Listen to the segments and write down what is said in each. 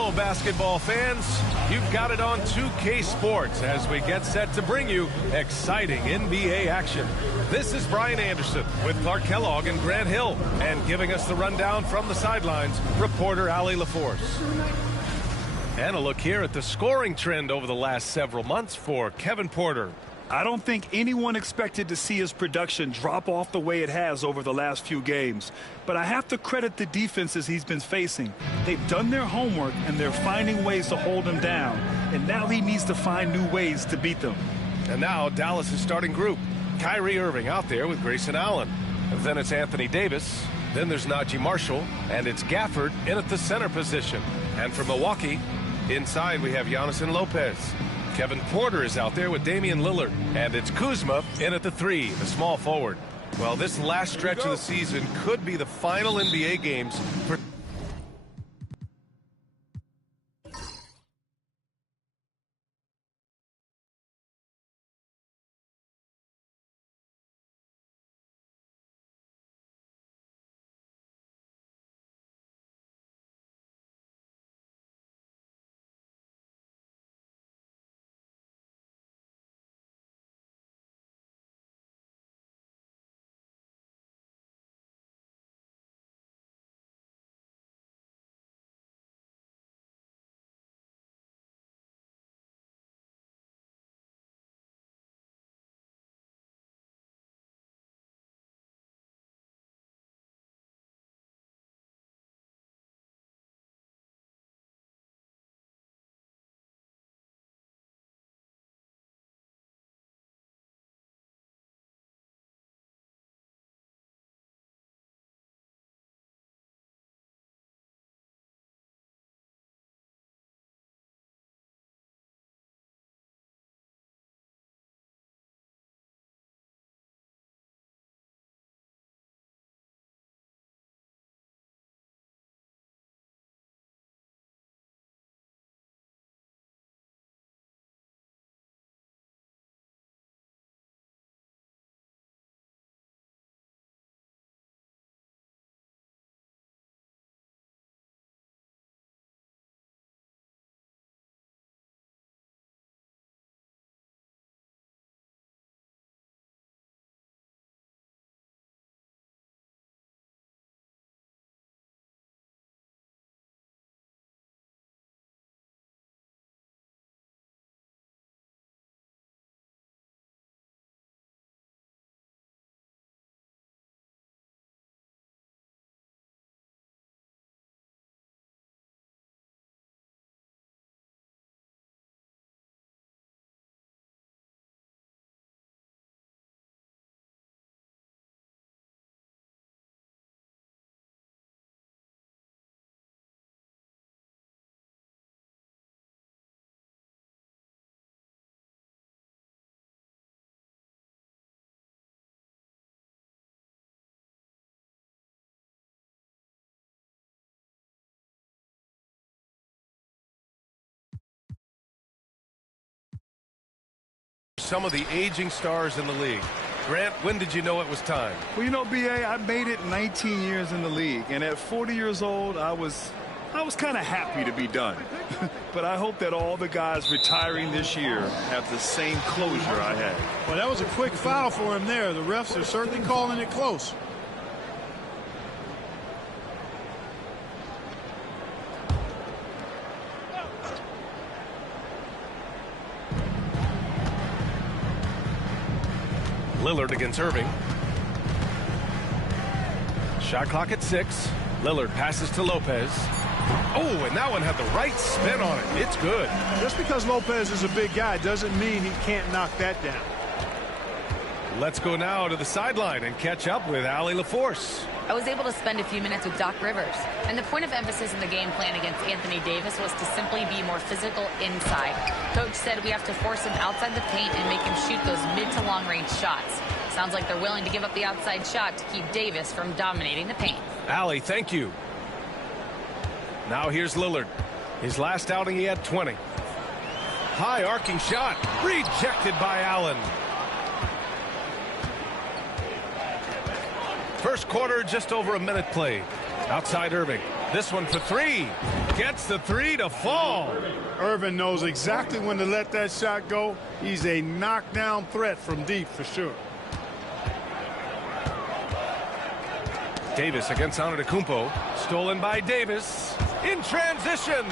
Hello, basketball fans. You've got it on 2K Sports as we get set to bring you exciting NBA action. This is Brian Anderson with Clark Kellogg and Grant Hill, and giving us the rundown from the sidelines, reporter Allie LaForce. And a look here at the scoring trend over the last several months for Kevin Porter. I don't think anyone expected to see his production drop off the way it has over the last few games. But I have to credit the defenses he's been facing. They've done their homework, and they're finding ways to hold him down. And now he needs to find new ways to beat them. And now Dallas' starting group. Kyrie Irving out there with Grayson Allen. And then it's Anthony Davis. Then there's Najee Marshall. And it's Gafford in at the center position. And for Milwaukee, inside we have Giannis and Lopez. Kevin Porter is out there with Damian Lillard. And it's Kuzma in at the 3, the small forward. Well, this last stretch of the season could be the final NBA games for... some of the aging stars in the league. Grant, when did you know it was time? Well, you know, B.A., I made it 19 years in the league, and at 40 years old, I was kind of happy to be done. But I hope that all the guys retiring this year have the same closure I had. Well, that was a quick foul for him there. The refs are certainly calling it close. Lillard against Irving. Shot clock at 6. Lillard passes to Lopez. Oh, and that one had the right spin on it. It's good. Just because Lopez is a big guy doesn't mean he can't knock that down. Let's go now to the sideline and catch up with Allie LaForce. I was able to spend a few minutes with Doc Rivers, and the point of emphasis in the game plan against Anthony Davis was to simply be more physical inside. Coach said we have to force him outside the paint and make him shoot those mid to long range shots. Sounds like they're willing to give up the outside shot to keep Davis from dominating the paint. Allie, thank you. Now here's Lillard. His last outing he had 20. High arcing shot, rejected by Allen. First quarter, just over a minute played. Outside Irving. This one for three. Gets the three to fall. Irving knows exactly when to let that shot go. He's a knockdown threat from deep for sure. Davis against Antetokounmpo. Stolen by Davis. In transition.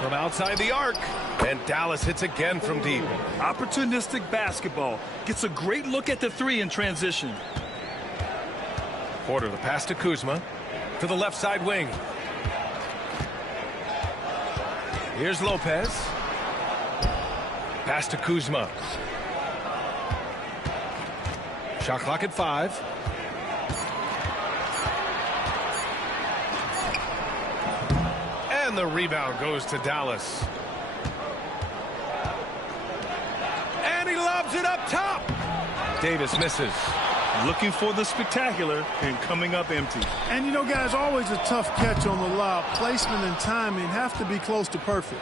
From outside the arc. And Dallas hits again from deep. Opportunistic basketball. Gets a great look at the three in transition. Porter, the pass to Kuzma. To the left side wing. Here's Lopez. Pass to Kuzma. Shot clock at 5. And the rebound goes to Dallas. And he lobs it up top. Davis misses. Looking for the spectacular and coming up empty. And you know, guys, always a tough catch on the lob. Placement and timing have to be close to perfect.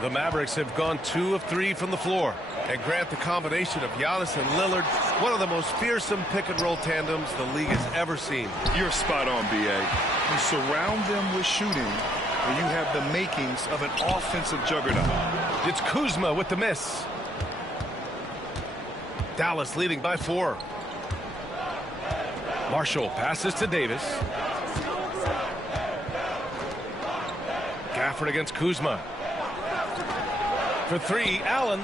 The Mavericks have gone 2 of 3 from the floor. And Grant, the combination of Giannis and Lillard, one of the most fearsome pick-and-roll tandems the league has ever seen. You're spot on, B.A. You surround them with shooting, and you have the makings of an offensive juggernaut. It's Kuzma with the miss. Dallas leading by 4. Marshall passes to Davis. Gafford against Kuzma. For 3, Allen.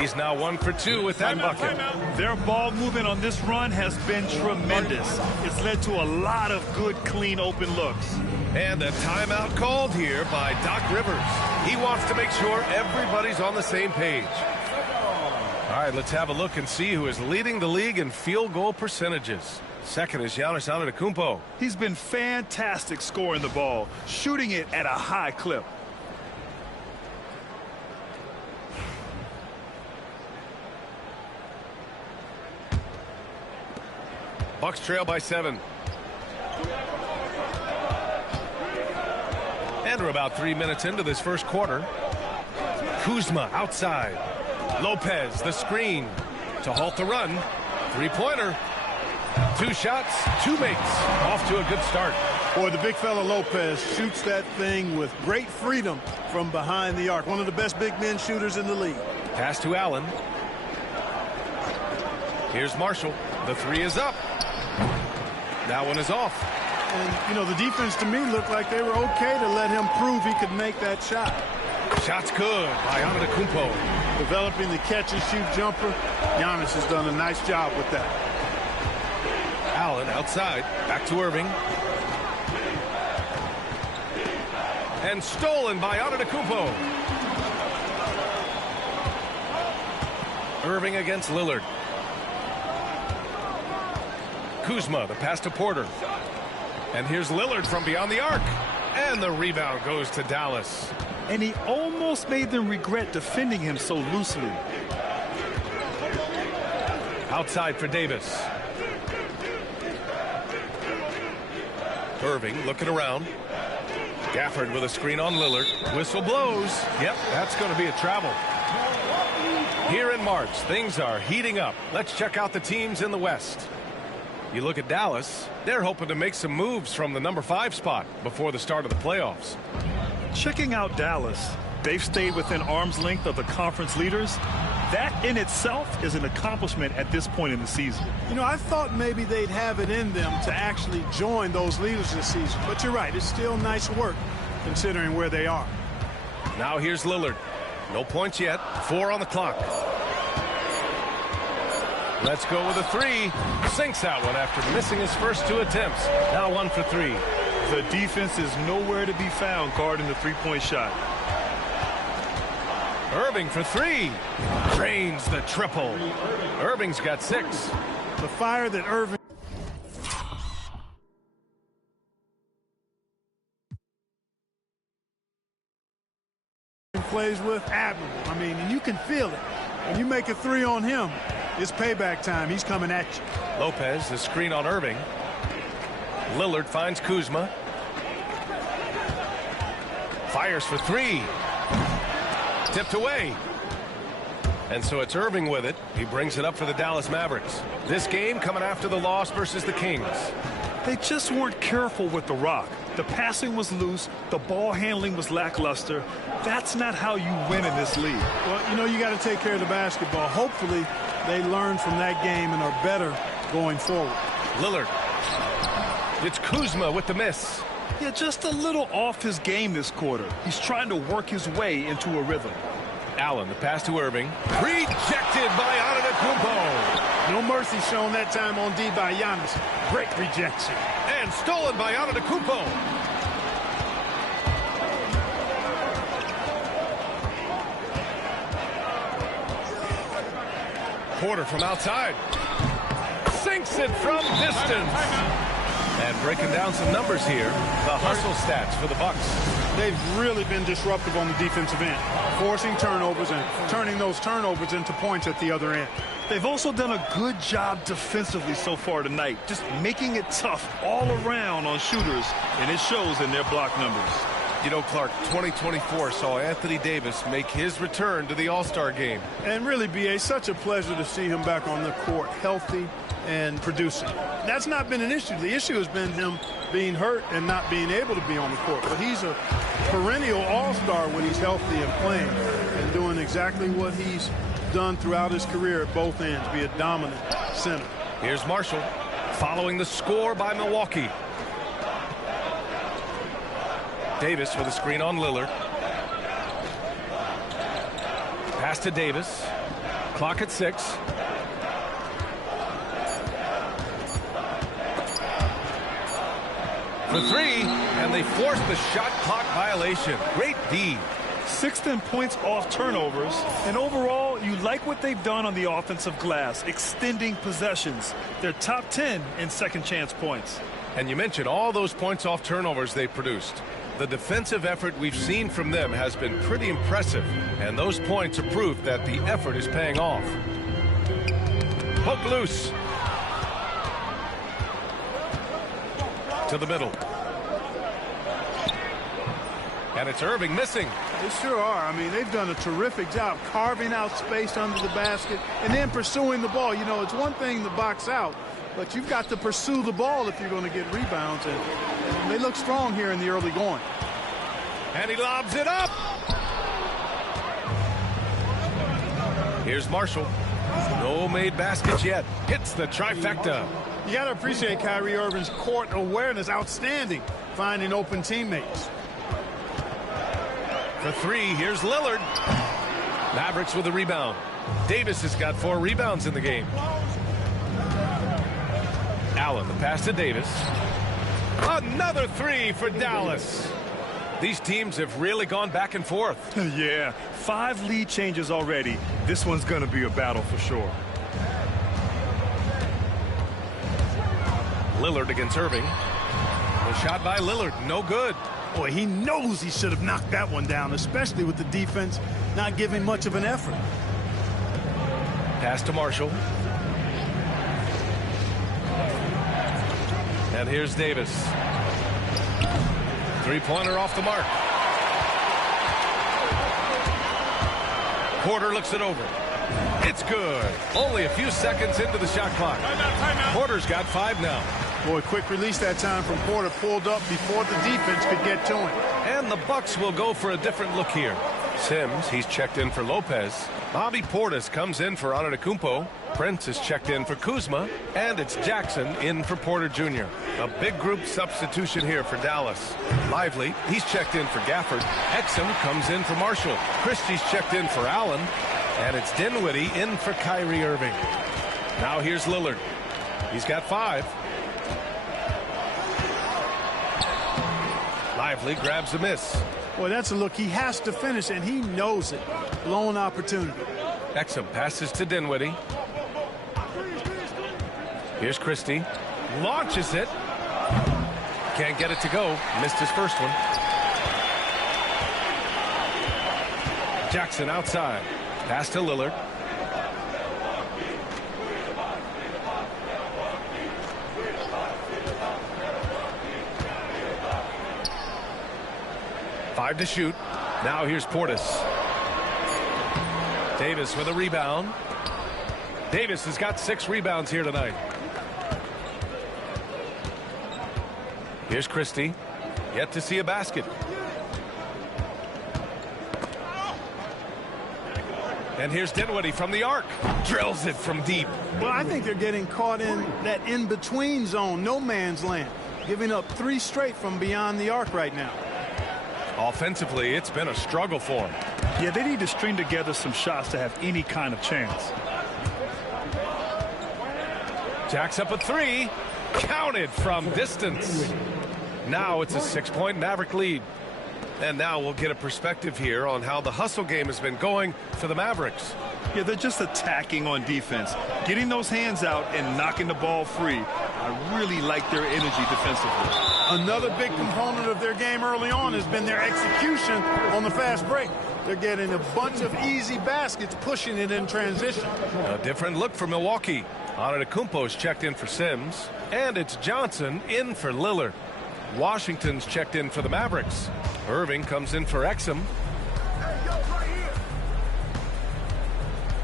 He's now 1 for 2 with that bucket. Their ball movement on this run has been tremendous. It's led to a lot of good, clean, open looks. And a timeout called here by Doc Rivers. He wants to make sure everybody's on the same page. All right, let's have a look and see who is leading the league in field goal percentages. Second is Giannis Antetokounmpo. He's been fantastic scoring the ball, shooting it at a high clip. Bucks trail by 7. And we're about 3 minutes into this first quarter. Kuzma outside. Lopez, the screen to halt the run. 3-pointer. 2 shots, 2 makes. Off to a good start. Boy, the big fella Lopez shoots that thing with great freedom from behind the arc. One of the best big men shooters in the league. Pass to Allen. Here's Marshall. The 3 is up. That one is off. And, you know, the defense to me looked like they were okay to let him prove he could make that shot. Shot's good by Antetokounmpo. Developing the catch-and-shoot jumper. Giannis has done a nice job with that. Allen outside. Back to Irving. And stolen by Antetokounmpo. Irving against Lillard. Kuzma, the pass to Porter. And here's Lillard from beyond the arc. And the rebound goes to Dallas. And he almost made them regret defending him so loosely. Outside for Davis. Irving looking around. Gafford with a screen on Lillard. Whistle blows. Yep, that's going to be a travel. Here in March, things are heating up. Let's check out the teams in the West. You look at Dallas, they're hoping to make some moves from the number 5 spot before the start of the playoffs. Checking out Dallas, they've stayed within arm's length of the conference leaders. That in itself is an accomplishment at this point in the season. You know, I thought maybe they'd have it in them to actually join those leaders this season. But you're right, it's still nice work considering where they are. Now here's Lillard. No points yet. 4 on the clock. Let's go with a 3. Sinks that one after missing his first 2 attempts. Now 1 for 3. The defense is nowhere to be found guarding the three-point shot. Irving for 3. Drains the triple. Irving's got 6. The fire that Irving plays with, admirable. I mean, and you can feel it. When you make a 3 on him, it's payback time. He's coming at you. Lopez, the screen on Irving. Lillard finds Kuzma. Fires for 3. Tipped away. And so it's Irving with it. He brings it up for the Dallas Mavericks. This game coming after the loss versus the Kings. They just weren't careful with the rock. The passing was loose. The ball handling was lackluster. That's not how you win in this league. Well, you know, you got to take care of the basketball. Hopefully, they learn from that game and are better going forward. Lillard. It's Kuzma with the miss. Yeah, just a little off his game this quarter. He's trying to work his way into a rhythm. Allen, the pass to Irving. Rejected by Antetokounmpo. No mercy shown that time on D by Giannis. Great rejection. And stolen by Antetokounmpo. Porter from outside. Sinks it from distance. And breaking down some numbers here, the hustle stats for the Bucks. They've really been disruptive on the defensive end, forcing turnovers and turning those turnovers into points at the other end. They've also done a good job defensively so far tonight, just making it tough all around on shooters, and it shows in their block numbers. You know, Clark, 2024 saw Anthony Davis make his return to the All-Star game. And really, B.A., such a pleasure to see him back on the court, healthy and producing. That's not been an issue. The issue has been him being hurt and not being able to be on the court. But he's a perennial all-star when he's healthy and playing and doing exactly what he's done throughout his career at both ends, be a dominant center. Here's Marshall following the score by Milwaukee. Davis with a screen on Lillard. Pass to Davis. Clock at 6. For 3, and they forced the shot clock violation. Great D. 6th in points off turnovers, and overall, you like what they've done on the offensive glass, extending possessions. They're top 10 in second chance points. And you mentioned all those points off turnovers they produced. The defensive effort we've seen from them has been pretty impressive, and those points are proof that the effort is paying off. Poke loose. To the middle. And it's Irving missing. They sure are. I mean, they've done a terrific job carving out space under the basket and then pursuing the ball. You know, it's one thing to box out, but you've got to pursue the ball if you're going to get rebounds. And they look strong here in the early going. And he lobs it up. Here's Marshall. No made baskets yet. Hits the trifecta. You got to appreciate Kyrie Irving's court awareness. Outstanding. Finding open teammates. For 3, here's Lillard. Mavericks with a rebound. Davis has got 4 rebounds in the game. Allen, the pass to Davis. Another 3 for Dallas. These teams have really gone back and forth. Yeah, 5 lead changes already. This one's going to be a battle for sure. Lillard against Irving. The shot by Lillard, no good. Boy, he knows he should have knocked that one down, especially with the defense not giving much of an effort. Pass to Marshall. And here's Davis. Three-pointer off the mark. Porter looks it over. It's good. Only a few seconds into the shot clock. Timeout. Porter's got 5 now. Boy, quick release that time from Porter. Pulled up before the defense could get to him. And the Bucks will go for a different look here. Sims, he's checked in for Lopez. Bobby Portis comes in for Antetokounmpo. Prince is checked in for Kuzma. And it's Jackson in for Porter Jr. A big group substitution here for Dallas. Lively, he's checked in for Gafford. Exum comes in for Marshall. Christie's checked in for Allen. And it's Dinwiddie in for Kyrie Irving. Now here's Lillard. He's got 5. Lively grabs a miss. Boy, that's a look he has to finish, and he knows it. Blown opportunity. Exum passes to Dinwiddie. Here's Christie. Launches it. Can't get it to go. Missed his first one. Jackson outside. Pass to Lillard. Five to shoot. Now here's Portis. Davis with a rebound. Davis has got 6 rebounds here tonight. Here's Christie. Yet to see a basket. And here's Dinwiddie from the arc. Drills it from deep. Well, I think they're getting caught in that in-between zone, no man's land, giving up 3 straight from beyond the arc right now. Offensively, it's been a struggle for them. Yeah, they need to string together some shots to have any kind of chance. Jacks up a 3. Counted from distance. Now it's a 6-point Maverick lead. And now we'll get a perspective here on how the hustle game has been going for the Mavericks. Yeah, they're just attacking on defense, getting those hands out and knocking the ball free. I really like their energy defensively. Another big component of their game early on has been their execution on the fast break. They're getting a bunch of easy baskets, pushing it in transition. A different look for Milwaukee. Antetokounmpo's checked in for Sims, and it's Johnson in for Lillard. Washington's checked in for the Mavericks. Irving comes in for Exum.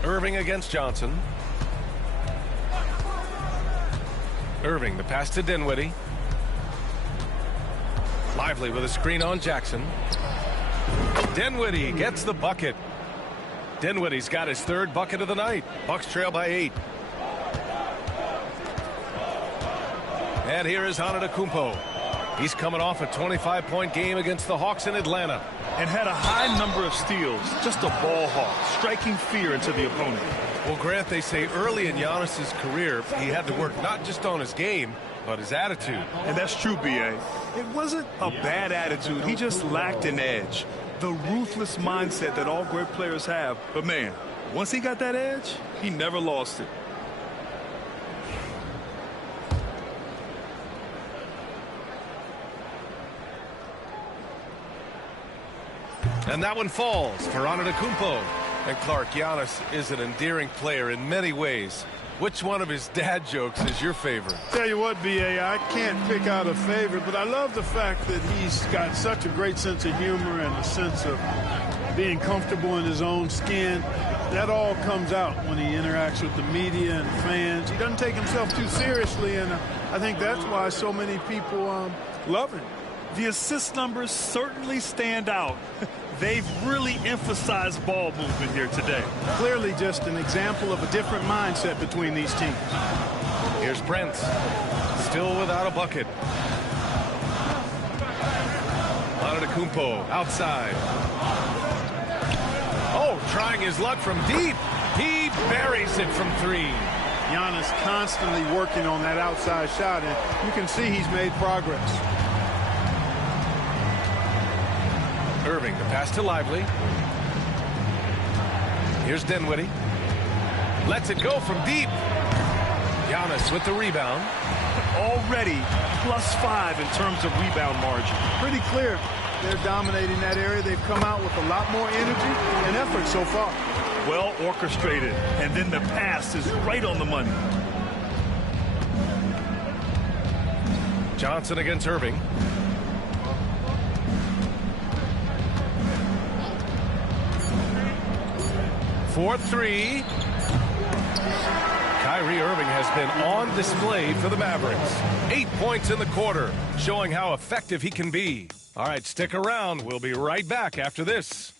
Irving against Johnson. Irving, the pass to Dinwiddie. Lively with a screen on Jackson. Dinwiddie gets the bucket. Dinwiddie's got his 3rd bucket of the night. Bucks trail by 8. And here is Antetokounmpo. He's coming off a 25-point game against the Hawks in Atlanta. And had a high number of steals. Just a ball hawk, striking fear into the opponent. Well, Grant, they say early in Giannis's career, he had to work not just on his game, but his attitude. And that's true, B.A. It wasn't a bad attitude. He just lacked an edge. The ruthless mindset that all great players have. But, man, once he got that edge, he never lost it. And that one falls for Antetokounmpo. And Clark, Giannis is an endearing player in many ways. Which one of his dad jokes is your favorite? Tell you what, B.A., I can't pick out a favorite, but I love the fact that he's got such a great sense of humor and a sense of being comfortable in his own skin. That all comes out when he interacts with the media and fans. He doesn't take himself too seriously, and I think that's why so many people love him. The assist numbers certainly stand out. They've really emphasized ball movement here today. Clearly just an example of a different mindset between these teams. Here's Prince, still without a bucket. Antetokounmpo outside. Oh, trying his luck from deep. He buries it from 3. Giannis constantly working on that outside shot, and you can see he's made progress. Irving, the pass to Lively. Here's Dinwiddie. Lets it go from deep. Giannis with the rebound. Already +5 in terms of rebound margin. Pretty clear they're dominating that area. They've come out with a lot more energy and effort so far. Well orchestrated, and then the pass is right on the money. Johnson against Irving. For 3. Kyrie Irving has been on display for the Mavericks. 8 points in the quarter, showing how effective he can be. All right, stick around. We'll be right back after this.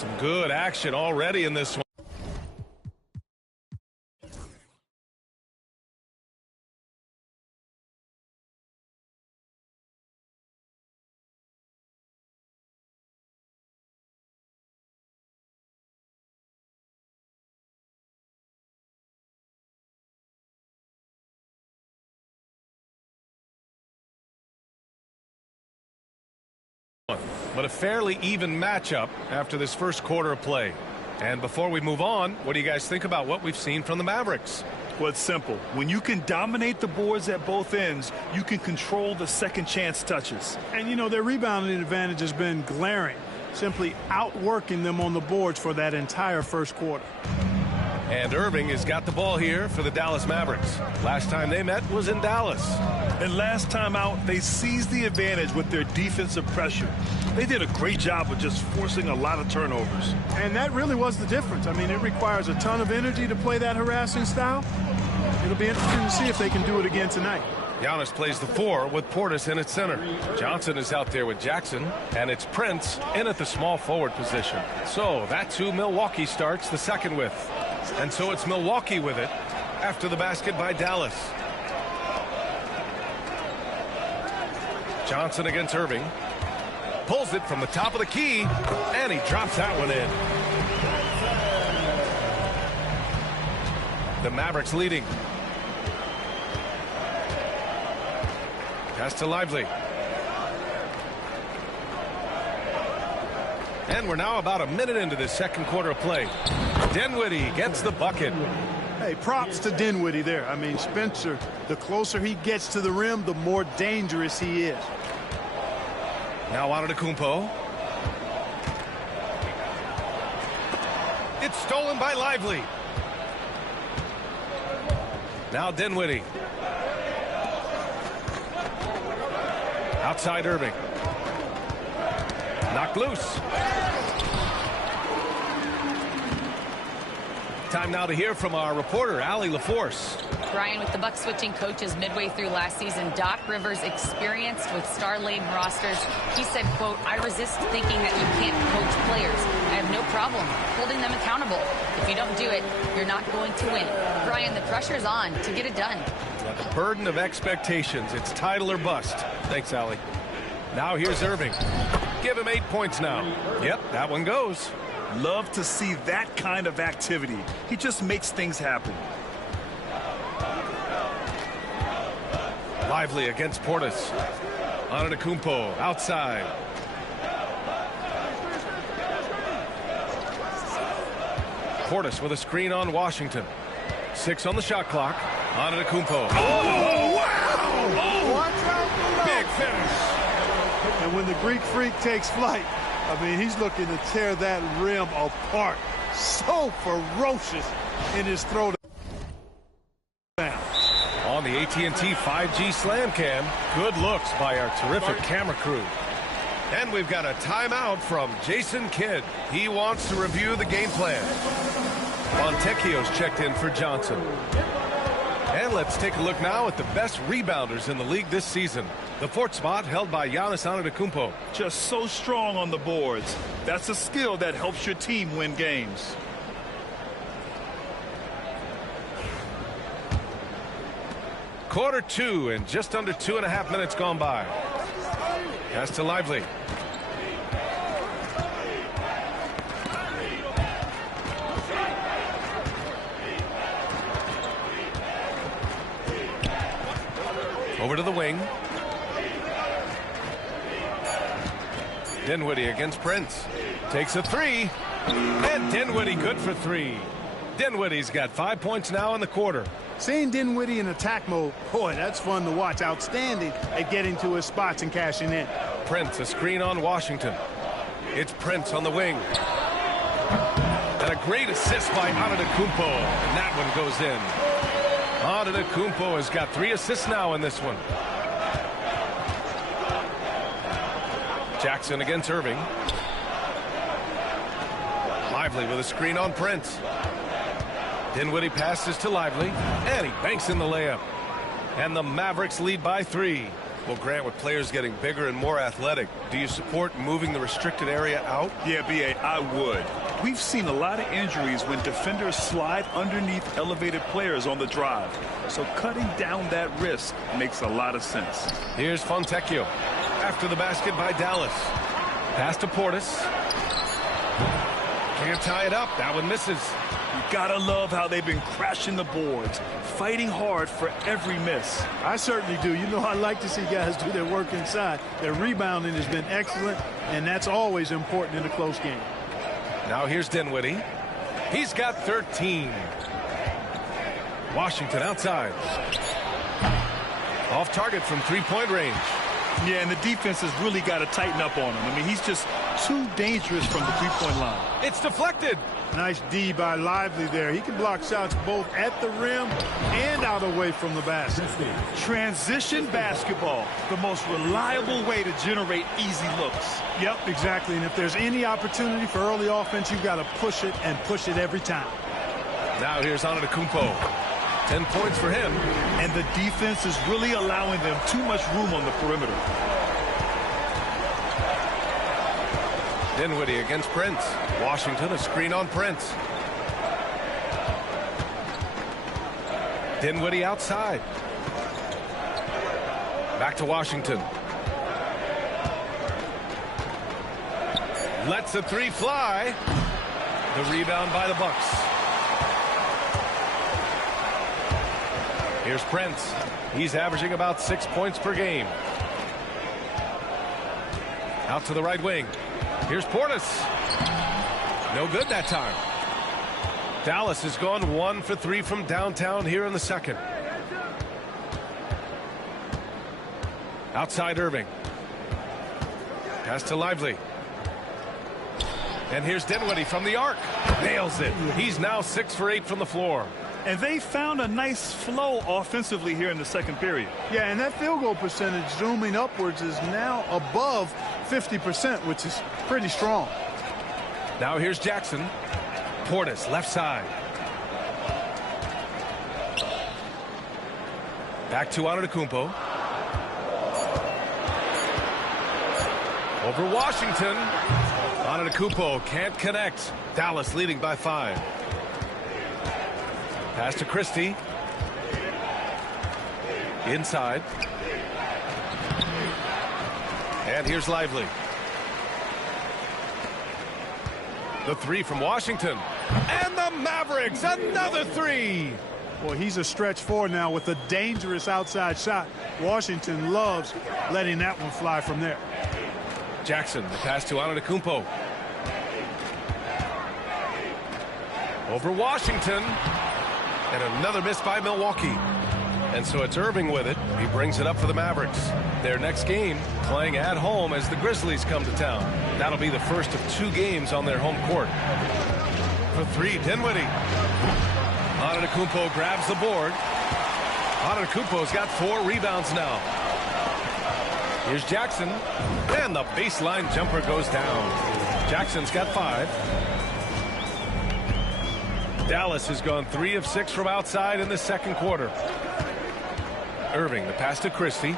Some good action already in this one. But a fairly even matchup after this first quarter of play. And before we move on, what do you guys think about what we've seen from the Mavericks? Well, it's simple. When you can dominate the boards at both ends, you can control the second chance touches. And, you know, their rebounding advantage has been glaring, simply outworking them on the boards for that entire first quarter. And Irving has got the ball here for the Dallas Mavericks. Last time they met was in Dallas. And last time out, they seized the advantage with their defensive pressure. They did a great job of just forcing a lot of turnovers. And that really was the difference. I mean, it requires a ton of energy to play that harassing style. It'll be interesting to see if they can do it again tonight. Giannis plays the 4 with Portis in at center. Johnson is out there with Jackson, and it's Prince in at the small forward position. So that's who Milwaukee starts the second with. And so it's Milwaukee with it after the basket by Dallas. Johnson against Irving. Pulls it from the top of the key, and he drops that one in. The Mavericks leading. Pass to Lively. And we're now about a minute into this second quarter of play. Dinwiddie gets the bucket. Hey, props to Dinwiddie there. I mean, Spencer, the closer he gets to the rim, the more dangerous he is. Now Antetokounmpo. It's stolen by Lively. Now Dinwiddie. Outside Irving. Knocked loose. Time now to hear from our reporter, Allie LaForce. Brian, with the Bucks switching coaches midway through last season, Doc Rivers, experienced with star-laden rosters, he said, quote, "I resist thinking that you can't coach players. I have no problem holding them accountable. If you don't do it, you're not going to win." Brian, the pressure's on to get it done. The burden of expectations. It's title or bust. Thanks, Allie. Now here's Irving. Give him 8 points now. Yep, that one goes. Love to see that kind of activity. He just makes things happen. Lively against Portis. Antetokounmpo outside. Portis with a screen on Washington. 6 on the shot clock. Antetokounmpo. Oh, wow! Oh, big finish. And when the Greek Freak takes flight, I mean, he's looking to tear that rim apart. So ferocious in his throw. On the AT&T 5G Slam Cam, good looks by our terrific camera crew. And we've got a timeout from Jason Kidd. He wants to review the game plan. Fontecchio's checked in for Johnson. And let's take a look now at the best rebounders in the league this season. The 4th spot held by Giannis Antetokounmpo. Just so strong on the boards. That's a skill that helps your team win games. Quarter 2 and just under 2.5 minutes gone by. Pass to Lively. Over to the wing. Dinwiddie against Prince. Takes a 3. And Dinwiddie good for 3. Dinwiddie's got 5 points now in the quarter. Seeing Dinwiddie in attack mode, boy, that's fun to watch. Outstanding at getting to his spots and cashing in. Prince, a screen on Washington. It's Prince on the wing. And a great assist by Antetokounmpo. And that one goes in. Antetokounmpo has got 3 assists now in this one. Jackson against Irving. Lively with a screen on Prince. Dinwiddie passes to Lively, and he banks in the layup. And the Mavericks lead by 3. Well, Grant, with players getting bigger and more athletic, do you support moving the restricted area out? Yeah, B.A., I would. We've seen a lot of injuries when defenders slide underneath elevated players on the drive. So cutting down that risk makes a lot of sense. Here's Fontecchio. After the basket by Dallas. Pass to Portis. Can't tie it up. That one misses. You gotta love how they've been crashing the boards, fighting hard for every miss. I certainly do. You know, I like to see guys do their work inside. Their rebounding has been excellent, and that's always important in a close game. Now here's Dinwiddie. He's got 13. Washington outside. Off target from three-point range. Yeah, and the defense has really got to tighten up on him. I mean, he's just too dangerous from the three-point line. It's deflected. Nice D by Lively there. He can block shots both at the rim and out away from the basket. Transition basketball, the most reliable way to generate easy looks. Yep, exactly. And if there's any opportunity for early offense, you've got to push it and push it every time. Now here's Antetokounmpo. 10 points for him. And the defense is really allowing them too much room on the perimeter. Dinwiddie against Prince. Washington, a screen on Prince. Dinwiddie outside. Back to Washington. Lets a three fly. The rebound by the Bucks. Here's Prince. He's averaging about 6 points per game. Out to the right wing. Here's Portis. No good that time. Dallas has gone 1 for 3 from downtown here in the second. Outside Irving. Pass to Lively. And here's Dinwiddie from the arc. Nails it. He's now 6 for 8 from the floor. And they found a nice flow offensively here in the second period. Yeah, and that field goal percentage zooming upwards is now above 50%, which is pretty strong. Now here's Jackson. Portis, left side. Back to Antetokounmpo. Over Washington. Antetokounmpo can't connect. Dallas leading by 5. Pass to Christie. Inside. And here's Lively. The three from Washington. And the Mavericks, another three. Well, he's a stretch four now with a dangerous outside shot. Washington loves letting that one fly from there. Jackson, the pass to Antetokounmpo. Over Washington. And another miss by Milwaukee. And so it's Irving with it. He brings it up for the Mavericks. Their next game playing at home as the Grizzlies come to town. That'll be the first of 2 games on their home court. For 3, Dinwiddie. Antetokounmpo grabs the board. Antetokounmpo's got 4 rebounds now. Here's Jackson. And the baseline jumper goes down. Jackson's got 5. Dallas has gone 3 of 6 from outside in the second quarter. Irving, the pass to Christie.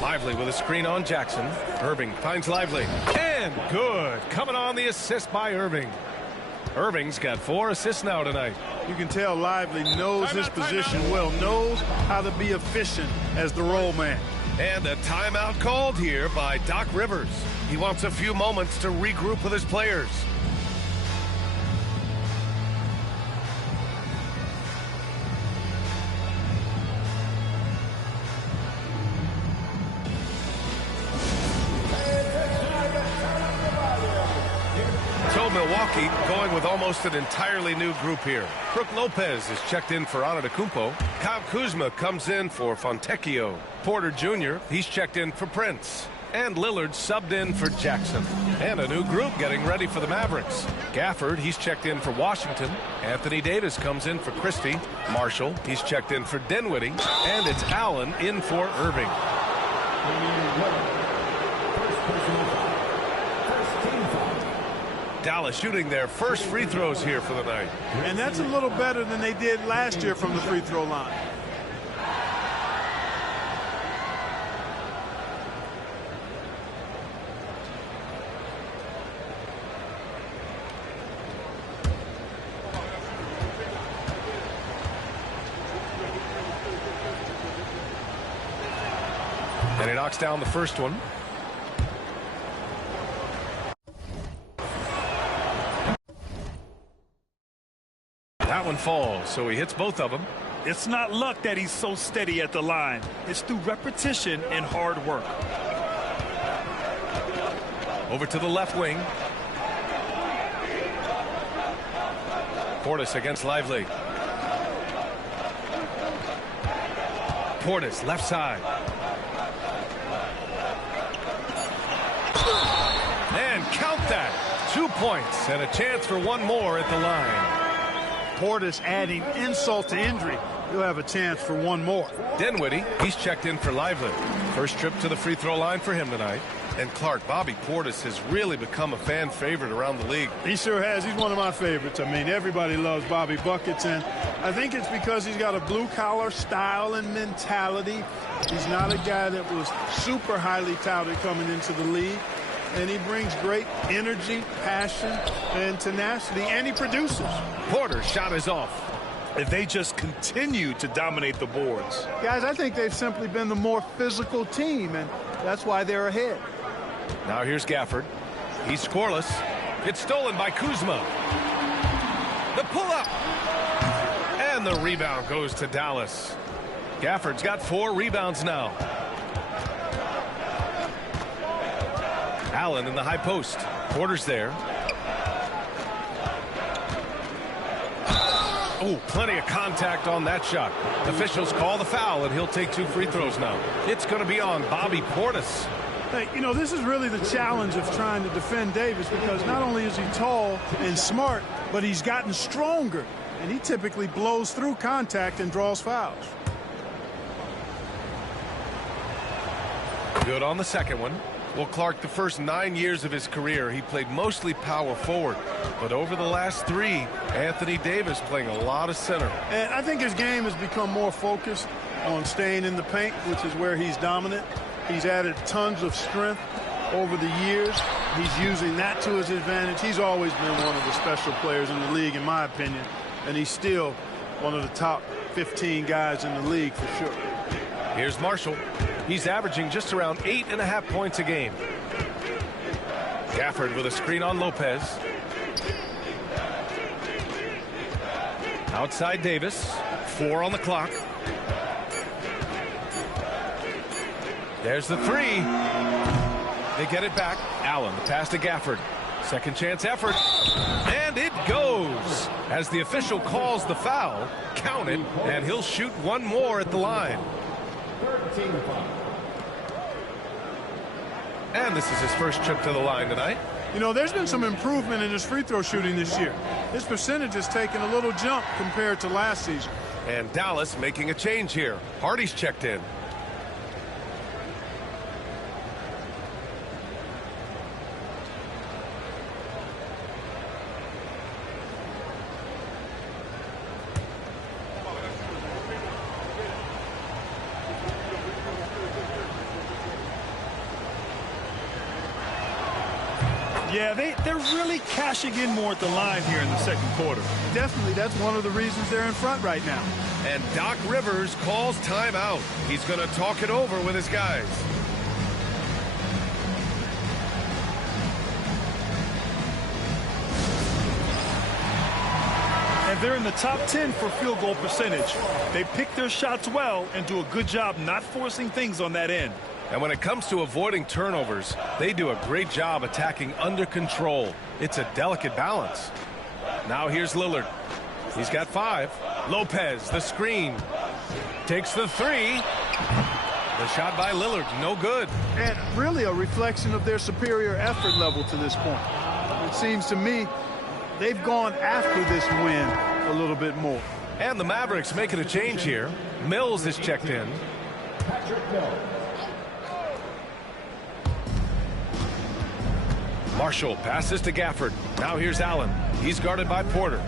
Lively with a screen on Jackson. Irving finds Lively. And good. Coming on the assist by Irving. Irving's got 4 assists now tonight. You can tell Lively knows his position well, knows how to be efficient as the roll man. And a timeout called here by Doc Rivers. He wants a few moments to regroup with his players. Milwaukee going with almost an entirely new group here. Brook Lopez is checked in for Antetokounmpo. Kyle Kuzma comes in for Fontecchio. Porter Jr., he's checked in for Prince. And Lillard subbed in for Jackson. And a new group getting ready for the Mavericks. Gafford, he's checked in for Washington. Anthony Davis comes in for Christie. Marshall, he's checked in for Dinwiddie. And it's Allen in for Irving. Dallas shooting their first free throws here for the night. And that's a little better than they did last year from the free throw line. he knocks down the first one. That one falls, so he hits both of them. It's not luck that he's so steady at the line. It's through repetition and hard work. Over to the left wing. Portis against Lively. Portis, left side. And count that. 2 points and a chance for one more at the line. Portis adding insult to injury. He'll have a chance for one more. Dinwiddie, he's checked in for Lively. First trip to the free throw line for him tonight. And Clark, Bobby Portis has really become a fan favorite around the league. He sure has. He's one of my favorites. I mean, everybody loves Bobby Buckets, and I think it's because he's got a blue-collar style and mentality. He's not a guy that was super highly touted coming into the league, and he brings great energy, passion, and tenacity, and he produces. Porter's shot is off. And they just continue to dominate the boards. Guys, I think they've simply been the more physical team, and that's why they're ahead. Now here's Gafford. He's scoreless. It's stolen by Kuzma. The pull-up. And the rebound goes to Dallas. Gafford's got 4 rebounds now. Allen in the high post. Porter's there. Oh, plenty of contact on that shot. Officials call the foul, and he'll take 2 free throws now. It's going to be on Bobby Portis. Hey, you know, this is really the challenge of trying to defend Davis, because not only is he tall and smart, but he's gotten stronger, and he typically blows through contact and draws fouls. Good on the second one. Well, Clark, the first 9 years of his career, he played mostly power forward. But over the last 3, Anthony Davis playing a lot of center. And I think his game has become more focused on staying in the paint, which is where he's dominant. He's added tons of strength over the years. He's using that to his advantage. He's always been one of the special players in the league, in my opinion. And he's still one of the top 15 guys in the league for sure. Here's Marshall. He's averaging just around 8.5 points a game. Gafford with a screen on Lopez. Outside Davis. 4 on the clock. There's the 3. They get it back. Allen, the pass to Gafford. Second chance effort. And it goes. As the official calls the foul, count it, and he'll shoot one more at the line. And this is his first trip to the line tonight. You know, there's been some improvement in his free throw shooting this year. His percentage has taken a little jump compared to last season. And Dallas making a change here. Hardy's checked in. Yeah, they're really cashing in more at the line here in the second quarter. Definitely, that's one of the reasons they're in front right now. And Doc Rivers calls timeout. He's going to talk it over with his guys. And they're in the top 10 for field goal percentage. They pick their shots well and do a good job not forcing things on that end. And when it comes to avoiding turnovers, they do a great job attacking under control. It's a delicate balance. Now here's Lillard. He's got 5. Lopez, the screen. Takes the 3. The shot by Lillard, no good. And really a reflection of their superior effort level to this point. It seems to me they've gone after this win a little bit more. And the Mavericks making a change here. Mills is checked in. Marshall passes to Gafford. Now here's Allen. He's guarded by Porter.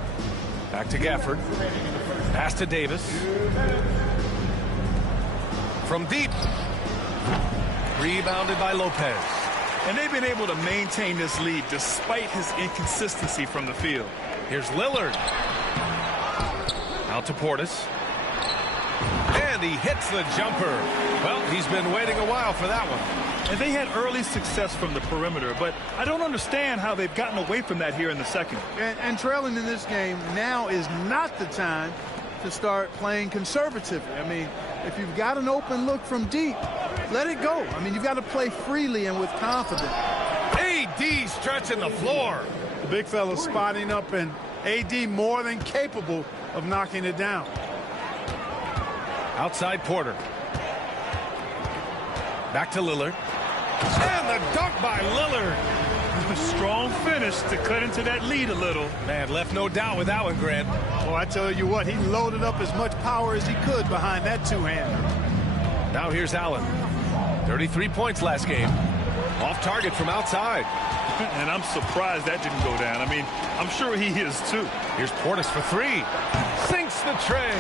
Back to Gafford. Pass to Davis. From deep. Rebounded by Lopez. And they've been able to maintain this lead despite his inconsistency from the field. Here's Lillard. Out to Portis. And And he hits the jumper. Well, he's been waiting a while for that one. And they had early success from the perimeter, but I don't understand how they've gotten away from that here in the second. And trailing in this game, now is not the time to start playing conservatively. I mean, if you've got an open look from deep, let it go. I mean, you've got to play freely and with confidence. AD stretching the floor. The big fella spotting up, and AD more than capable of knocking it down. Outside Porter. Back to Lillard. And the dunk by Lillard. A strong finish to cut into that lead a little. Man, left no doubt with that one, Grant. Well, I tell you what, he loaded up as much power as he could behind that two-hander. Now here's Allen. 33 points last game. Off target from outside. And I'm surprised that didn't go down. I mean, I'm sure he is too. Here's Portis for three. Sinks the tray.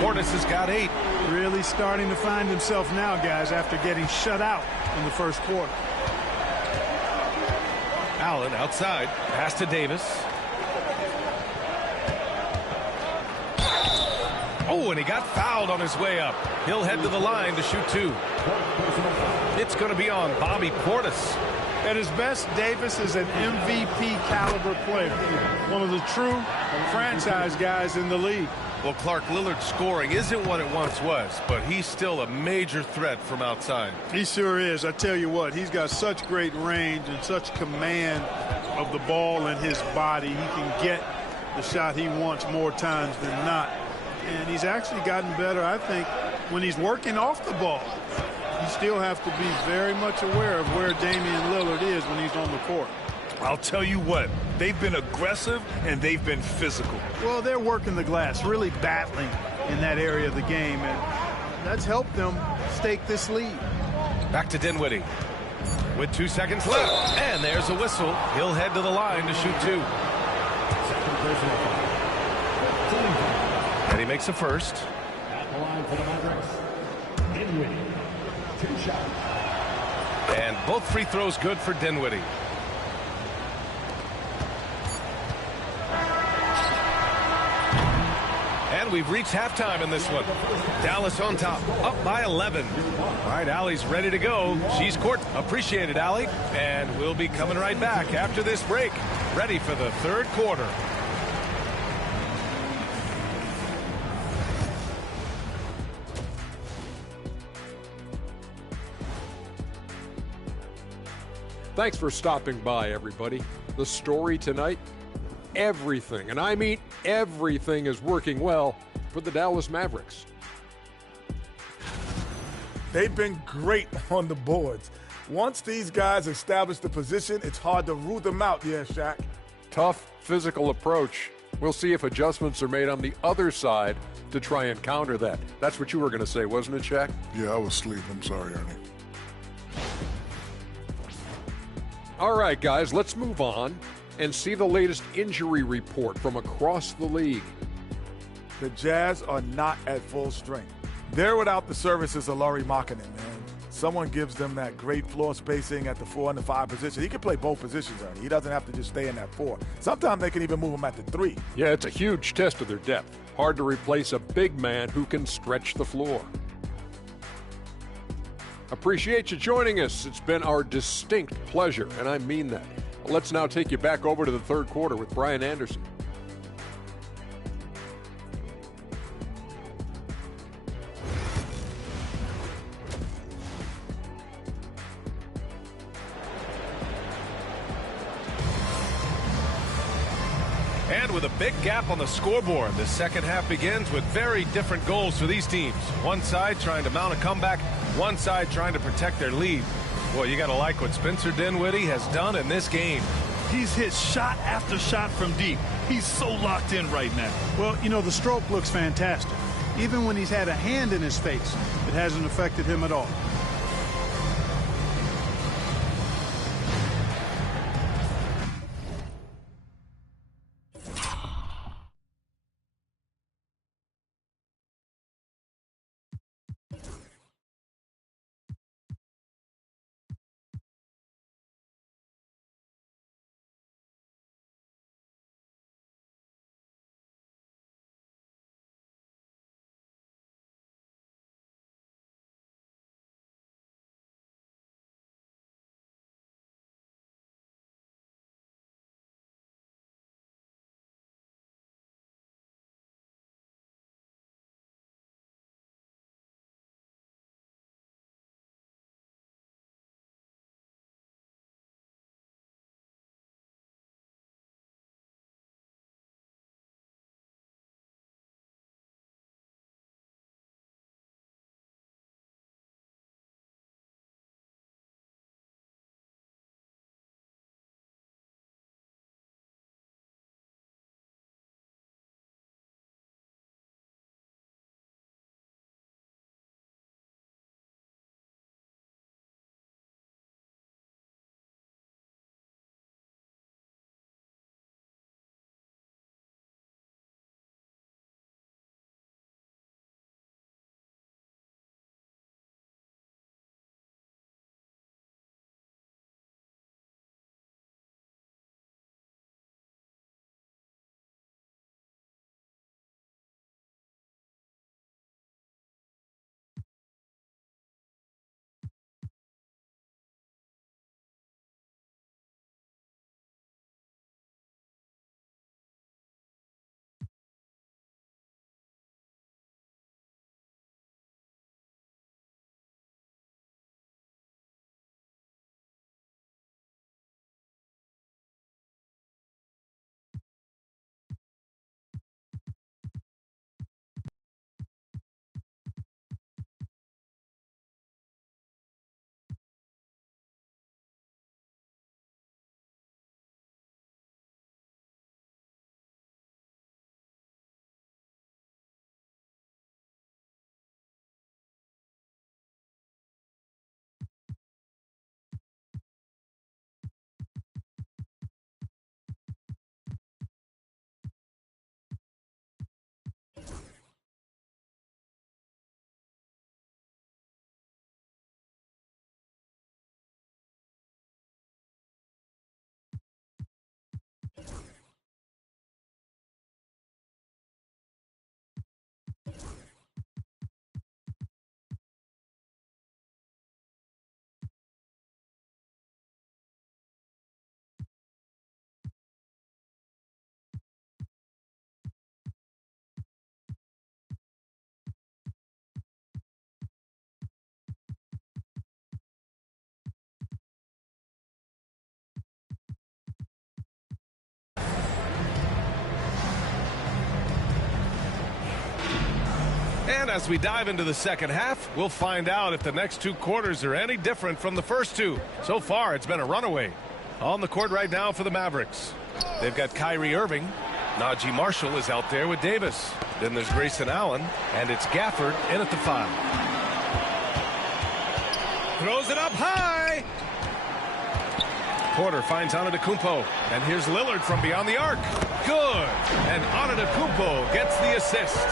Portis has got 8. Really starting to find himself now, guys, after getting shut out in the first quarter. Allen outside. Pass to Davis. Oh, and he got fouled on his way up. He'll head to the line to shoot 2. It's going to be on Bobby Portis. At his best, Davis is an MVP caliber player. One of the true franchise guys in the league. Well, Clark, Lillard's scoring isn't what it once was, but he's still a major threat from outside. He sure is. I tell you what, he's got such great range and such command of the ball in his body. He can get the shot he wants more times than not. And he's actually gotten better, I think, when he's working off the ball. You still have to be very much aware of where Damian Lillard is when he's on the court. I'll tell you what, they've been aggressive and they've been physical. Well, they're working the glass, really battling in that area of the game, and that's helped them stake this lead. Back to Dinwiddie with 2 seconds left, and there's a whistle. He'll head to the line to shoot 2. And he makes a first. At the line for the Mavericks, Dinwiddie. 2 shots. And both free throws good for Dinwiddie. And we've reached halftime in this one. Dallas on top, up by 11. All right, Allie's ready to go. She's court. Appreciate it, Allie. And we'll be coming right back after this break. Ready for the third quarter. Thanks for stopping by, everybody. The story tonight, everything, and I mean everything, is working well for the Dallas Mavericks. They've been great on the boards. Once these guys establish the position, it's hard to root them out, yeah, Shaq. Tough physical approach. We'll see if adjustments are made on the other side to try and counter that. That's what you were going to say, wasn't it, Shaq? Yeah, I was asleep. I'm sorry, Ernie. All right, guys, let's move on and see the latest injury report from across the league. The Jazz are not at full strength. They're without the services of Lauri Markkanen, man. Someone gives them that great floor spacing at the 4 and the 5 position. He can play both positions, Ernie. He doesn't have to just stay in that 4. Sometimes they can even move him at the 3. Yeah, it's a huge test of their depth. Hard to replace a big man who can stretch the floor. Appreciate you joining us. It's been our distinct pleasure, and I mean that. Let's now take you back over to the third quarter with Brian Anderson. And with a big gap on the scoreboard, the second half begins with very different goals for these teams. One side trying to mount a comeback, one side trying to protect their lead. Well, you got to like what Spencer Dinwiddie has done in this game. He's hit shot after shot from deep. He's so locked in right now. Well, you know, the stroke looks fantastic. Even when he's had a hand in his face, it hasn't affected him at all. And as we dive into the second half, we'll find out if the next 2 quarters are any different from the first 2. So far, it's been a runaway. On the court right now for the Mavericks. They've got Kyrie Irving. Najee Marshall is out there with Davis. Then there's Grayson Allen, and it's Gafford in at the 5. Throws it up high. Porter finds Antetokounmpo, and here's Lillard from beyond the arc. Good. And Antetokounmpo gets the assist.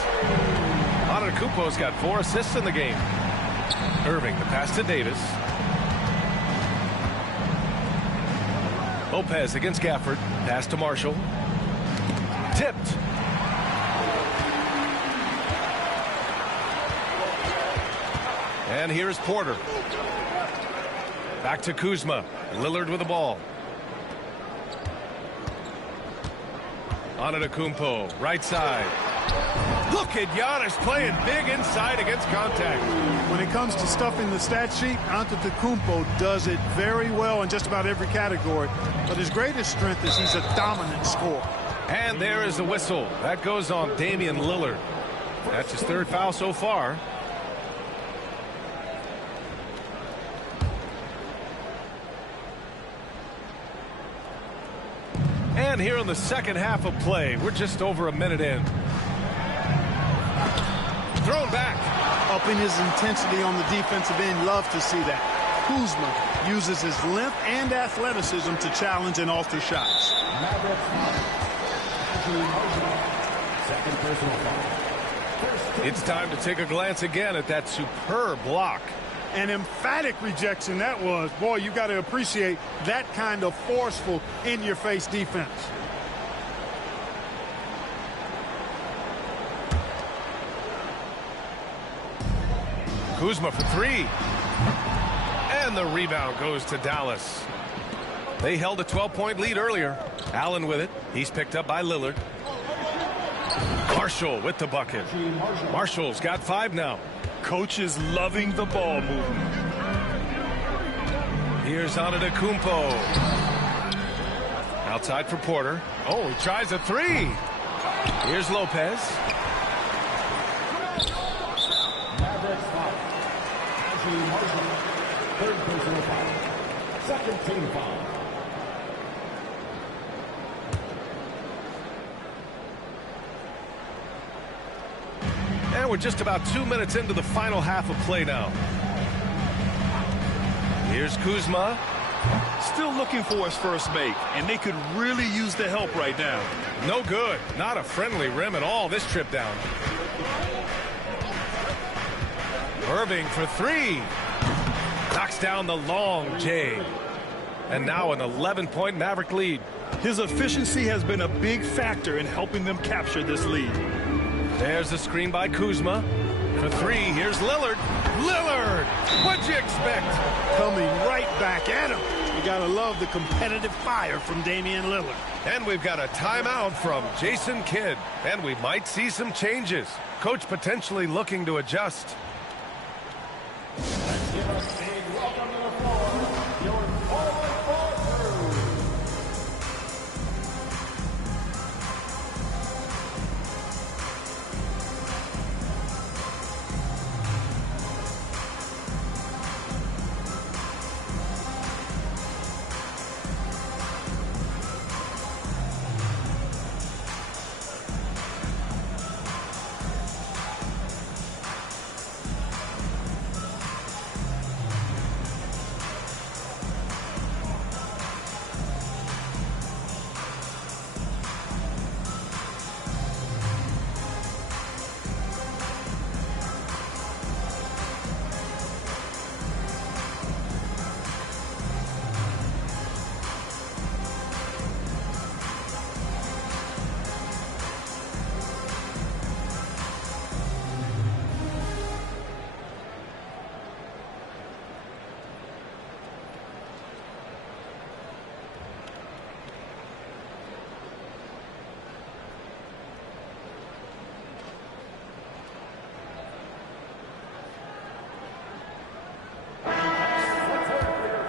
Antetokounmpo's got 4 assists in the game. Irving, the pass to Davis. Lopez against Gafford. Pass to Marshall. Tipped. And here's Porter. Back to Kuzma. Lillard with the ball. Antetokounmpo, right side. Look at Giannis playing big inside against contact. When it comes to stuffing the stat sheet, Antetokounmpo does it very well in just about every category. But his greatest strength is he's a dominant scorer. And there is the whistle. That goes on Damian Lillard. That's his 3rd foul so far. And here in the second half of play, we're just over a minute in. Thrown back. Upping his intensity on the defensive end. Love to see that. Kuzma uses his length and athleticism to challenge and alter shots. It's time to take a glance again at that superb block. An emphatic rejection that was. Boy, you got to appreciate that kind of forceful in-your-face defense. Kuzma for 3. And the rebound goes to Dallas. They held a 12-point lead earlier. Allen with it. He's picked up by Lillard. Marshall with the bucket. Marshall's got 5 now. Coach is loving the ball movement. Here's Antetokounmpo. Outside for Porter. Oh, he tries a 3. Here's Lopez. Third personal foul. Second team foul. And we're just about 2 minutes into the final half of play now. Here's Kuzma. Still looking for his first make, and they could really use the help right now. No good. Not a friendly rim at all this trip down. Irving for 3. Knocks down the long J. And now an 11-point Maverick lead. His efficiency has been a big factor in helping them capture this lead. There's the screen by Kuzma. For 3, here's Lillard. Lillard! What'd you expect? Coming right back at him. You gotta love the competitive fire from Damian Lillard. And we've got a timeout from Jason Kidd. And we might see some changes. Coach potentially looking to adjust. Give us a welcome to the floor, your forward crew.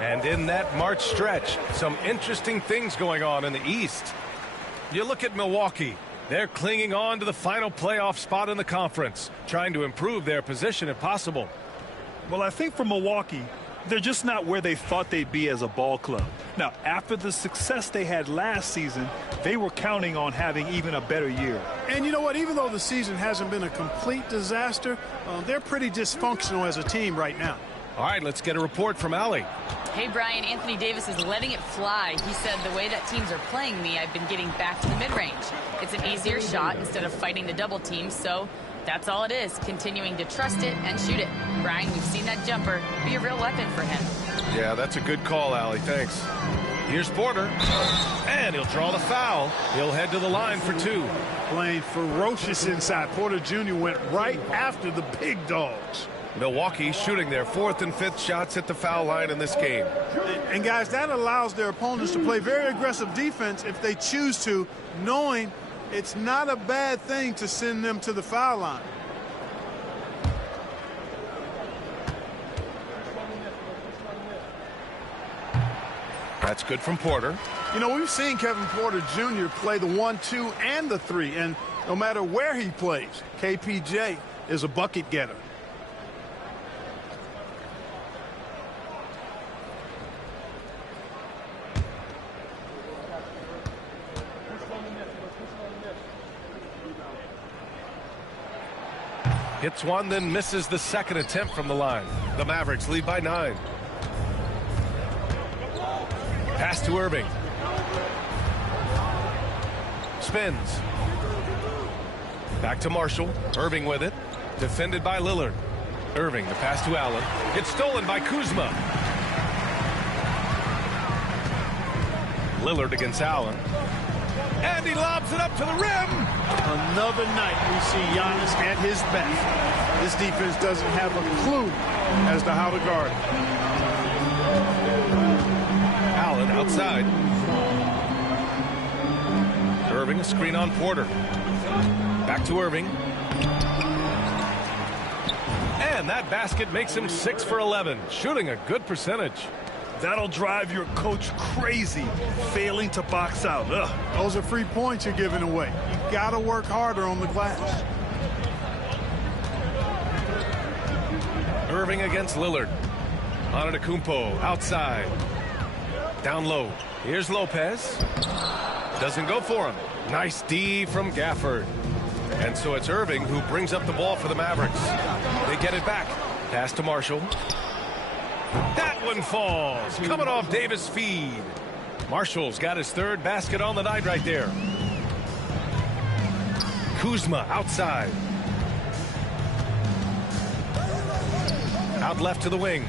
And in that March stretch, some interesting things going on in the East. You look at Milwaukee. They're clinging on to the final playoff spot in the conference, trying to improve their position if possible. Well, I think for Milwaukee, they're just not where they thought they'd be as a ball club. Now, after the success they had last season, they were counting on having even a better year. And you know what? Even though the season hasn't been a complete disaster, they're pretty dysfunctional as a team right now. All right, let's get a report from Allie. Hey, Brian, Anthony Davis is letting it fly. He said, the way that teams are playing me, I've been getting back to the mid-range. It's an easier shot instead of fighting the double team, so that's all it is, continuing to trust it and shoot it. Brian, we've seen that jumper be a real weapon for him. Yeah, that's a good call, Allie. Thanks. Here's Porter, and he'll draw the foul. He'll head to the line for 2. Playing ferocious inside. Porter Jr. went right after the big dogs. Milwaukee shooting their 4th and 5th shots at the foul line in this game. And guys, that allows their opponents to play very aggressive defense if they choose to, knowing it's not a bad thing to send them to the foul line. That's good from Porter. You know, we've seen Kevin Porter Jr. play the 1, 2, and the 3, and no matter where he plays, KPJ is a bucket getter. Hits one, then misses the second attempt from the line. The Mavericks lead by 9. Pass to Irving. Spins. Back to Marshall. Irving with it. Defended by Lillard. Irving, the pass to Allen. It's stolen by Kuzma. Lillard against Allen. And he lobs it up to the rim. Another night we see Giannis at his best. This defense doesn't have a clue as to how to guard. Allen outside. Irving, a screen on Porter. Back to Irving. And that basket makes him 6 for 11, shooting a good percentage. That'll drive your coach crazy, failing to box out. Ugh. Those are free points you're giving away. You got to work harder on the glass. Irving against Lillard. Antetokounmpo outside. Down low. Here's Lopez. Doesn't go for him. Nice D from Gafford. And so it's Irving who brings up the ball for the Mavericks. They get it back. Pass to Marshall. That one falls. Coming off Davis' feed. Marshall's got his 3rd basket on the night right there. Kuzma outside. Out left to the wing.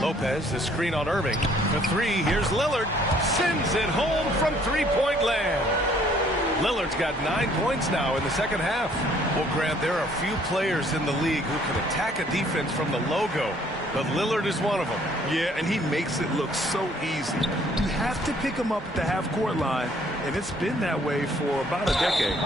Lopez, the screen on Irving. For 3, here's Lillard. Sends it home from 3-point land. Lillard's got 9 points now in the second half. Well, Grant, there are a few players in the league who can attack a defense from the logo, but Lillard is one of them. Yeah, and he makes it look so easy. You have to pick him up at the half-court line, and it's been that way for about a decade.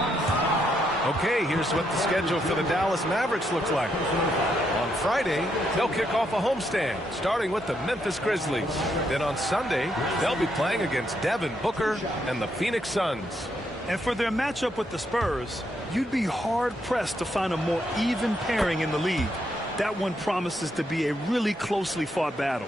Okay, here's what the schedule for the Dallas Mavericks looks like. On Friday, they'll kick off a homestand, starting with the Memphis Grizzlies. Then on Sunday, they'll be playing against Devin Booker and the Phoenix Suns. And for their matchup with the Spurs, you'd be hard-pressed to find a more even pairing in the league. That one promises to be a really closely fought battle.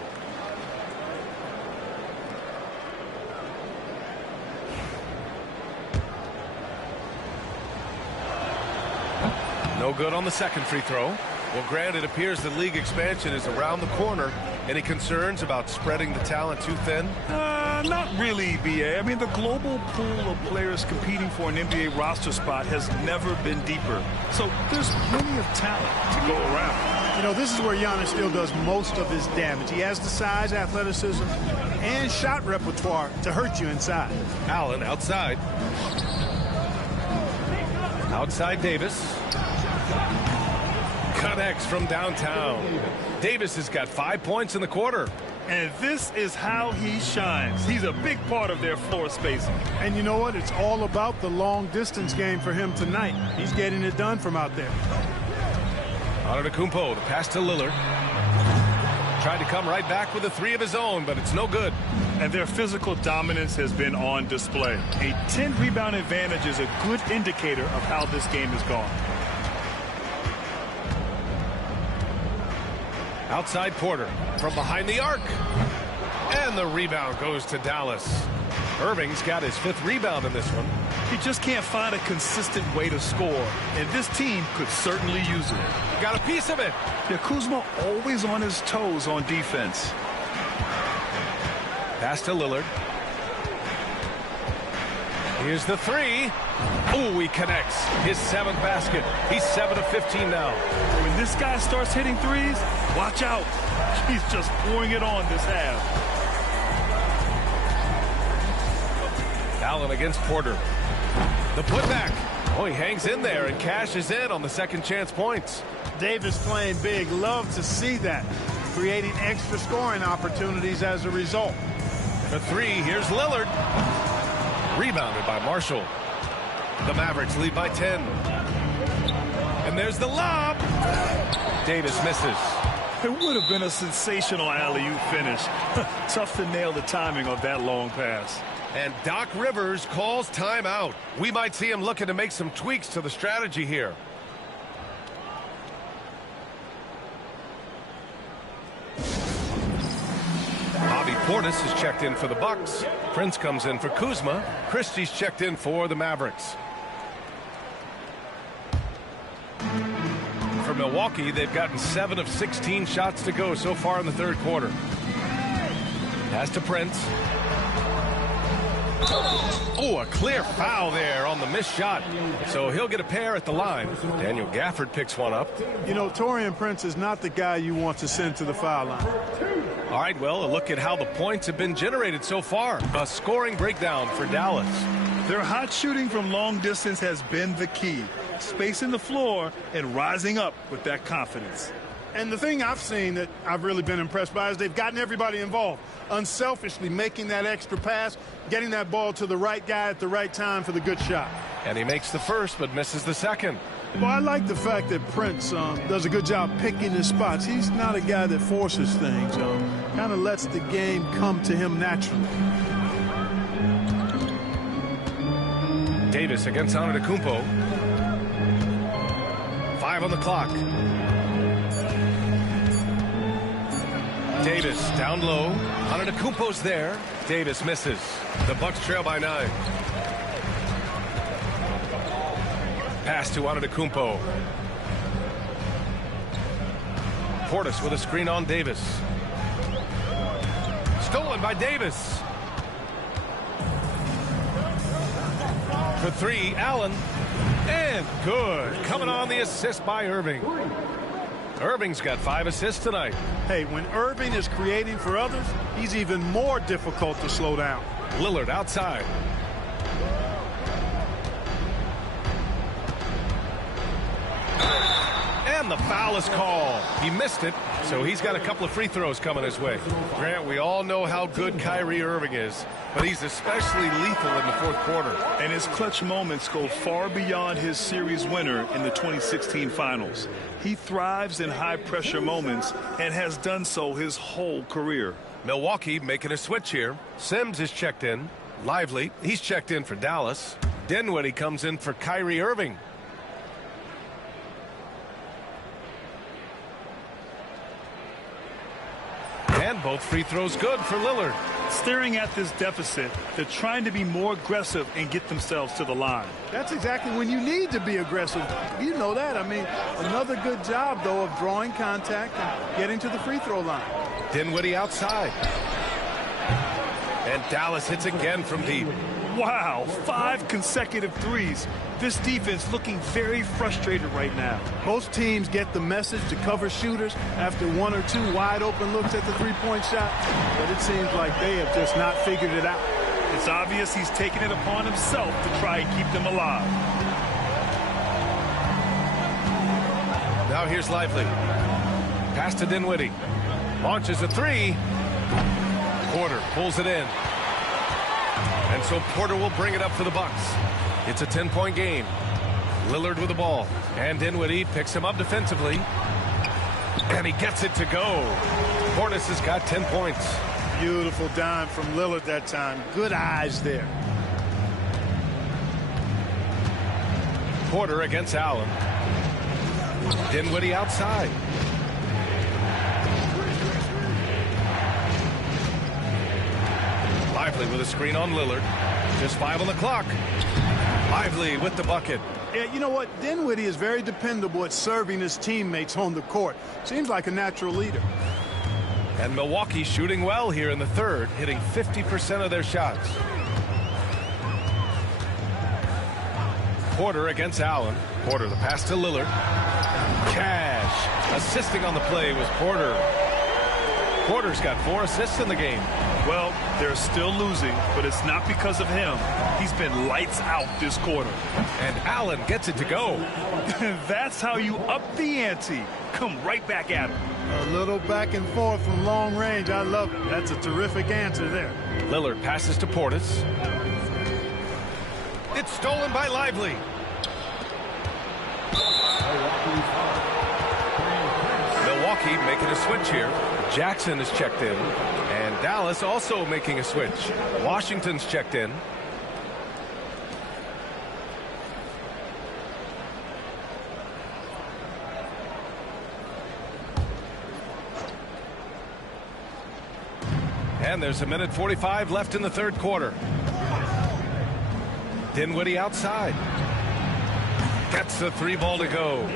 No good on the second free throw. Well, Grant, it appears the league expansion is around the corner. Any concerns about spreading the talent too thin? Not really, B.A. I mean, the global pool of players competing for an NBA roster spot has never been deeper. So there's plenty of talent to go around. You know, this is where Giannis still does most of his damage. He has the size, athleticism, and shot repertoire to hurt you inside. Allen outside. Outside Davis. Connects from downtown. Davis has got 5 points in the quarter. And this is how he shines. He's a big part of their floor spacing. And you know what? It's all about the long distance game for him tonight. He's getting it done from out there. Antetokounmpo, the pass to Lillard. Tried to come right back with a three of his own, but it's no good. And their physical dominance has been on display. A 10-rebound advantage is a good indicator of how this game has gone. Outside Porter from behind the arc. And the rebound goes to Dallas. Irving's got his 5th rebound in this one. He just can't find a consistent way to score, and this team could certainly use it. Got a piece of it. Yeah, Kuzma always on his toes on defense. Pass to Lillard. Here's the three. Oh, he connects. His 7th basket. He's 7 of 15 now. When this guy starts hitting threes, watch out. He's just pouring it on this half. Allen against Porter. The putback. Oh, he hangs in there and cashes in on the second chance points. Davis playing big. Love to see that. Creating extra scoring opportunities as a result. The three. Here's Lillard. Rebounded by Marshall. The Mavericks lead by 10. And there's the lob. Davis misses. It would have been a sensational alley-oop finish. Tough to nail the timing of that long pass. And Doc Rivers calls timeout. We might see him looking to make some tweaks to the strategy here. Bobby Portis is checked in for the Bucks. Prince comes in for Kuzma. Christie's checked in for the Mavericks. For Milwaukee, they've gotten 7 of 16 shots to go so far in the third quarter. Pass to Prince. Oh, a clear foul there on the missed shot. So he'll get a pair at the line. Daniel Gafford picks one up. You know, Taurean Prince is not the guy you want to send to the foul line. All right, well, a look at how the points have been generated so far. A scoring breakdown for Dallas. Their hot shooting from long distance has been the key. Spacing the floor and rising up with that confidence. And the thing I've seen that I've really been impressed by is they've gotten everybody involved. Unselfishly making that extra pass, getting that ball to the right guy at the right time for the good shot. And he makes the first but misses the second. Well, I like the fact that Prince does a good job picking his spots. He's not a guy that forces things. Kind of lets the game come to him naturally. Davis against Antetokounmpo. 5 on the clock. Davis down low. Antetokounmpo's there. Davis misses. The Bucks trail by 9. Pass to Antetokounmpo. Portis with a screen on Davis. Stolen by Davis. For 3, Allen. And good. Coming on the assist by Irving. Irving's got 5 assists tonight. Hey, when Irving is creating for others, he's even more difficult to slow down. Lillard outside. And the foul is called. He missed it, so he's got a couple of free throws coming his way. Grant, we all know how good Kyrie Irving is, but he's especially lethal in the fourth quarter. And his clutch moments go far beyond his series winner in the 2016 finals. He thrives in high-pressure moments and has done so his whole career. Milwaukee making a switch here. Sims is checked in. Lively, he's checked in for Dallas. Dinwiddie comes in for Kyrie Irving. And both free throws good for Lillard. Staring at this deficit, they're trying to be more aggressive and get themselves to the line. That's exactly when you need to be aggressive. You know that. I mean, another good job, though, of drawing contact and getting to the free throw line. Dinwiddie outside. And Dallas hits again from deep. Wow, 5 consecutive threes. This defense looking very frustrated right now. Most teams get the message to cover shooters after 1 or 2 wide open looks at the three-point shot, but it seems like they have just not figured it out. It's obvious he's taken it upon himself to try and keep them alive. Now here's Lively. Pass to Dinwiddie. Launches a 3. Porter pulls it in. And so Porter will bring it up for the Bucks. It's a 10-point game. Lillard with the ball. And Dinwiddie picks him up defensively. And he gets it to go. Portis has got 10 points. Beautiful dime from Lillard that time. Good eyes there. Porter against Allen. Dinwiddie outside. Lively with a screen on Lillard. Just 5 on the clock. Lively with the bucket. Yeah, you know what? Dinwiddie is very dependable at serving his teammates on the court. Seems like a natural leader. And Milwaukee shooting well here in the third, hitting 50% of their shots. Porter against Allen. Porter, the pass to Lillard. Cash. Assisting on the play was Porter. Porter's got 4 assists in the game. Well, they're still losing, but it's not because of him. He's been lights out this quarter. And Allen gets it to go. That's how you up the ante. Come right back at him. A little back and forth from long range. I love it. That's a terrific answer there. Lillard passes to Portis. It's stolen by Lively. Milwaukee making a switch here. Jackson is checked in. And Dallas also making a switch. Washington's checked in. And there's 1:45 left in the third quarter. Dinwiddie outside. Gets the 3 ball to go.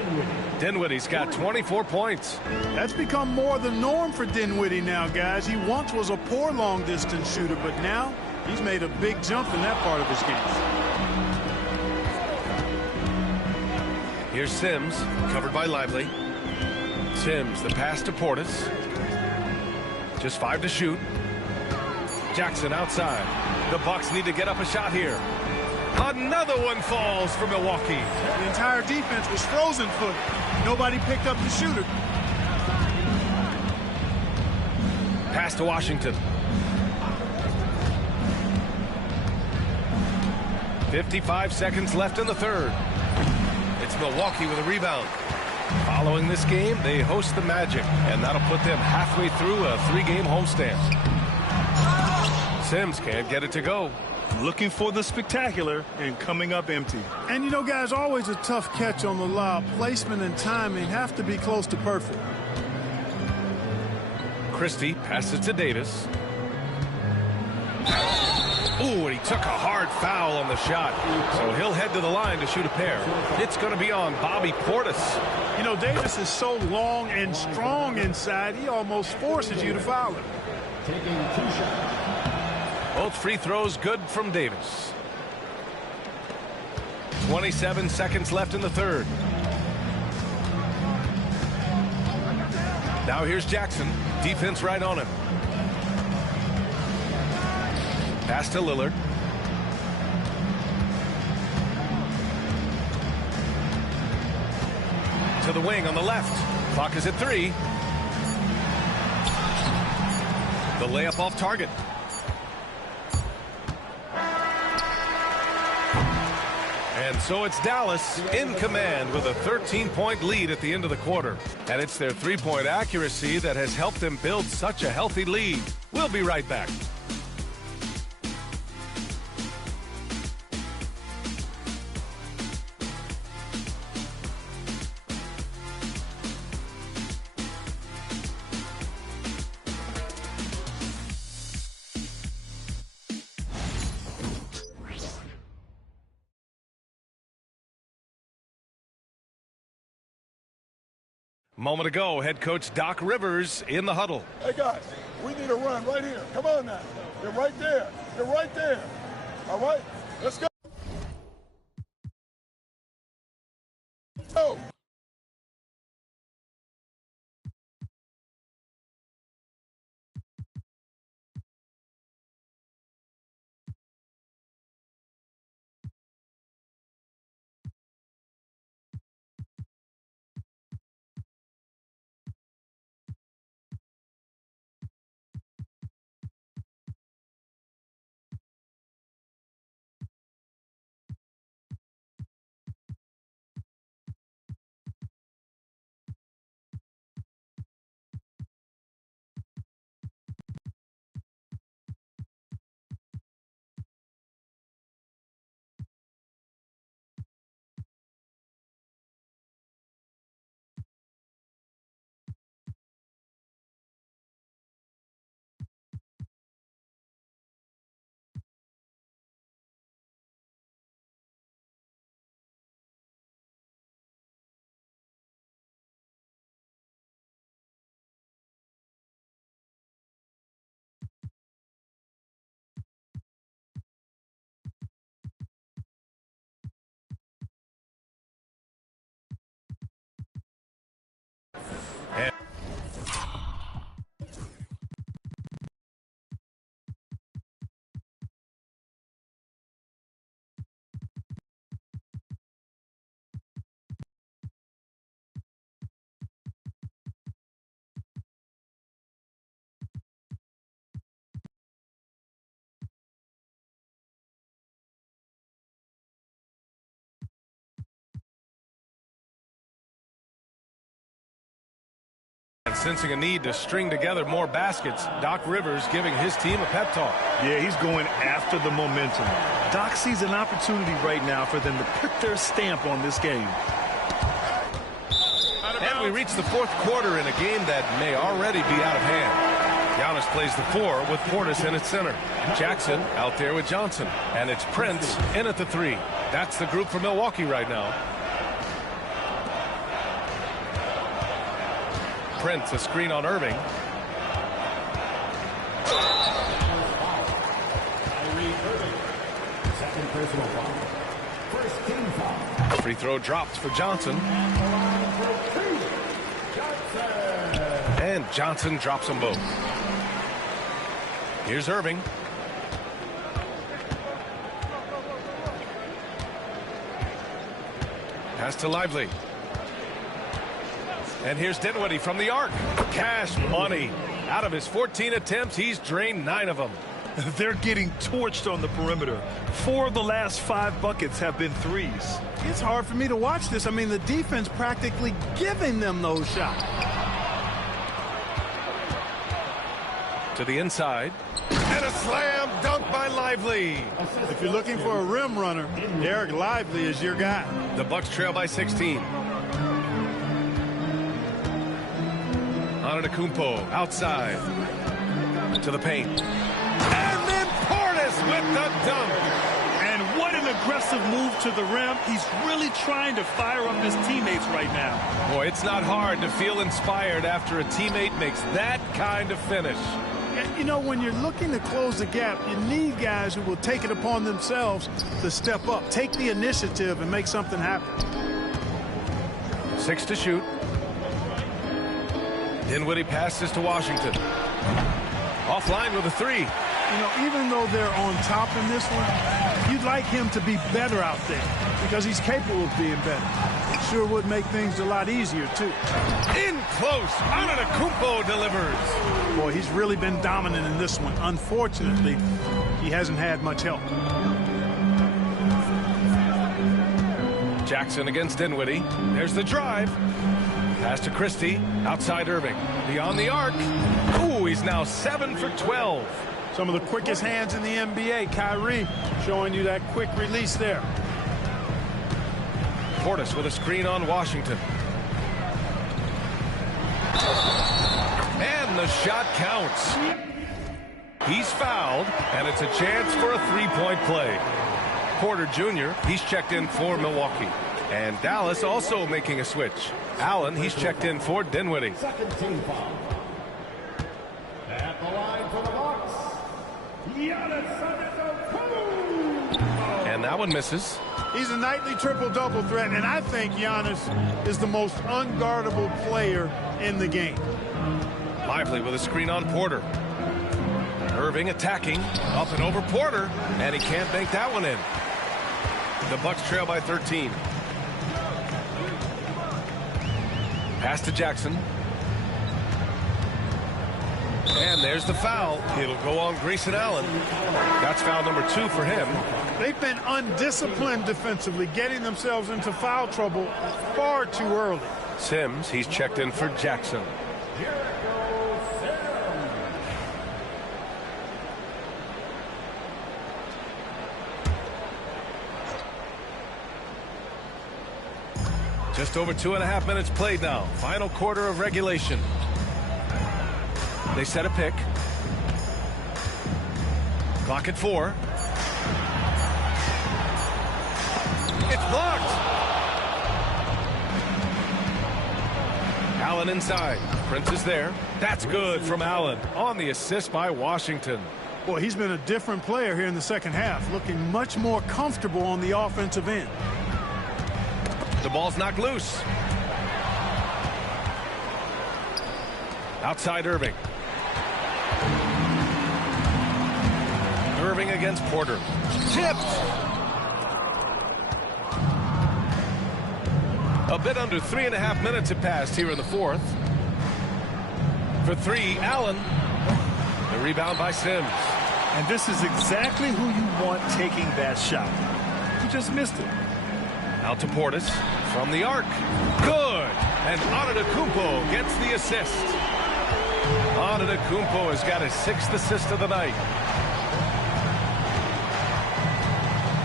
Dinwiddie's got 24 points. That's become more the norm for Dinwiddie now, guys. He once was a poor long-distance shooter, but now he's made a big jump in that part of his game. Here's Sims, covered by Lively. Sims, the pass to Portis. Just 5 to shoot. Jackson outside. The Bucks need to get up a shot here. Another one falls for Milwaukee. The entire defense was frozen footed. Nobody picked up the shooter. Pass to Washington. 55 seconds left in the third. It's Milwaukee with a rebound. Following this game, they host the Magic, and that'll put them halfway through a 3-game homestand. Sims can't get it to go. Looking for the spectacular and coming up empty. And you know, guys, always a tough catch on the lob. Placement and timing have to be close to perfect. Christie passes to Davis. Ooh, and he took a hard foul on the shot. So he'll head to the line to shoot a pair. It's going to be on Bobby Portis. You know, Davis is so long and strong inside, he almost forces you to foul him. Taking 2 shots. Both free throws good from Davis. 27 seconds left in the third. Now here's Jackson. Defense right on him. Pass to Lillard. To the wing on the left. Clock is at 3. The layup off target. And so it's Dallas in command with a 13-point lead at the end of the quarter. And it's their 3-point accuracy that has helped them build such a healthy lead. We'll be right back. Moment ago, head coach Doc Rivers in the huddle. Hey, guys, we need a run right here. Come on now. You're right there. You're right there. All right? Let's go. Go. And sensing a need to string together more baskets, Doc Rivers giving his team a pep talk. Yeah, he's going after the momentum. Doc sees an opportunity right now for them to put their stamp on this game. And we reach the fourth quarter in a game that may already be out of hand. Giannis plays the 4 with Portis in at center. Jackson out there with Johnson. And it's Prince in at the 3. That's the group for Milwaukee right now. Prince, a screen on Irving. Free throw dropped for Johnson. And Johnson drops them both. Here's Irving. Pass to Lively. And here's Dinwiddie from the arc. Cash money. Out of his 14 attempts, he's drained 9 of them. They're getting torched on the perimeter. 4 of the last 5 buckets have been threes. It's hard for me to watch this. I mean, the defense practically giving them those shots. To the inside. And a slam dunk by Lively. If you're looking for a rim runner, Derek Lively is your guy. The Bucks trail by 16. Antetokounmpo outside. To the paint. And then Portis with the dunk. And what an aggressive move to the rim. He's really trying to fire up his teammates right now. Boy, it's not hard to feel inspired after a teammate makes that kind of finish. You know, when you're looking to close the gap, you need guys who will take it upon themselves to step up, take the initiative, and make something happen. 6 to shoot. Dinwiddie passes to Washington. Offline with a 3. You know, even though they're on top in this one, you'd like him to be better out there because he's capable of being better. It sure would make things a lot easier, too. In close. Antetokounmpo delivers. Boy, he's really been dominant in this one. Unfortunately, he hasn't had much help. Jackson against Dinwiddie. There's the drive. Pass to Christie. Outside Irving. Beyond the arc. Ooh, he's now 7 for 12. Some of the quickest hands in the NBA. Kyrie showing you that quick release there. Portis with a screen on Washington. And the shot counts. He's fouled, and it's a chance for a 3-point play. Porter Jr., he's checked in for Milwaukee. And Dallas also making a switch. Allen, he's checked in for Dinwiddie. Second team foul. At the line for the Bucks, And that one misses. He's a nightly triple-double threat, and I think Giannis is the most unguardable player in the game. Lively with a screen on Porter. Irving attacking, up and over Porter, and he can't bank that one in. The Bucks trail by 13. Pass to Jackson. And there's the foul. It'll go on Grayson Allen. That's foul number 2 for him. They've been undisciplined defensively, getting themselves into foul trouble far too early. Sims, he's checked in for Jackson. Just over 2.5 minutes played now. Final quarter of regulation. They set a pick. Clock at 4. It's blocked. Allen inside. Prince is there. That's good from Allen on the assist by Washington. Boy, he's been a different player here in the second half, looking much more comfortable on the offensive end. The ball's knocked loose. Outside Irving. Irving against Porter. Tipped. A bit under 3.5 minutes have passed here in the fourth. For 3, Allen. The rebound by Sims. And this is exactly who you want taking that shot. You just missed it. Out to Portis from the arc. Good. And Antetokounmpo gets the assist. Antetokounmpo has got his 6th assist of the night.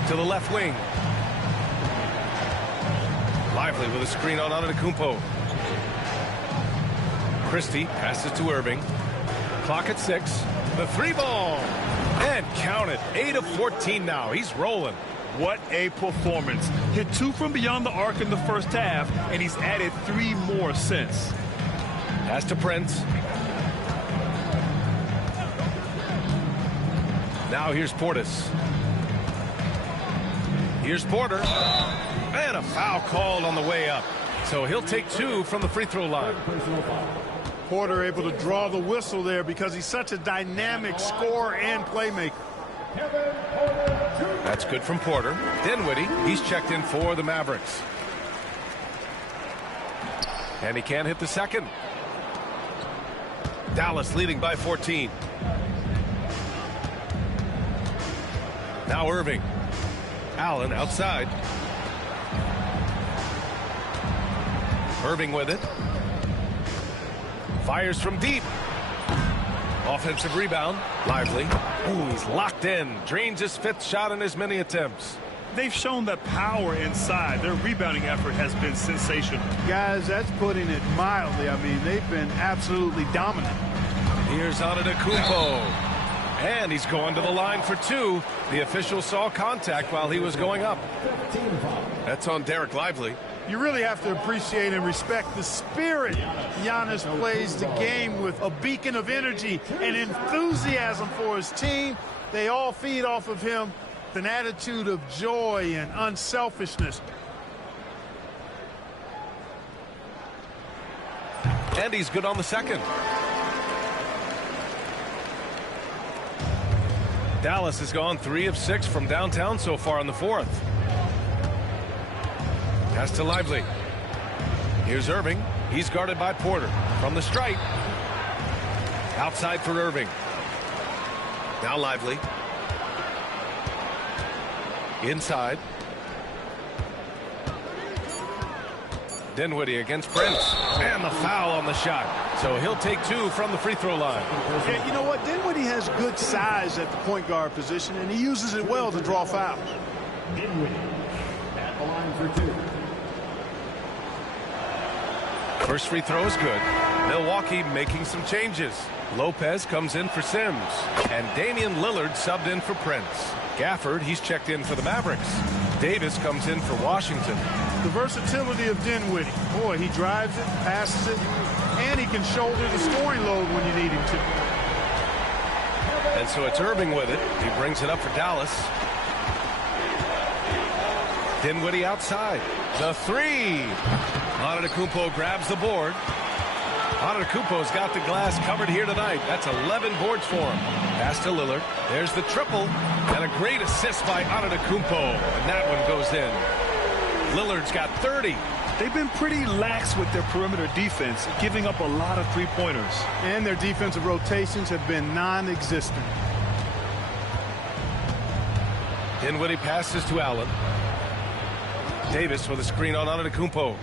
To the left wing. Lively with a screen on Antetokounmpo. Christie passes to Irving. Clock at 6. The 3-ball. And count it. 8 of 14 now. He's rolling. What a performance. Hit 2 from beyond the arc in the first half, and he's added 3 more since. Pass to Prince. Now here's Portis. Here's Porter. And a foul called on the way up. So he'll take 2 from the free throw line. Porter able to draw the whistle there because he's such a dynamic scorer and playmaker. That's good from Porter. Dinwiddie, he's checked in for the Mavericks. And he can't hit the second. Dallas leading by 14. Now Irving. Allen outside. Irving with it. Fires from deep. Offensive rebound. Lively. Ooh, he's locked in. Drains his 5th shot in as many attempts. They've shown that power inside. Their rebounding effort has been sensational. Guys, that's putting it mildly. I mean, they've been absolutely dominant. Here's Antetokounmpo. And he's going to the line for 2. The official saw contact while he was going up. That's on Derek Lively. You really have to appreciate and respect the spirit Giannis plays the game with. A beacon of energy and enthusiasm for his team. They all feed off of him with an attitude of joy and unselfishness. And he's good on the second. Dallas has gone 3 of 6 from downtown so far in the 4th. Pass to Lively. Here's Irving. He's guarded by Porter. From the stripe. Outside for Irving. Now Lively. Inside. Dinwiddie against Prince. And the foul on the shot. So he'll take 2 from the free throw line. Yeah, you know what? Dinwiddie has good size at the point guard position, and he uses it well to draw fouls. Dinwiddie at the line for 2. First free throw is good. Milwaukee making some changes. Lopez comes in for Sims. And Damian Lillard subbed in for Prince. Gafford, he's checked in for the Mavericks. Davis comes in for Washington. The versatility of Dinwiddie. Boy, he drives it, passes it, and he can shoulder the scoring load when you need him to. And so it's Irving with it. He brings it up for Dallas. Dinwiddie outside. The 3. Antetokounmpo grabs the board. Antetokounmpo's got the glass covered here tonight. That's 11 boards for him. Pass to Lillard. There's the triple. And a great assist by Antetokounmpo. And that one goes in. Lillard's got 30. They've been pretty lax with their perimeter defense, giving up a lot of 3-pointers. And their defensive rotations have been non-existent. Dinwiddie passes to Allen. Davis with a screen on Antetokounmpo.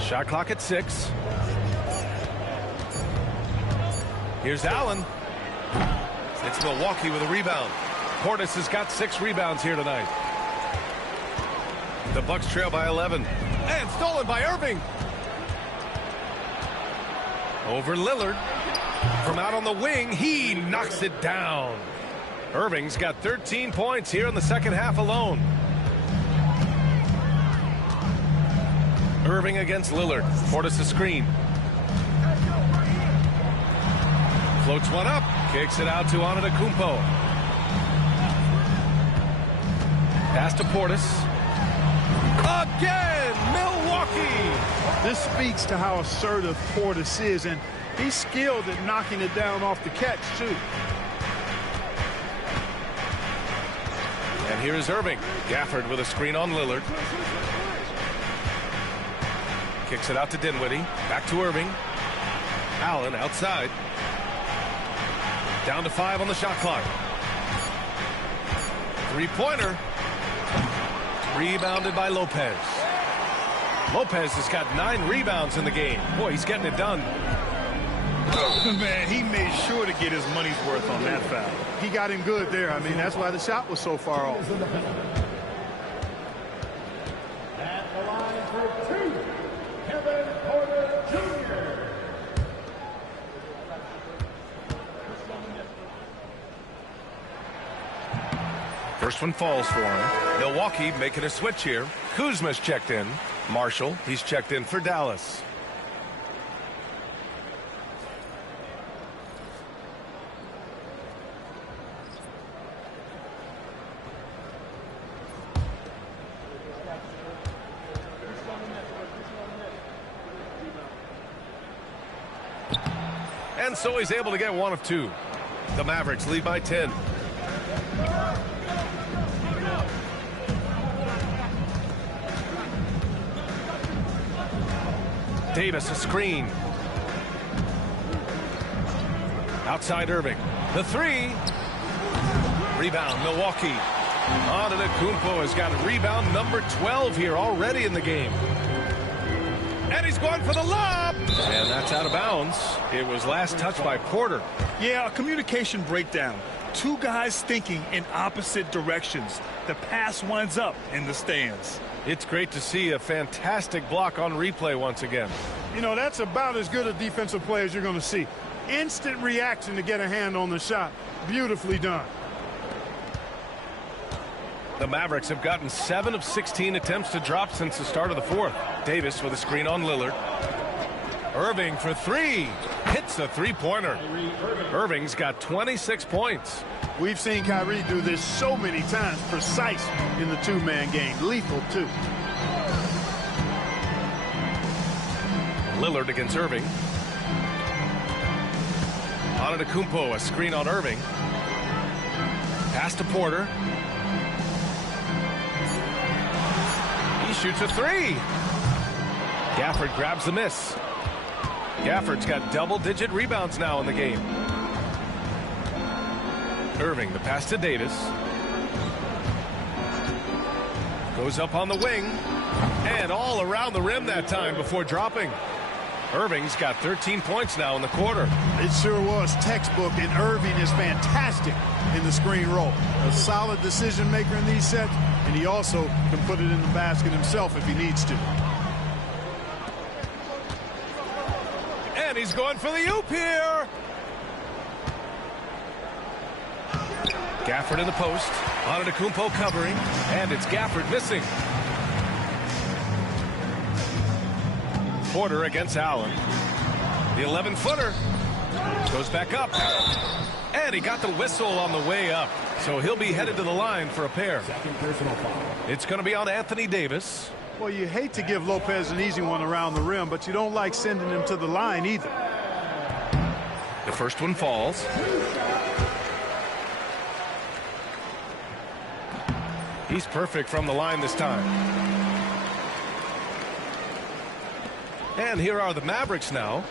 Shot clock at 6. Here's Allen. It's Milwaukee with a rebound. Portis has got 6 rebounds here tonight. The Bucks trail by 11. And stolen by Irving. Over Lillard. From out on the wing, he knocks it down. Irving's got 13 points here in the second half alone. Irving against Lillard. Portis a screen. Floats one up. Kicks it out to Antetokounmpo. Pass to Portis. Again, Milwaukee. This speaks to how assertive Portis is, and he's skilled at knocking it down off the catch, too. And here is Irving. Gafford with a screen on Lillard. Kicks it out to Dinwiddie. Back to Irving. Allen outside. Down to 5 on the shot clock. 3-pointer. Rebounded by Lopez. Lopez has got 9 rebounds in the game. Boy, he's getting it done. Man, he made sure to get his money's worth on that foul. He got him good there. I mean, that's why the shot was so far off. At the line for 2, Kevin Porter Jr. First one falls for him. Milwaukee making a switch here. Kuzma's checked in. Marshall, he's checked in for Dallas. And so he's able to get one of 2. The Mavericks lead by 10. Davis, a screen. Outside Irving. The 3. Rebound, Milwaukee. Antetokounmpo has got rebound number 12 here already in the game. And he's going for the lob. And that's out of bounds. It was last touched by Porter. Yeah, a communication breakdown. 2 guys thinking in opposite directions. The pass winds up in the stands. It's great to see a fantastic block on replay once again. You know, that's about as good a defensive play as you're going to see. Instant reaction to get a hand on the shot. Beautifully done. The Mavericks have gotten 7 of 16 attempts to drop since the start of the 4th. Davis with a screen on Lillard. Irving for 3. Hits a 3-pointer. Irving's got 26 points. We've seen Kyrie do this so many times, precise in the 2-man game. Lethal, too. Lillard against Irving. Antetokounmpo, a screen on Irving. Pass to Porter. He shoots a 3. Gafford grabs the miss. Gafford's got double-digit rebounds now in the game. Irving, the pass to Davis. Goes up on the wing. And all around the rim that time before dropping. Irving's got 13 points now in the quarter. It sure was textbook, and Irving is fantastic in the screen roll. A solid decision maker in these sets, and he also can put it in the basket himself if he needs to. And he's going for the oop here. Gafford in the post. Antetokounmpo covering. And it's Gafford missing. Porter against Allen. The 11-footer goes back up. And he got the whistle on the way up. So he'll be headed to the line for a pair. It's going to be on Anthony Davis. Well, you hate to give Lopez an easy one around the rim, but you don't like sending him to the line either. The first one falls. He's perfect from the line this time. And here are the Mavericks now.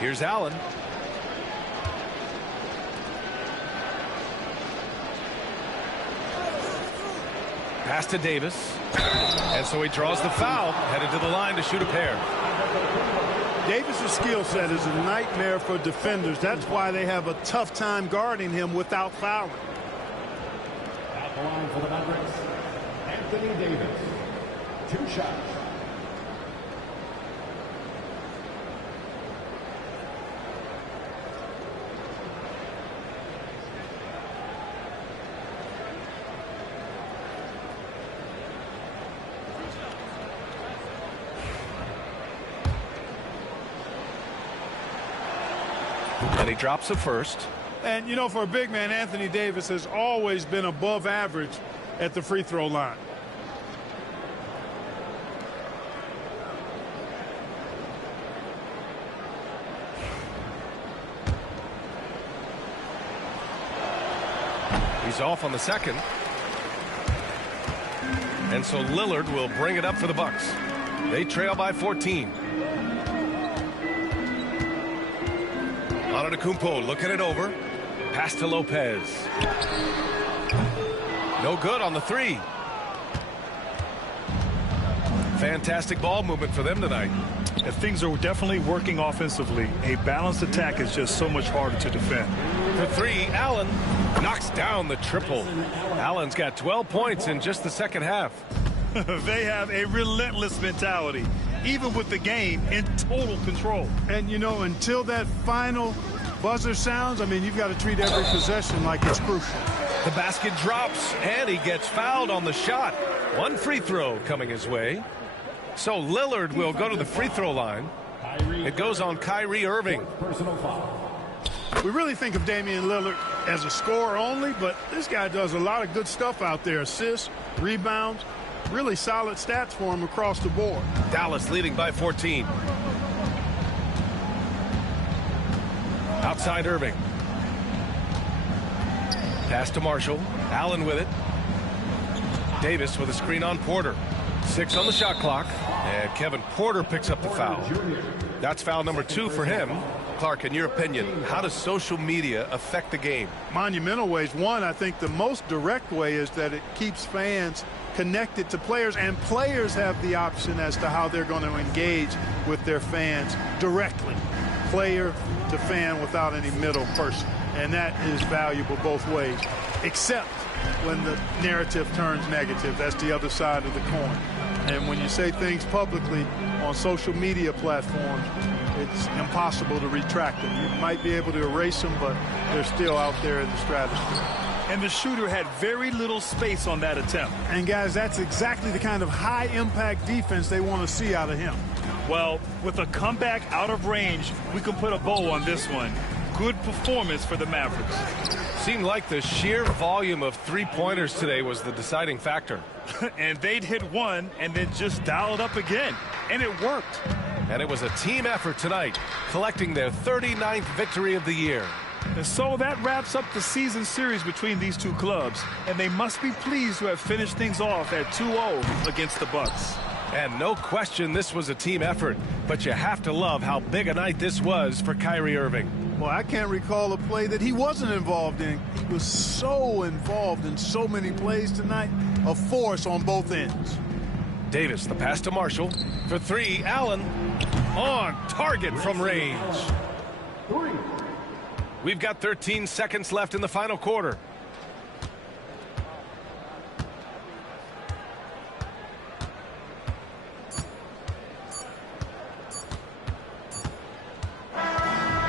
Here's Allen. Pass to Davis. And so he draws the foul, headed to the line to shoot a pair. Davis' skill set is a nightmare for defenders. That's why they have a tough time guarding him without fouling. At the line for the Mavericks, Anthony Davis. 2 shots. And he drops the first. And, you know, for a big man, Anthony Davis has always been above average at the free throw line. He's off on the second. And so Lillard will bring it up for the Bucks. They trail by 14. Antetokounmpo looking it over. Pass to Lopez. No good on the 3. Fantastic ball movement for them tonight. And things are definitely working offensively. A balanced attack is just so much harder to defend. For three, Allen knocks down the triple. Allen's got 12 points in just the second half. They have a relentless mentality, even with the game in total control. And, you know, until that final buzzer sounds, I mean, you've got to treat every possession like it's crucial. The basket drops, and he gets fouled on the shot. One free throw coming his way. So Lillard will go to the free throw line. It goes on Kyrie Irving. Personal foul. We really think of Damian Lillard as a scorer only, but this guy does a lot of good stuff out there. Assists, rebounds, really solid stats for him across the board. Dallas leading by 14. Outside Irving. Pass to Marshall. Allen with it. Davis with a screen on Porter. 6 on the shot clock. And Kevin Porter picks up the foul. That's foul number 2 for him. Clark, in your opinion, how does social media affect the game? Monumental ways. One, I think the most direct way is that it keeps fans connected to players, and players have the option as to how they're going to engage with their fans directly. Player to fan without any middle person. And that is valuable both ways, except when the narrative turns negative. That's the other side of the coin. And when you say things publicly on social media platforms, it's impossible to retract them. You might be able to erase them, but they're still out there in the stratosphere. And the shooter had very little space on that attempt. And, guys, that's exactly the kind of high-impact defense they want to see out of him. Well, with a comeback out of range, we can put a bow on this one. Good performance for the Mavericks. Seemed like the sheer volume of three-pointers today was the deciding factor. And they'd hit one and then just dial it up again. And it worked. And it was a team effort tonight, collecting their 39th victory of the year. And so that wraps up the season series between these two clubs. And they must be pleased to have finished things off at 2-0 against the Bucks. And no question this was a team effort, but you have to love how big a night this was for Kyrie Irving. Well, I can't recall a play that he wasn't involved in. He was so involved in so many plays tonight, a force on both ends. Davis, the pass to Marshall. For three, Allen on target from range. We've got 13 seconds left in the final quarter.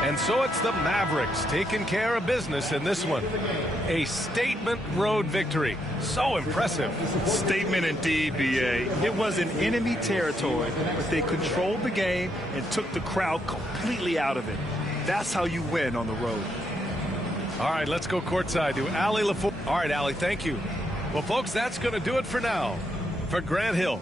And so it's the Mavericks taking care of business in this one. A statement road victory. So impressive. Statement indeed, B.A. It was in enemy territory, but they controlled the game and took the crowd completely out of it. That's how you win on the road. All right, let's go courtside to Allie LaFour. All right, Allie, thank you. Well, folks, that's going to do it for now. For Grant Hill.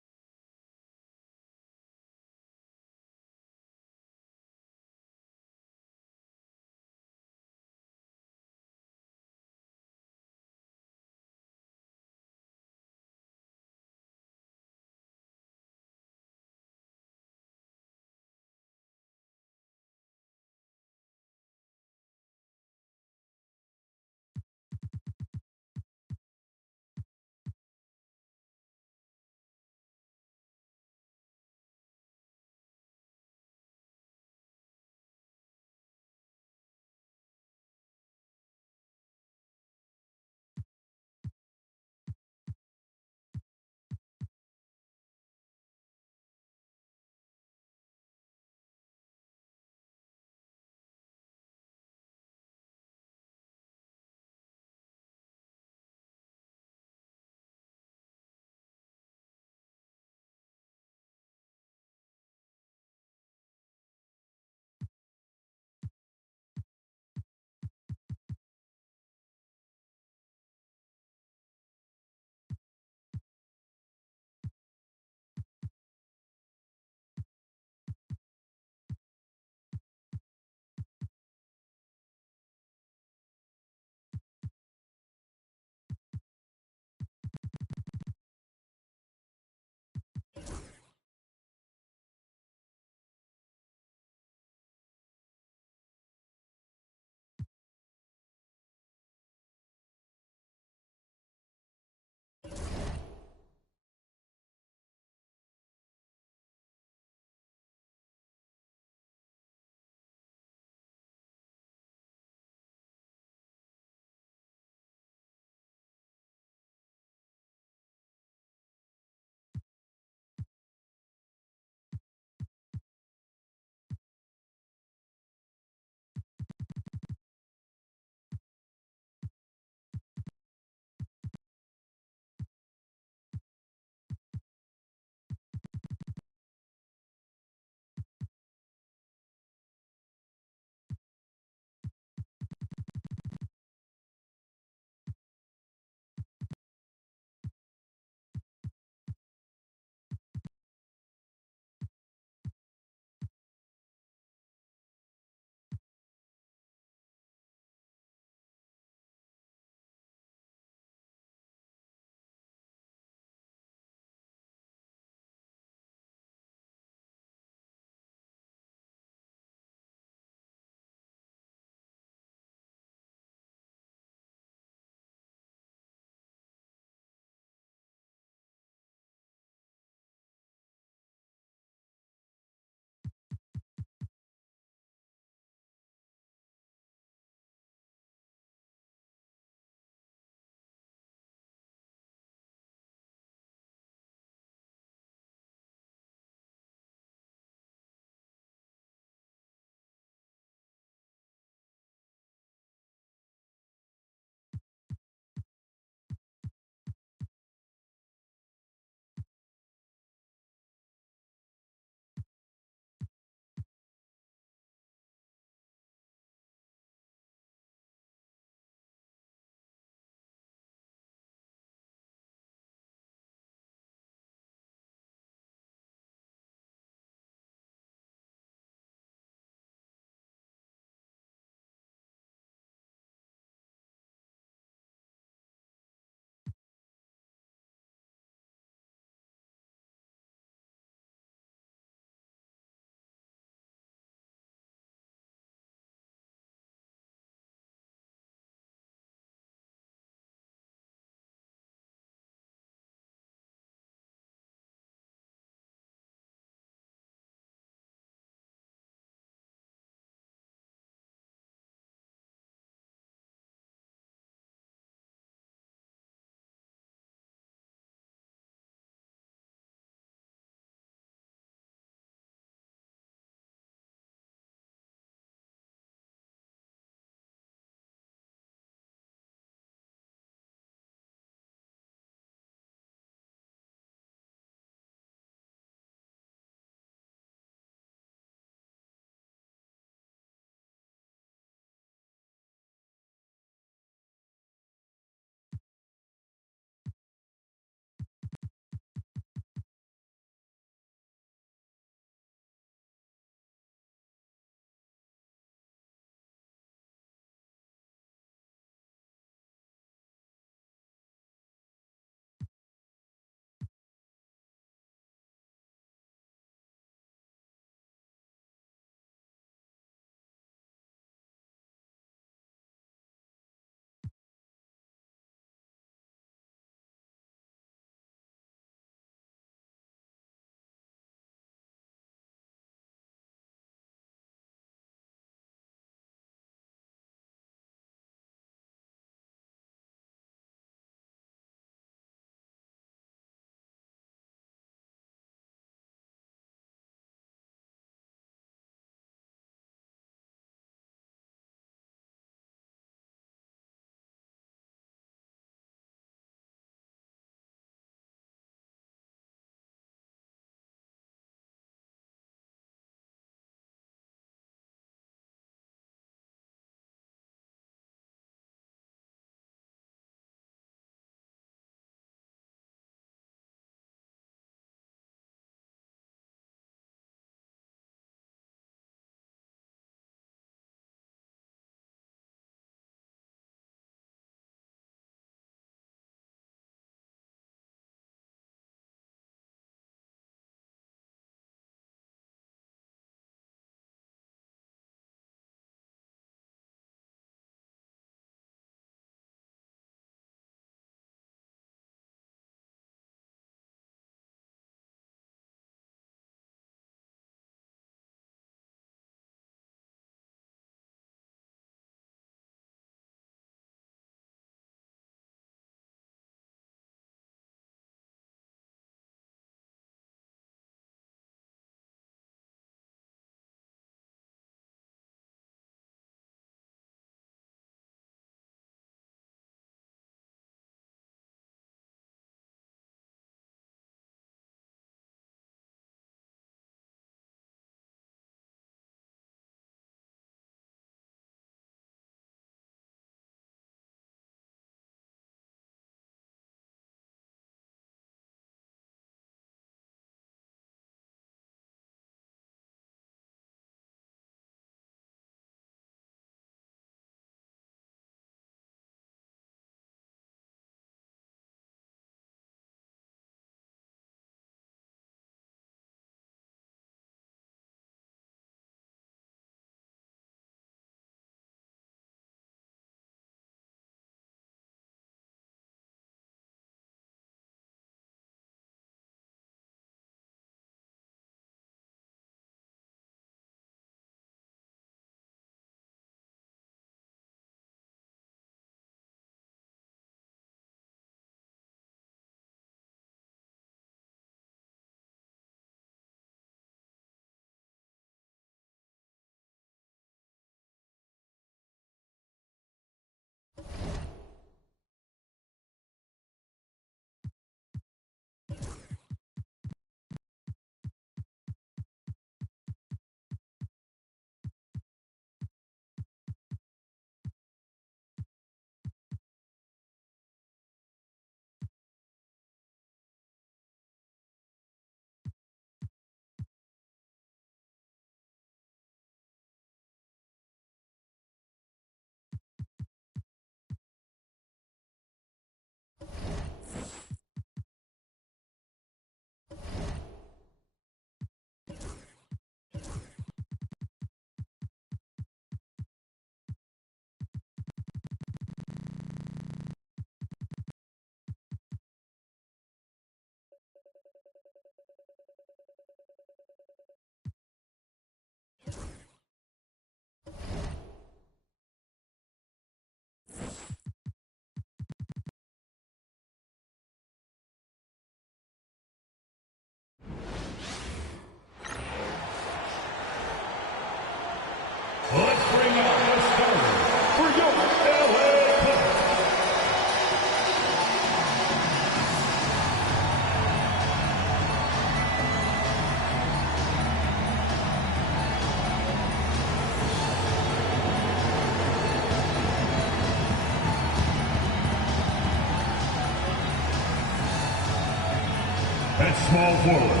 At small forward,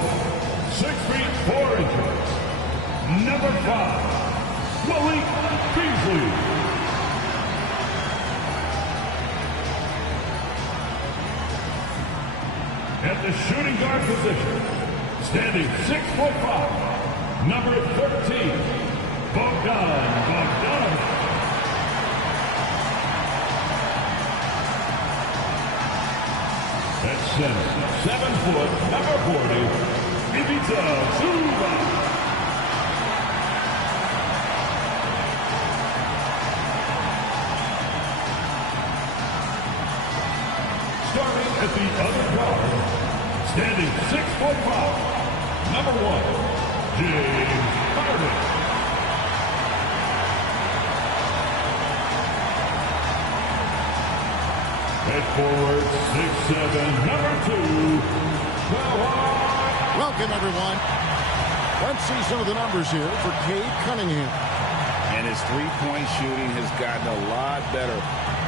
6 feet 4 inches, number 5, Malik Beasley. At the shooting guard position, standing 6'5", number 13, Bogdanovich. At center, 7 foot, number 40, Ivica Zubac. Starting at the other guard, standing 6'5", number 1, James Harden. At forward, 6'7", number 2, Welcome, everyone. Let's see some of the numbers here for Cade Cunningham. And his three-point shooting has gotten a lot better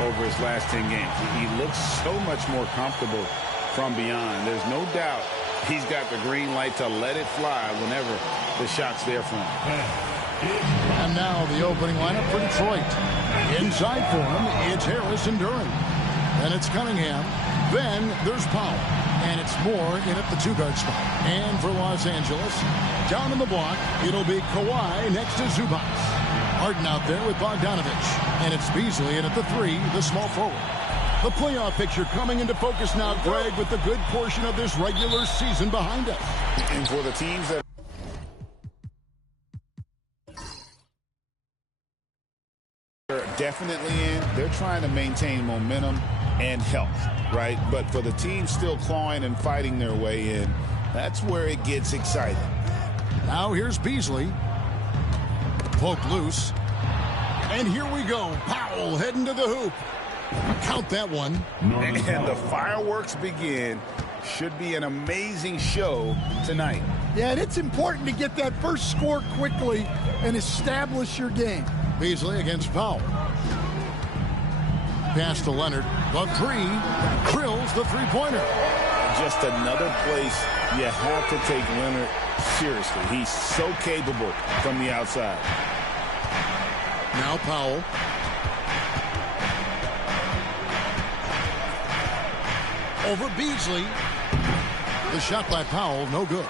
over his last 10 games. He looks so much more comfortable from beyond. There's no doubt he's got the green light to let it fly whenever the shot's there from him. And now the opening lineup for Detroit. Inside for him, it's Harris and Duran. Then it's Cunningham. Then there's Powell. And it's Moore in at the 2-guard spot. And for Los Angeles, down in the block, it'll be Kawhi next to Zubac. Harden out there with Bogdanovich. And it's Beasley in at the 3, the small forward. The playoff picture coming into focus now, Greg, with the good portion of this regular season behind us. And for the teams that are definitely in, they're trying to maintain momentum and health, right? But for the team still clawing and fighting their way in, that's where it gets exciting. Now here's Beasley. Poked loose. And here we go. Powell heading to the hoop. Count that one. And the fireworks begin. Should be an amazing show tonight. Yeah, and it's important to get that first score quickly and establish your game. Beasley against Powell. Pass to Leonard. The 3 drills the three-pointer. Just another place you have to take Leonard seriously. He's so capable from the outside. Now Powell. Over Beasley. The shot by Powell, no good.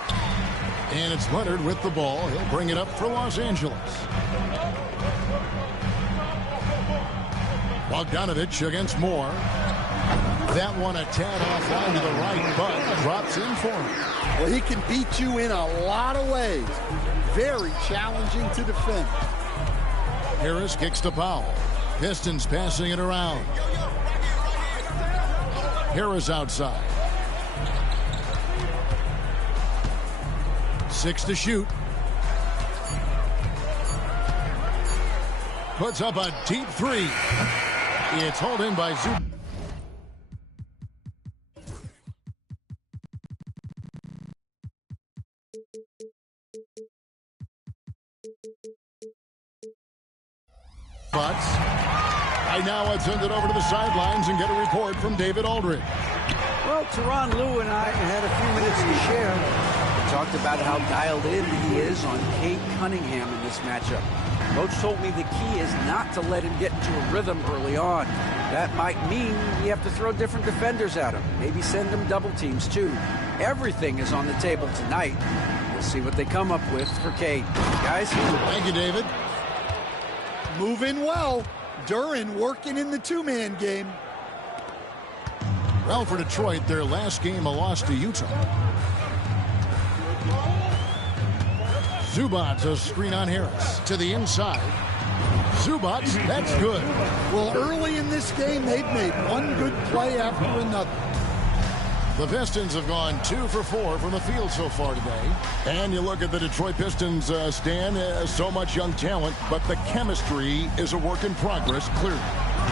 And it's Leonard with the ball. He'll bring it up for Los Angeles. Bogdanovich against Moore. That one a tad offline to the right, but drops in for him. Well, he can beat you in a lot of ways. Very challenging to defend. Harris kicks to Powell. Pistons passing it around. Harris outside. 6 to shoot. Puts up a deep 3. It's hauled in by Zubac. Right now, let's send it over to the sidelines and get a report from David Aldridge. Well, Teron Lue and I had a few minutes to share. We talked about how dialed in he is on Cade Cunningham in this matchup. Coach told me the key is not to let him get into a rhythm early on. That might mean you have to throw different defenders at him. Maybe send him double teams, too. Everything is on the table tonight. We'll see what they come up with for Cade. Guys? Thank you, David. Moving well. Duran working in the 2-man game. Well, for Detroit, their last game a loss to Utah. Zubac, a screen on Harris. To the inside. Zubac, that's good. Well, early in this game, they've made one good play after another. The Pistons have gone 2 for 4 from the field so far today. And you look at the Detroit Pistons, Stan, so much young talent, but the chemistry is a work in progress, clearly.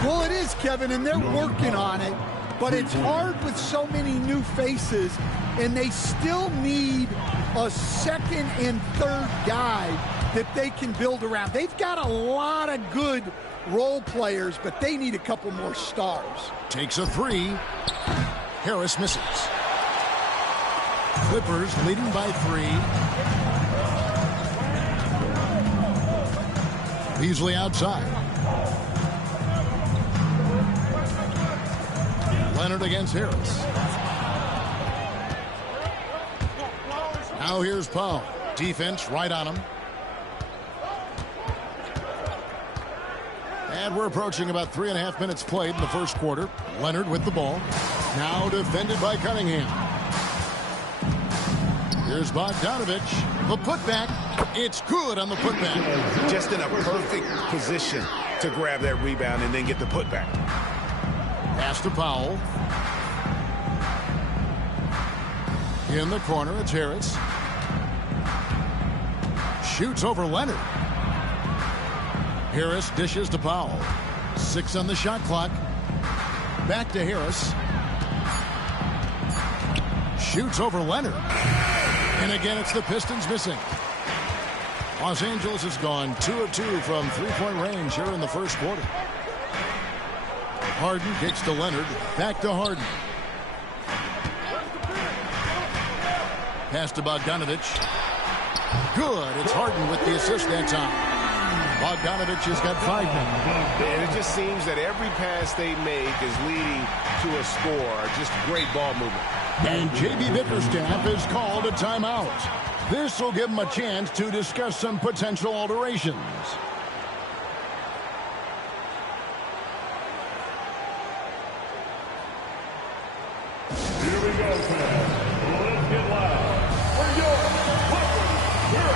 Well, it is, Kevin, and they're working on it. But it's hard with so many new faces, and they still need a second and third guy that they can build around. They've got a lot of good role players, but they need a couple more stars. Takes a 3. Harris misses. Clippers leading by 3. Beasley outside. Leonard against Harris. Now here's Powell. Defense right on him. And we're approaching about 3.5 minutes played in the first quarter. Leonard with the ball. Now defended by Cunningham. Here's Bogdanovich. The putback. It's good on the putback. Just in a perfect position to grab that rebound and then get the putback. Pass to Powell. In the corner, it's Harris. Shoots over Leonard. Harris dishes to Powell. 6 on the shot clock. Back to Harris. Shoots over Leonard. And again, it's the Pistons missing. Los Angeles has gone 2 of 2 from three-point range here in the first quarter. Harden kicks to Leonard. Back to Harden. Pass to Bogdanovich. Good. It's Harden with the assist that time. Bogdanovich has got 5 now. And it just seems that every pass they make is leading to a score. Just great ball movement. And J.B. Bickerstaff has called a timeout. This will give him a chance to discuss some potential alterations. Here we go, fans. Let's get loud for your Clippers hero.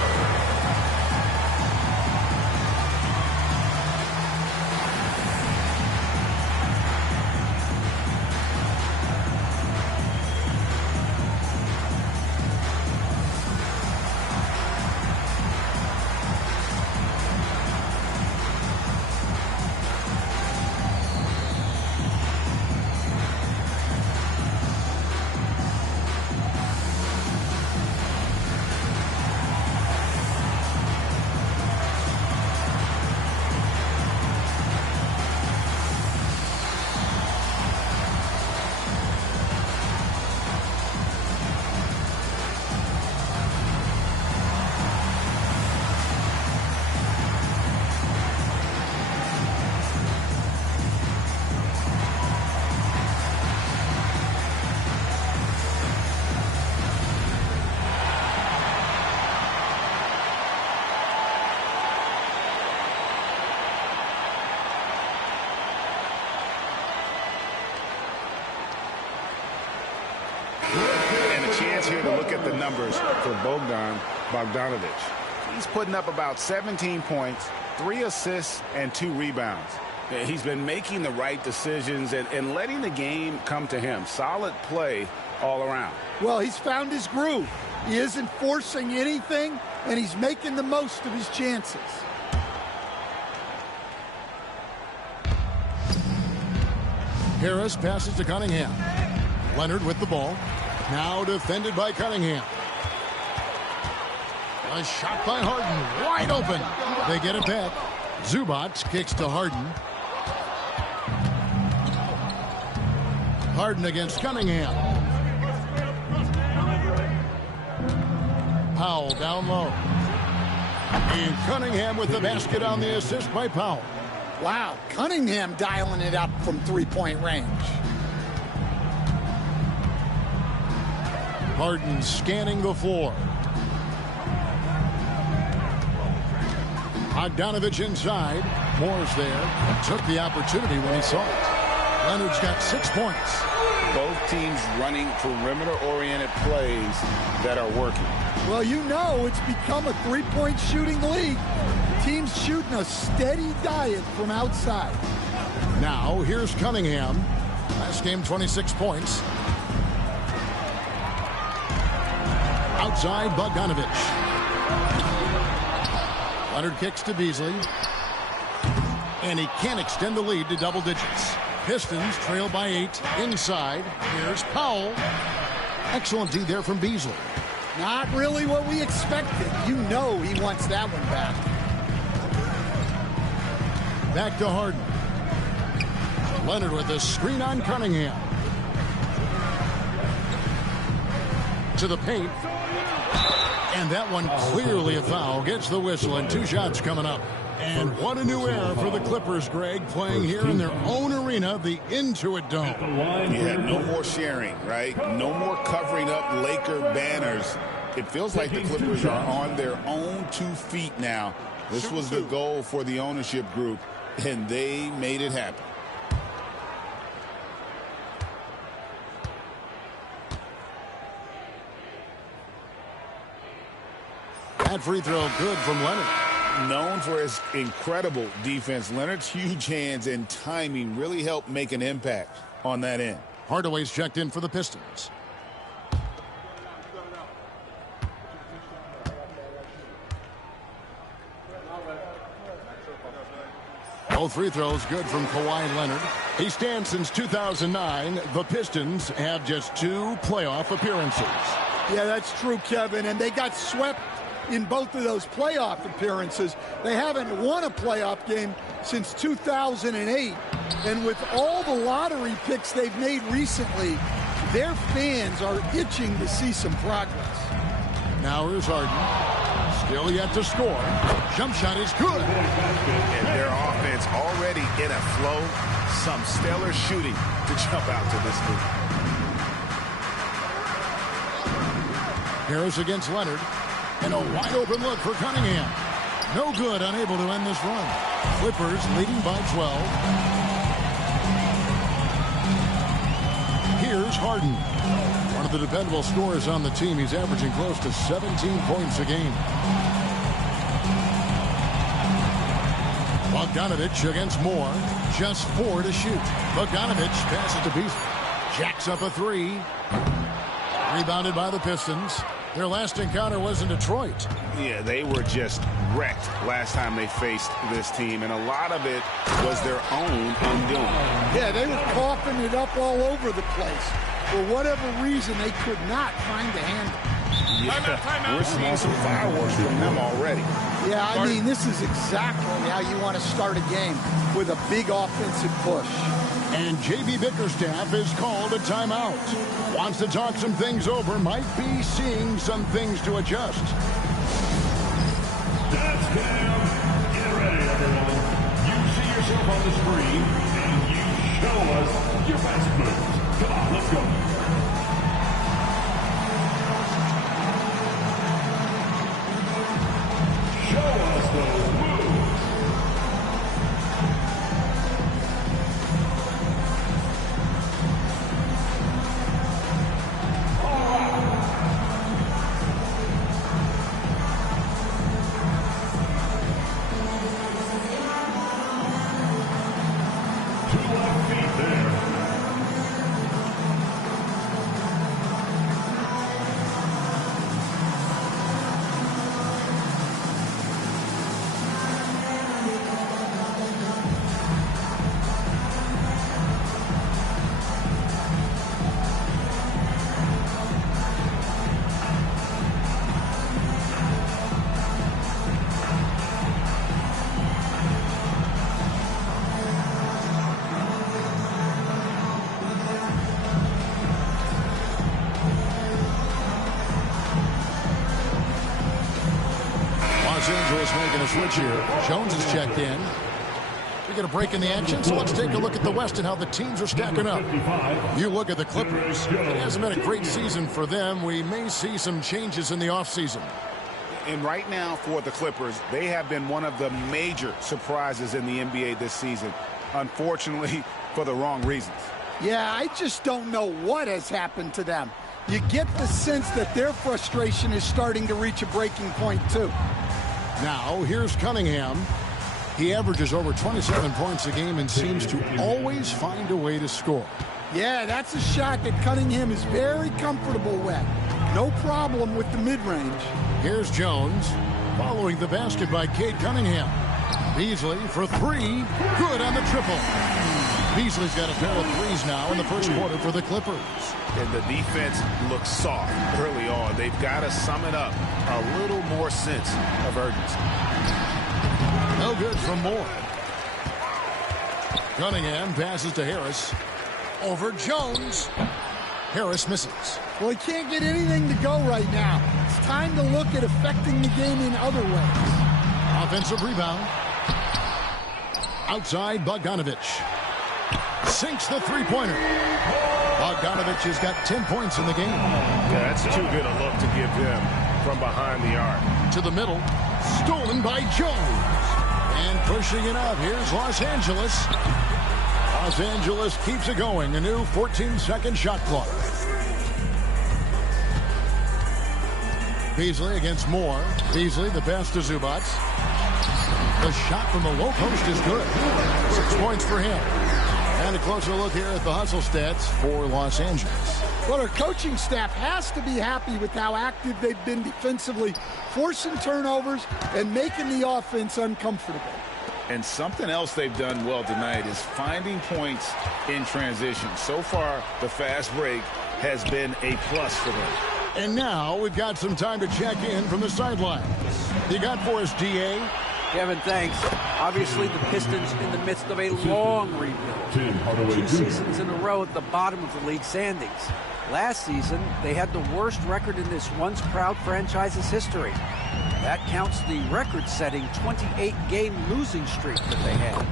Here to look at the numbers for Bogdanovich. He's putting up about 17 points, 3 assists, and 2 rebounds. He's been making the right decisions and letting the game come to him. Solid play all around. Well, he's found his groove. He isn't forcing anything, and he's making the most of his chances. Harris passes to Cunningham. Leonard with the ball. Now defended by Cunningham. A shot by Harden. Wide open. They get it back. Zubac kicks to Harden. Harden against Cunningham. Powell down low. And Cunningham with the basket on the assist by Powell. Wow, Cunningham dialing it up from three-point range. Harden scanning the floor. Bogdanovich inside. Moore's there. Took the opportunity when he saw it. Leonard's got 6 points. Both teams running perimeter-oriented plays that are working. Well, you know it's become a three-point shooting league. Teams shooting a steady diet from outside. Now, here's Cunningham. Last game, 26 points. Outside, Bogdanovich. Leonard kicks to Beasley. And he can't extend the lead to double digits. Pistons trail by 8. Inside, here's Powell. Excellent D there from Beasley. Not really what we expected. You know he wants that one back. Back to Harden. Leonard with a screen on Cunningham. to the paint. And that one clearly a foul. Gets the whistle, and 2 shots coming up. And what a new era for the Clippers, Greg, playing here in their own arena, the Intuit Dome. Yeah, no more sharing, right? No more covering up Laker banners. It feels like the Clippers are on their own 2 feet now. This was the goal for the ownership group, and they made it happen. That free throw good from Leonard. Known for his incredible defense, Leonard's huge hands and timing really helped make an impact on that end. Hardaway's checked in for the Pistons. Both free throws good from Kawhi Leonard. He stands since 2009. The Pistons have just 2 playoff appearances. Yeah, that's true, Kevin, and they got swept in both of those playoff appearances. They haven't won a playoff game since 2008. And with all the lottery picks they've made recently, their fans are itching to see some progress. Now here's Harden. Still yet to score. Jump shot is good. And their offense already in a flow. Some stellar shooting to jump out to this lead. Harris against Leonard. And a wide open look for Cunningham. No good, unable to end this run. Clippers leading by 12. Here's Harden. One of the dependable scorers on the team. He's averaging close to 17 points a game. Bogdanovich against Moore. Just 4 to shoot. Bogdanovich passes to Beasley. Jacks up a 3. Rebounded by the Pistons. Their last encounter was in Detroit. Yeah, they were just wrecked last time they faced this team, and a lot of it was their own undoing. Yeah, they were coughing it up all over the place. For whatever reason, they could not find the handle. Yeah, we're seeing some fireworks from them already. Yeah, I mean, this is exactly how you want to start a game, with a big offensive push. And J.B. Bickerstaff is called a timeout. Wants to talk some things over, might be seeing some things to adjust. That's Cam. Get ready, everyone. You see yourself on the screen, and you show us your best moves. Come on, let's go. Show us those moves. Los Angeles making a switch here. Jones is checked in. We get a break in the action, so let's take a look at the West and how the teams are stacking up. You look at the Clippers. It hasn't been a great season for them. We may see some changes in the offseason. And right now for the Clippers, they have been one of the major surprises in the NBA this season. Unfortunately, for the wrong reasons. Yeah, I just don't know what has happened to them. You get the sense that their frustration is starting to reach a breaking point, too. Now, here's Cunningham. He averages over 27 points a game and seems to always find a way to score. Yeah, that's a shot that Cunningham is very comfortable with. No problem with the mid-range. Here's Jones, following the basket by Cade Cunningham. Beasley for 3. Good on the triple. Beasley's got a pair of threes now in the first quarter for the Clippers. And the defense looks soft early on. They've got to sum it up. A little more sense of urgency. No good from Moore. Cunningham passes to Harris. Over Jones. Harris misses. Well, he can't get anything to go right now. It's time to look at affecting the game in other ways. Offensive rebound. Outside, Bogdanovich. Sinks the three-pointer. Bogdanovich has got 10 points in the game. Yeah, that's too good a look to give him from behind the arc. To the middle. Stolen by Jones. And pushing it up. Here's Los Angeles. Los Angeles keeps it going. A new 14-second shot clock. Beasley against Moore. Beasley, the pass to Zubac. The shot from the low post is good. 6 points for him. And a closer look here at the hustle stats for Los Angeles. Well, our coaching staff has to be happy with how active they've been defensively, forcing turnovers and making the offense uncomfortable. And something else they've done well tonight is finding points in transition. So far, the fast break has been a plus for them. And now we've got some time to check in from the sidelines. You got for us, DA? Kevin, thanks. Obviously, the Pistons in the midst of a long rebuild. 2 seasons in a row at the bottom of the league standings. Last season, they had the worst record in this once proud franchise's history. That counts the record-setting 28-game losing streak that they had.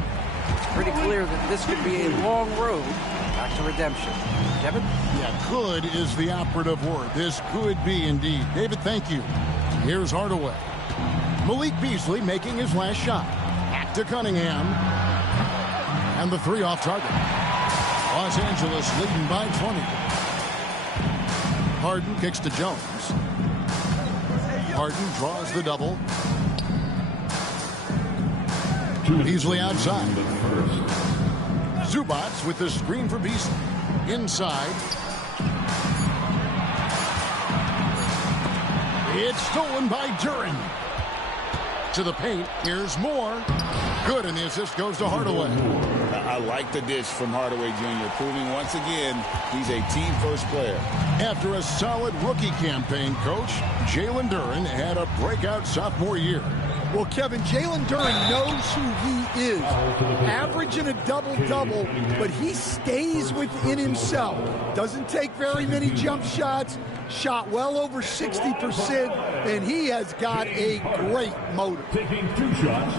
It's pretty clear that this could be a long road back to redemption. Kevin? Yeah, could is the operative word. This could be indeed. David, thank you. Here's Hardaway. Malik Beasley making his last shot. Back to Cunningham. And the 3 off target. Los Angeles leading by 20. Harden kicks to Jones. Harden draws the double. Beasley outside. Zubac with the screen for Beasley. Inside. It's stolen by Duren. To the paint. Here's Moore. Good, and the assist goes to Hardaway. I like the dish from Hardaway Jr., proving once again he's a team-first player. After a solid rookie campaign, Coach, Jalen Duren had a breakout sophomore year. Well, Kevin, Jalen Duren knows who he is. Averaging a double-double, but he stays within himself. Doesn't take very many jump shots. Shot well over 60%, and he has got a great motor. Taking 2 shots.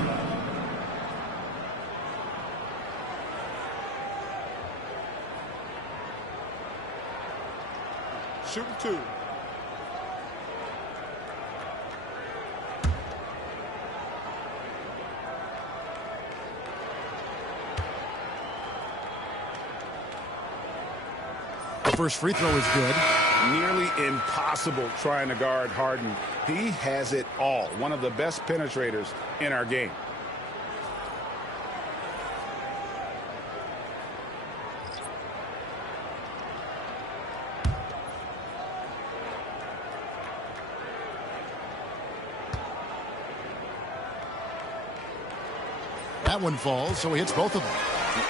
Shooting 2. The first free throw is good. Nearly impossible trying to guard Harden. He has it all. One of the best penetrators in our game. That one falls, so he hits both of them.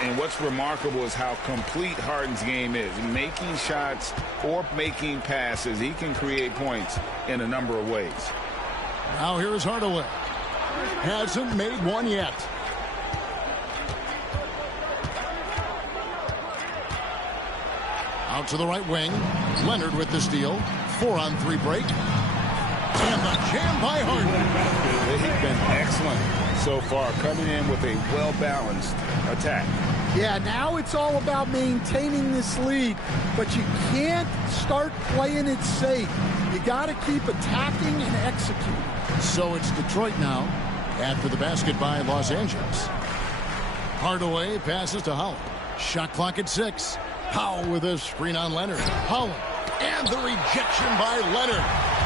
And what's remarkable is how complete Harden's game is. Making shots or making passes, he can create points in a number of ways. Now here is Hardaway. Hasn't made one yet. Out to the right wing. Leonard with the steal. 4-on-3 break. And the jam by Harden. They've been excellent so far, coming in with a well-balanced attack. Yeah, now it's all about maintaining this lead, but you can't start playing it safe. You got to keep attacking and executing. So it's Detroit now after the basket by Los Angeles. Hardaway passes to Howell. Shot clock at 6. Howell with a screen on Leonard. Howell. And the rejection by Leonard.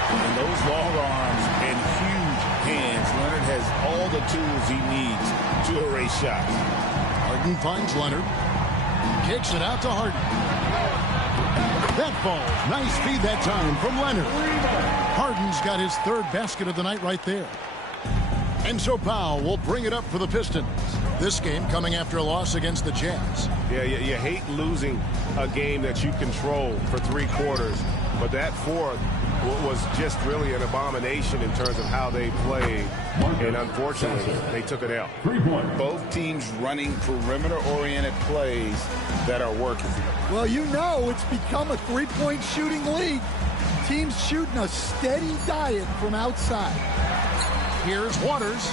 And those long arms and huge hands. Leonard has all the tools he needs to erase shots. Harden finds Leonard. Kicks it out to Harden. That falls. Nice feed that time from Leonard. Harden's got his 3rd basket of the night right there. And so Powell will bring it up for the Pistons. This game coming after a loss against the Jazz. Yeah, you hate losing a game that you control for 3 quarters, but that fourth was just really an abomination in terms of how they played, and unfortunately, they took it out. Both teams running perimeter-oriented plays that are working. Well, you know it's become a three-point shooting league. Teams shooting a steady diet from outside. Here's Waters,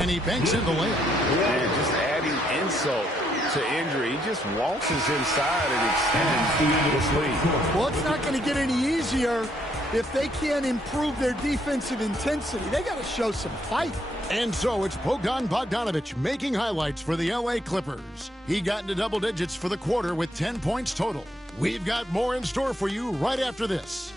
and he banks in the layup. And just adding insult to injury. He just waltzes inside and extends this lead. Well, it's not going to get any easier if they can't improve their defensive intensity. They got to show some fight. And so it's Bogdan Bogdanović making highlights for the LA Clippers. He got into double digits for the quarter with 10 points total. We've got more in store for you right after this.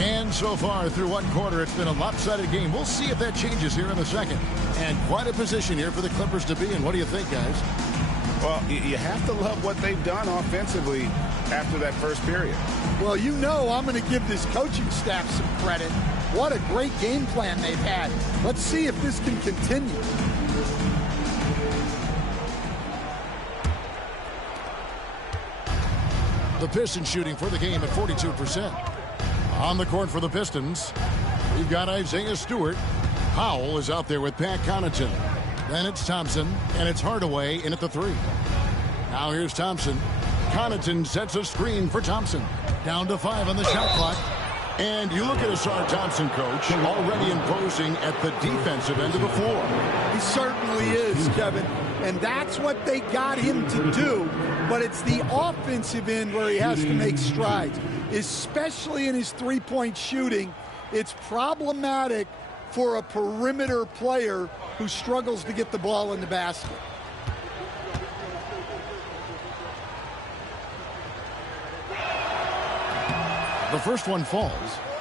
And so far through one quarter, it's been a lopsided game. We'll see if that changes here in the second. And quite a position here for the Clippers to be in. What do you think, guys? Well, you have to love what they've done offensively after that first period. Well, you know I'm going to give this coaching staff some credit. What a great game plan they've had. Let's see if this can continue. The Pistons shooting for the game at 42%. On the court for the Pistons, we've got Isaiah Stewart. Powell is out there with Pat Connaughton. Then it's Thompson, and it's Hardaway in at the 3. Now here's Thompson. Connaughton sets a screen for Thompson. Down to 5 on the shot clock. And you look at Asar Thompson, coach, already imposing at the defensive end of the floor. He certainly is, Kevin. And that's what they got him to do. But it's the offensive end where he has to make strides, especially in his three-point shooting. It's problematic for a perimeter player who struggles to get the ball in the basket. The first one falls.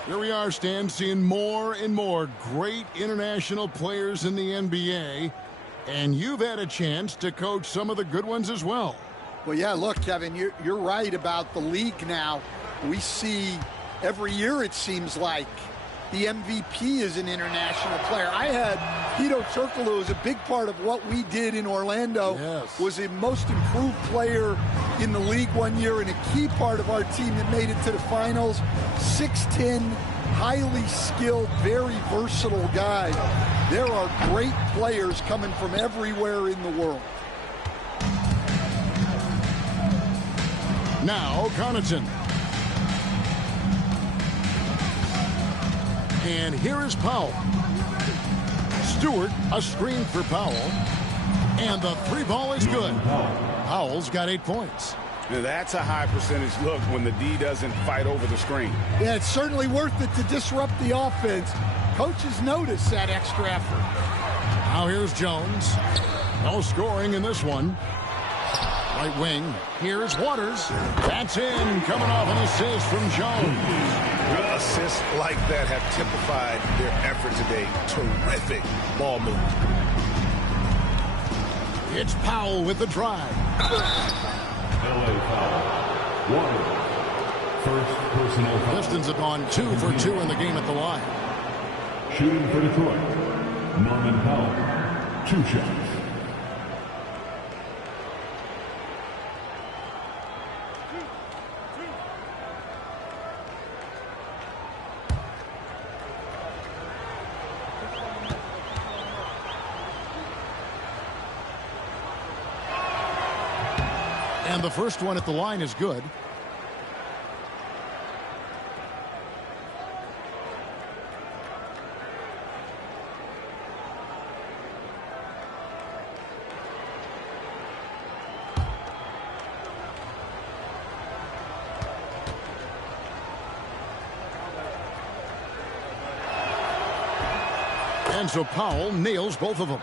Here we are, Stan, seeing more and more great international players in the NBA. And you've had a chance to coach some of the good ones as well. Well, yeah, look, Kevin, you're right about the league now. We see every year, it seems like, the MVP is an international player. I had Hedo Turkoglu as a big part of what we did in Orlando. Yes. Was a most improved player in the league one year and a key part of our team that made it to the finals. 6'10", highly skilled, very versatile guy. There are great players coming from everywhere in the world. Now Connaughton. And here is Powell. Stewart, a screen for Powell. And the 3 ball is good. Powell's got 8 points. Now that's a high percentage look when the D doesn't fight over the screen. Yeah, it's certainly worth it to disrupt the offense. Coaches notice that extra effort. Now here's Jones. No scoring in this one. Right wing. Here's Waters. That's in. Coming off an assist from Jones. Assists like that have typified their effort today. Terrific ball movement. It's Powell with the drive. LA foul. Waters. First personal foul. Pistons have gone 2 for 2 in the game at the line. Shooting for Detroit, Norman Powell. 2 shots. And the first one at the line is good. And so Powell nails both of them.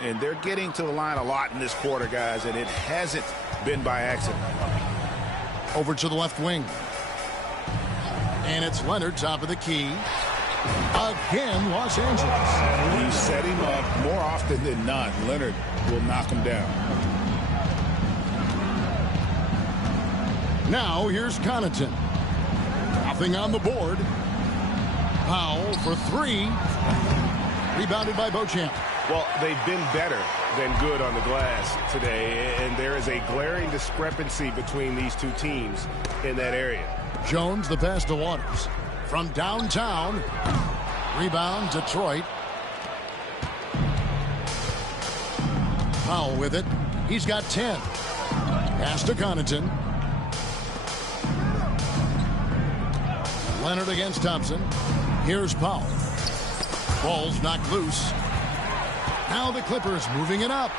And they're getting to the line a lot in this quarter, guys, and it hasn't been by accident. Over to the left wing. And it's Leonard, top of the key. Again, Los Angeles. You set him up more often than not. Leonard will knock him down. Now here's Connaughton. Nothing on the board. Powell for three. Rebounded by Beauchamp. Well, they've been better than good on the glass today, and there is a glaring discrepancy between these two teams in that area. Jones, the pass to Waters. From downtown. Rebound, Detroit. Powell with it. He's got 10. Pass to Connaughton. Leonard against Thompson. Here's Powell. Ball's knocked loose. Now the Clippers moving it up.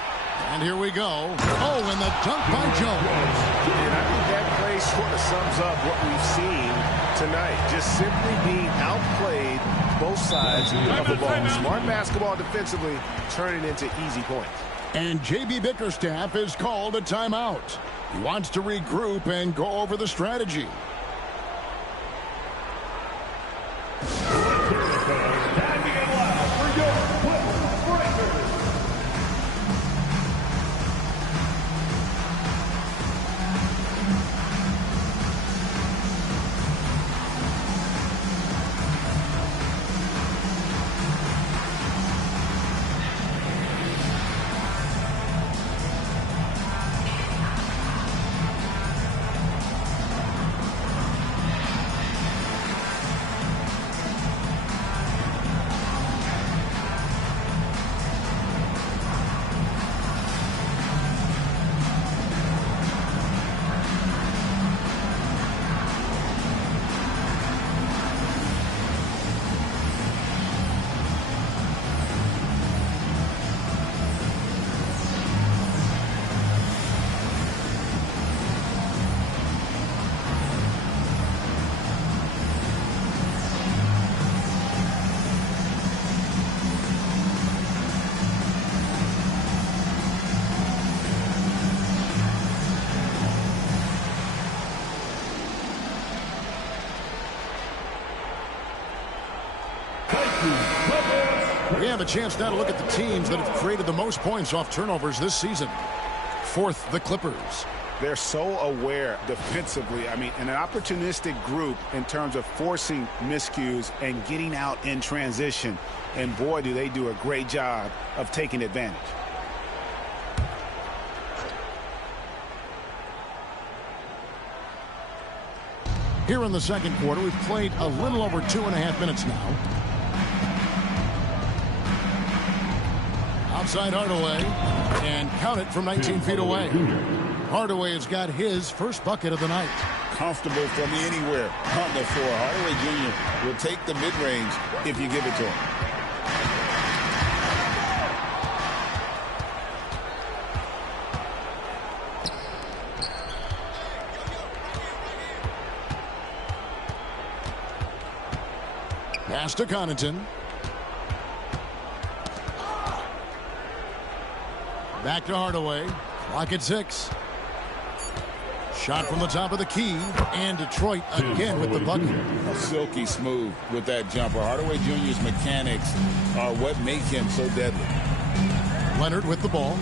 And here we go. Oh, and the dunk by Jones. And I think that play sort of sums up what we've seen tonight. Just simply being outplayed both sides of the ball. Smart basketball defensively, turning into easy points. And J.B. Bickerstaff has called a timeout. He wants to regroup and go over the strategy. We have a chance now to look at the teams that have created the most points off turnovers this season. Fourth, the Clippers. They're so aware defensively. I mean, an opportunistic group in terms of forcing miscues and getting out in transition. And boy, do they do a great job of taking advantage. Here in the second quarter, we've played a little over 2.5 minutes now. Outside Hardaway, and count it from 19 feet away. Hardaway has got his first bucket of the night. Comfortable from anywhere on the floor. Hardaway Jr. will take the mid-range if you give it to him. Pass to Connaughton. Back to Hardaway. Clock at 6. Shot from the top of the key. And Detroit again with the bucket. Silky smooth with that jumper. Hardaway Jr.'s mechanics are what make him so deadly. Leonard with the ball.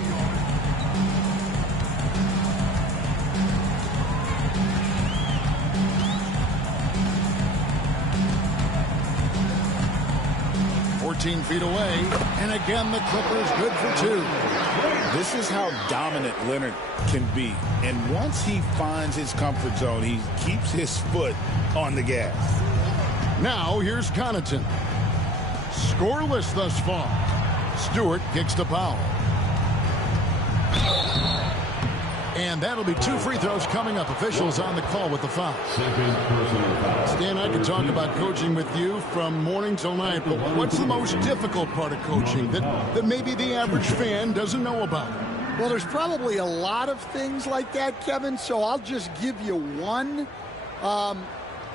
Feet away, and again the Clippers good for 2. This is how dominant Leonard can be, and once he finds his comfort zone, he keeps his foot on the gas. Now here's Connaughton. Scoreless thus far. Stewart kicks to Powell. And that'll be 2 free throws coming up. Officials on the call with the foul. Stan, I could talk about coaching with you from morning till night, but what's the most difficult part of coaching that maybe the average fan doesn't know about? Well, there's probably a lot of things like that, Kevin, so I'll just give you one.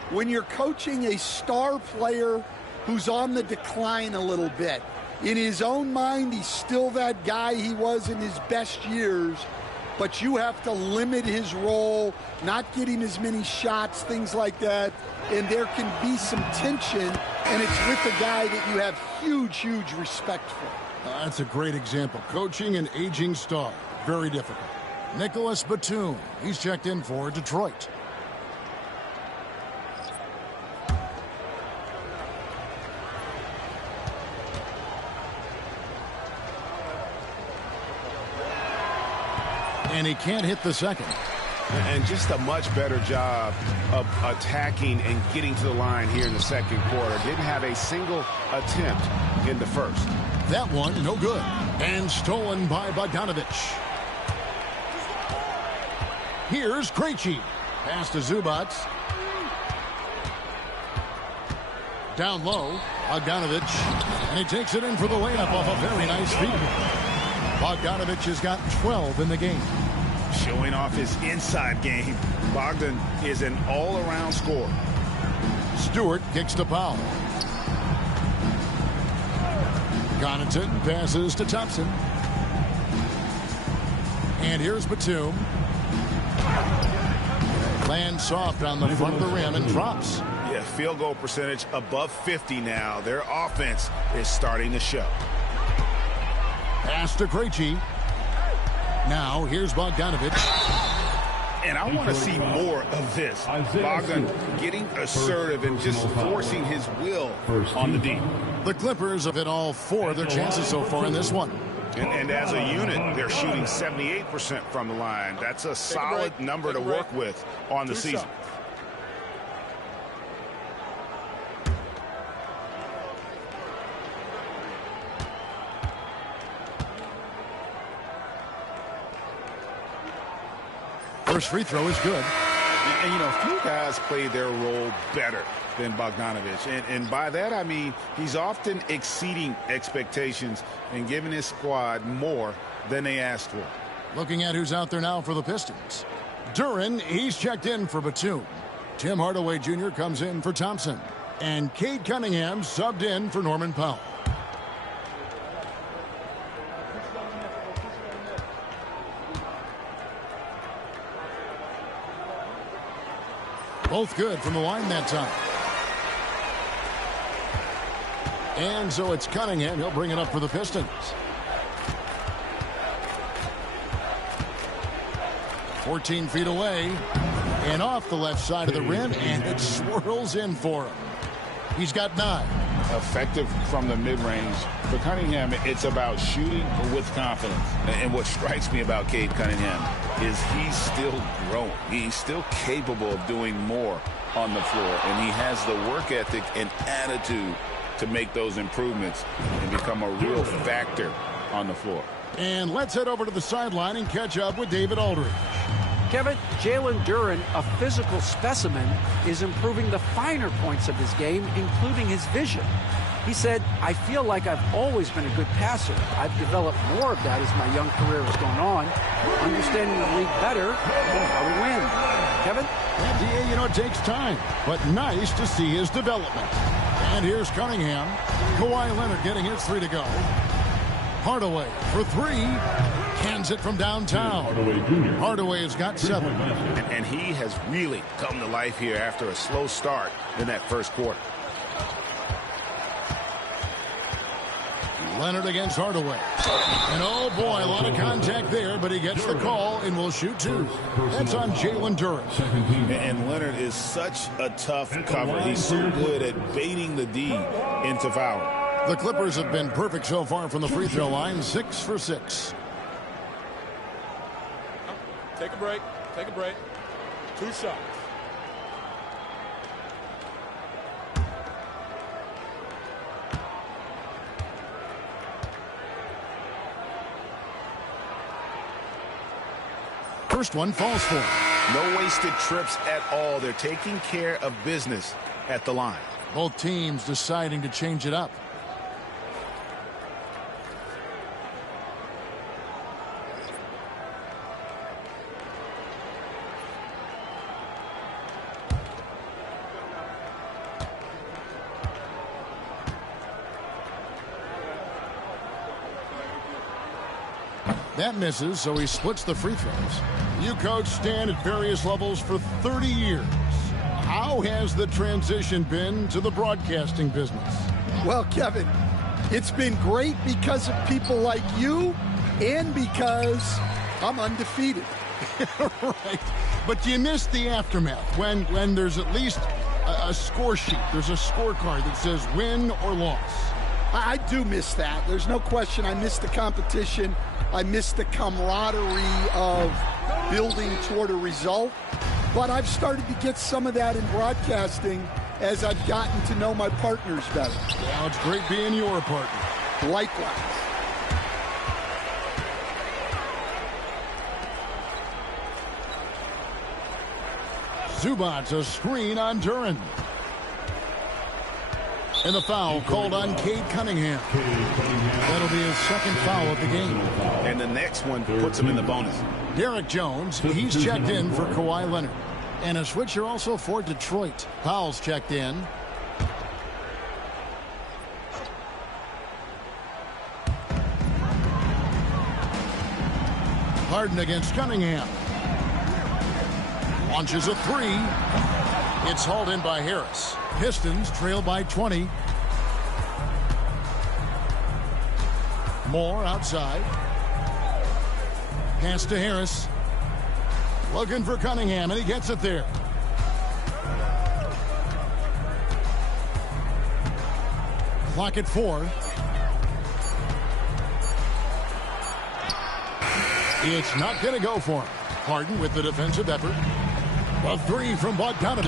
When you're coaching a star player who's on the decline a little bit, in his own mind, he's still that guy he was in his best years, but you have to limit his role, not get him as many shots, things like that. And there can be some tension, and it's with a guy that you have huge, huge respect for. That's a great example. Coaching an aging star. Very difficult. Nicholas Batum. He's checked in for Detroit. and he can't hit the second. And just a much better job of attacking and getting to the line here in the second quarter. Didn't have a single attempt in the first. That one, no good. And stolen by Bogdanovich. Here's Krejci. Pass to Zubac. Down low, Bogdanovich. And he takes it in for the layup off a very nice feed. Bogdanovich has got 12 in the game. Showing off his inside game. Bogdan is an all-around scorer. Stewart kicks to Powell. Connaughton passes to Thompson. And here's Batum. Lands soft on the front of the rim and drops. Yeah, field goal percentage above 50 now. Their offense is starting to show. Pass to Krejci. Now here's Bogdanovich. And I want to see more of this. Bogdan getting assertive and just forcing his will on the D. The Clippers have hit all 4 of their chances so far in this one. And as a unit, they're shooting 78% from the line. That's a solid number to work with on the season. First free throw is good. And, you know, few guys play their role better than Bogdanovich. And by that, I mean he's often exceeding expectations and giving his squad more than they asked for. Looking at who's out there now for the Pistons. Duren, he's checked in for Batum. Tim Hardaway Jr. comes in for Thompson. And Cade Cunningham subbed in for Norman Powell. Both good from the line that time. And so it's Cunningham. He'll bring it up for the Pistons. 14 feet away. And off the left side of the rim. And it swirls in for him. He's got 9. Effective from the mid-range. For Cunningham, it's about shooting with confidence. And what strikes me about Cade Cunningham is he's still growing. He's still capable of doing more on the floor. And he has the work ethic and attitude to make those improvements and become a real factor on the floor. And let's head over to the sideline and catch up with David Aldridge. Kevin, Jalen Duren, a physical specimen, is improving the finer points of his game, including his vision. He said, I feel like I've always been a good passer. I've developed more of that as my young career has gone on. Understanding the league better, how to win. Kevin? Yeah, you know, it takes time, but nice to see his development. And here's Cunningham. Kawhi Leonard getting his 3 to go. Hardaway for 3. Cans it from downtown. Hardaway has got 7. And he has really come to life here after a slow start in that first quarter. Leonard against Hardaway. And oh boy, a lot of contact there, but he gets the call and will shoot 2. That's on Jalen Duren. And Leonard is such a tough cover. He's so good at baiting the D into fouling. The Clippers have been perfect so far from the free throw line, 6 for 6. Take a break. Take a break. 2 shots. First one falls for him. No wasted trips at all. They're taking care of business at the line. Both teams deciding to change it up. That misses, so he splits the free throws. You coach Stan at various levels for 30 years. How has the transition been to the broadcasting business? Well, Kevin, it's been great because of people like you and because I'm undefeated. Right. But you miss the aftermath when there's at least a score sheet. There's a scorecard that says win or loss. I do miss that. There's no question. I miss the competition. I miss the camaraderie of building toward a result. But I've started to get some of that in broadcasting as I've gotten to know my partners better. Well, it's great being your partner. Likewise. Zubac's a screen on Duran. And the foul called on Cade Cunningham. That'll be his second foul of the game. And the next one puts him in the bonus. Derek Jones, he's checked in for Kawhi Leonard. And a switcher also for Detroit. Powell's checked in. Harden against Cunningham. Launches a three. It's hauled in by Harris. Pistons trail by 20. Moore outside. Pass to Harris. Looking for Cunningham, and he gets it there. Clock at 4. It's not going to go for him. Harden with the defensive effort. A three from Bogdanovich.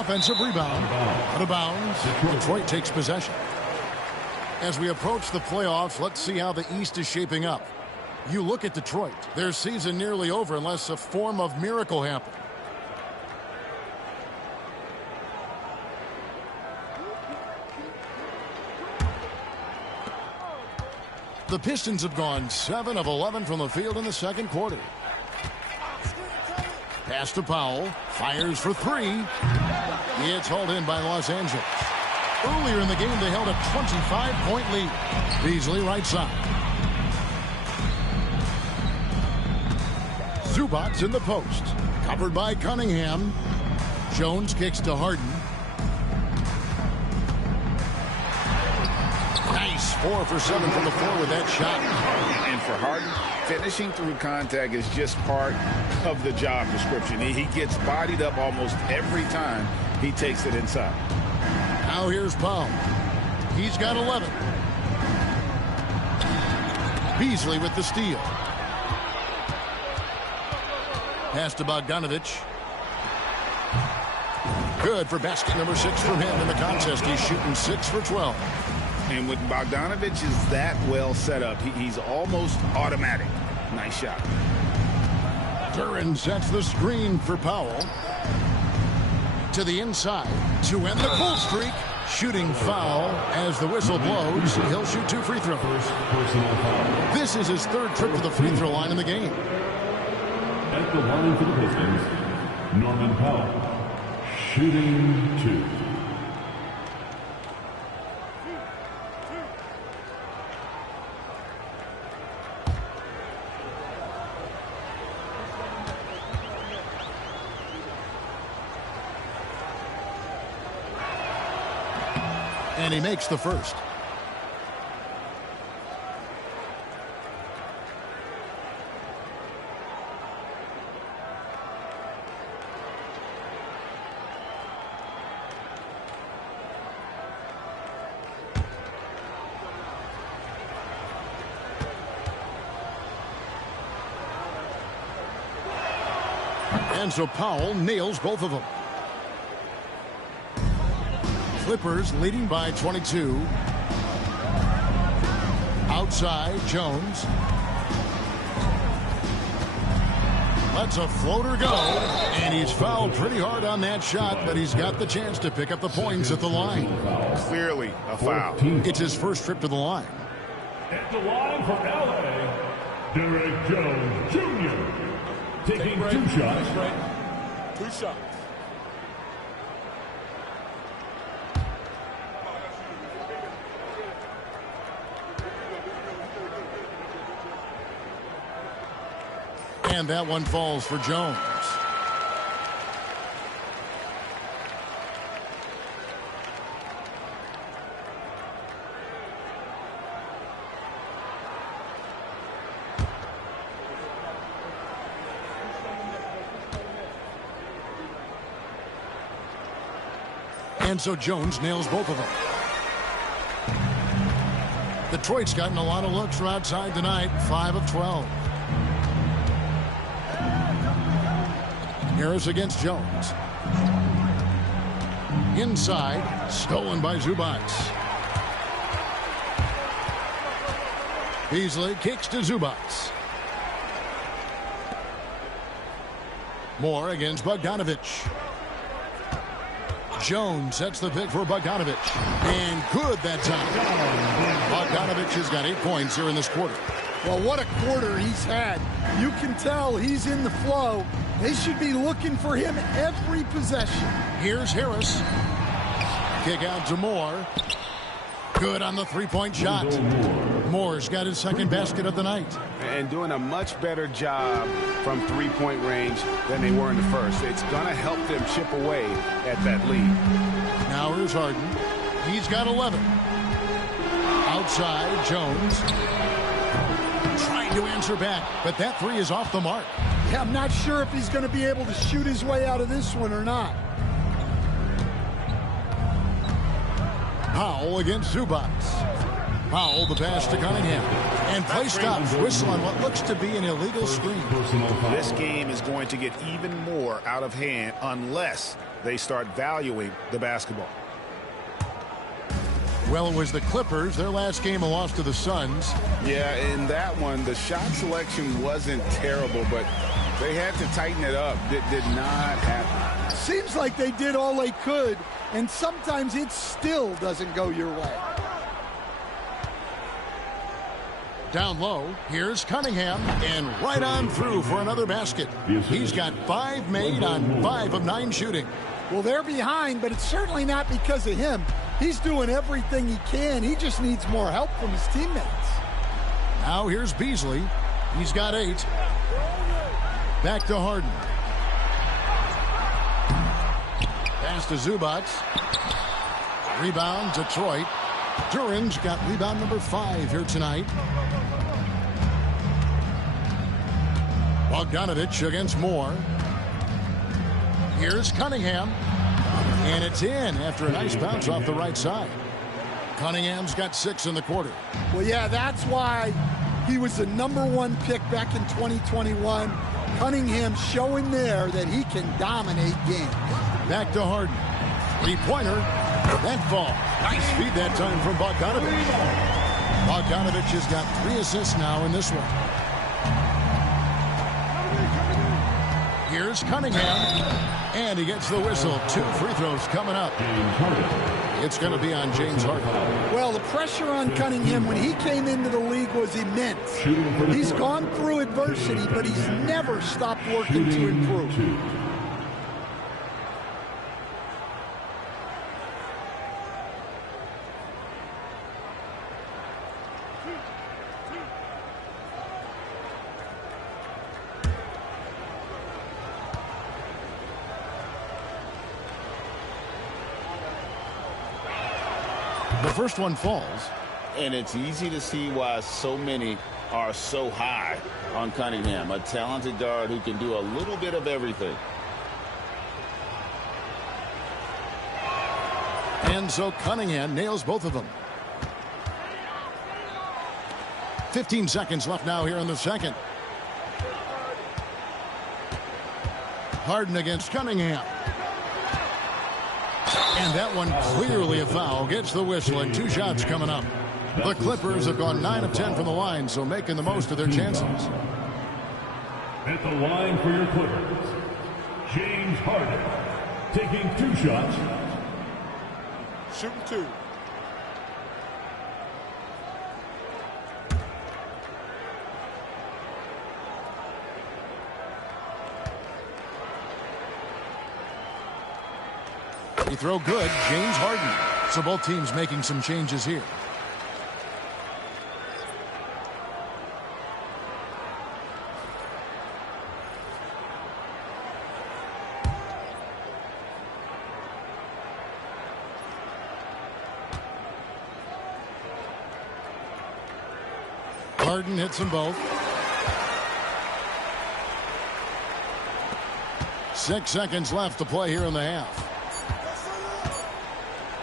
Offensive rebound. Out of bounds. Detroit takes possession. As we approach the playoffs, let's see how the East is shaping up. You look at Detroit. Their season nearly over unless a form of miracle happens. The Pistons have gone 7 of 11 from the field in the second quarter. Pass to Powell. Fires for three. It's hauled in by Los Angeles. Earlier in the game, they held a 25-point lead. Beasley right side. Zubac's in the post. Covered by Cunningham. Jones kicks to Harden. Nice. 4 for 7 from the floor with that shot. And for Harden, finishing through contact is just part of the job description. He gets bodied up almost every time he takes it inside. Now here's Powell. He's got 11. Beasley with the steal. Pass to Bogdanovich. Good for basket number 6 from him in the contest. He's shooting 6 for 12. And with Bogdanovich is that well set up, he's almost automatic. Nice shot. Duran sets the screen for Powell. To the inside to end the cool streak. Shooting foul as the whistle blows. He'll shoot 2 free throws. This is his 3rd trip to the free throw line in the game. At the line for the Pistons, Norman Powell, shooting 2. And he makes the first. And so Powell nails both of them. Clippers leading by 22. Outside, Jones. Lets a floater go. And he's fouled pretty hard on that shot, but he's got the chance to pick up the points at the line. Clearly a foul. It's his first trip to the line. At the line for LA, Derek Jones Jr. Taking 2 shots. 2 shots. And that one falls for Jones. And so Jones nails both of them. Detroit's gotten a lot of looks from outside tonight, 5 of 12. Harris against Jones. Inside, stolen by Zubac. Beasley kicks to Zubac. Moore against Bogdanovich. Jones sets the pick for Bogdanovich. And good that time. Bogdanovich has got 8 points here in this quarter. Well, what a quarter he's had. You can tell he's in the flow. They should be looking for him every possession. Here's Harris. Kick out to Moore. Good on the three-point shot. Moore's got his second basket of the night. And doing a much better job from three-point range than they were in the first. It's going to help them chip away at that lead. Now here's Harden. He's got 11. Outside, Jones. Trying to answer back, but that three is off the mark. Yeah, I'm not sure if he's going to be able to shoot his way out of this one or not. Powell against Zubac. Powell the pass to Cunningham. And play stops. Whistle on what looks to be an illegal screen. This game is going to get even more out of hand unless they start valuing the basketball. Well, it was the Clippers. Their last game, a loss to the Suns. Yeah, in that one, the shot selection wasn't terrible, but they had to tighten it up. It did not happen. Seems like they did all they could, and sometimes it still doesn't go your way. Down low, here's Cunningham, and right on through for another basket. He's got 5 made on 5 of 9 shooting. Well, they're behind, but it's certainly not because of him. He's doing everything he can. He just needs more help from his teammates. Now here's Beasley. He's got 8. Back to Harden. Pass to Zubac. Rebound, Detroit. Duran's got rebound number 5 here tonight. Bogdanovich against Moore. Here's Cunningham. And it's in after a nice bounce off the right side. Cunningham's got 6 in the quarter. Well, yeah, that's why he was the #1 pick back in 2021. Cunningham showing there that he can dominate games. Back to Harden. 3-pointer. That ball. Nice feed that time from Bogdanovich. Bogdanovich has got 3 assists now in this one. Here's Cunningham. And he gets the whistle. 2 free throws coming up. It's going to be on James Harden. Well, the pressure on Cunningham when he came into the league was immense. He's gone through adversity, but he's never stopped working to improve. The first one falls. And it's easy to see why so many are so high on Cunningham, a talented guard who can do a little bit of everything. And so Cunningham nails both of them. 15 seconds left now here in the second. Harden against Cunningham. And that one clearly a foul. Gets the whistle and 2 shots coming up. The Clippers have gone 9 of 10 from the line, so making the most of their chances. At the line for your Clippers, James Harden taking 2 shots. Shooting 2. He throw good, James Harden. So both teams making some changes here. Harden hits them both. 6 seconds left to play here in the half.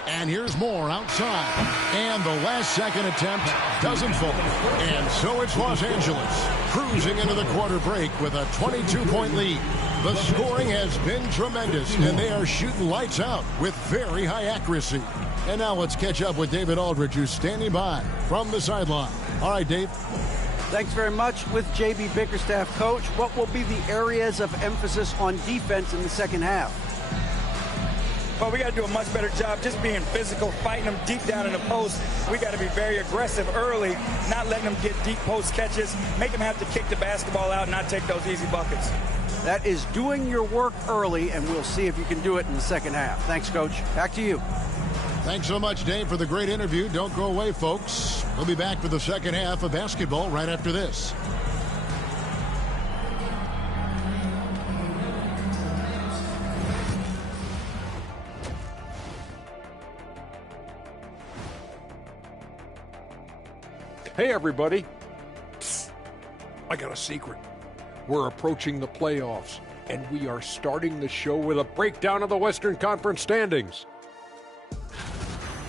And here's more outside. And the last second attempt doesn't fall. And so it's Los Angeles cruising into the quarter break with a 22-point lead. The scoring has been tremendous, and they are shooting lights out with very high accuracy. And now let's catch up with David Aldridge, who's standing by from the sideline. All right, Dave. Thanks very much. With J.B. Bickerstaff, Coach, what will be the areas of emphasis on defense in the second half? Well, we got to do a much better job just being physical, fighting them deep down in the post. We got to be very aggressive early, not letting them get deep post catches, make them have to kick the basketball out and not take those easy buckets. That is doing your work early, and we'll see if you can do it in the second half. Thanks, Coach. Back to you. Thanks so much, Dave, for the great interview. Don't go away, folks. We'll be back for the second half of basketball right after this. Hey, everybody. Psst. I got a secret. We're approaching the playoffs, and we are starting the show with a breakdown of the Western Conference standings.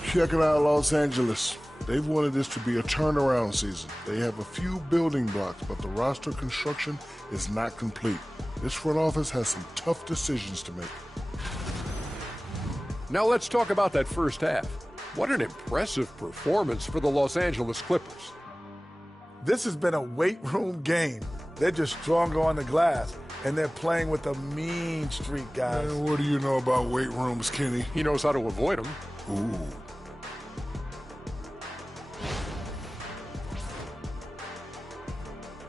Check it out, Los Angeles. They've wanted this to be a turnaround season. They have a few building blocks, but the roster construction is not complete. This front office has some tough decisions to make. Now let's talk about that first half. What an impressive performance for the Los Angeles Clippers. This has been a weight room game. They're just stronger on the glass, and they're playing with a mean streak, guys. Man, what do you know about weight rooms, Kenny? He knows how to avoid them. Ooh.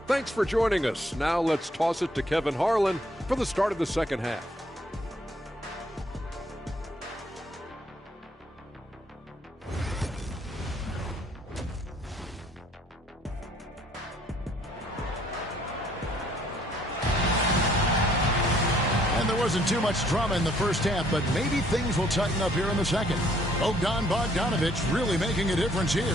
Thanks for joining us. Now let's toss it to Kevin Harlan for the start of the second half. Wasn't too much drama in the first half, but maybe things will tighten up here in the second. Bogdanovich really making a difference here.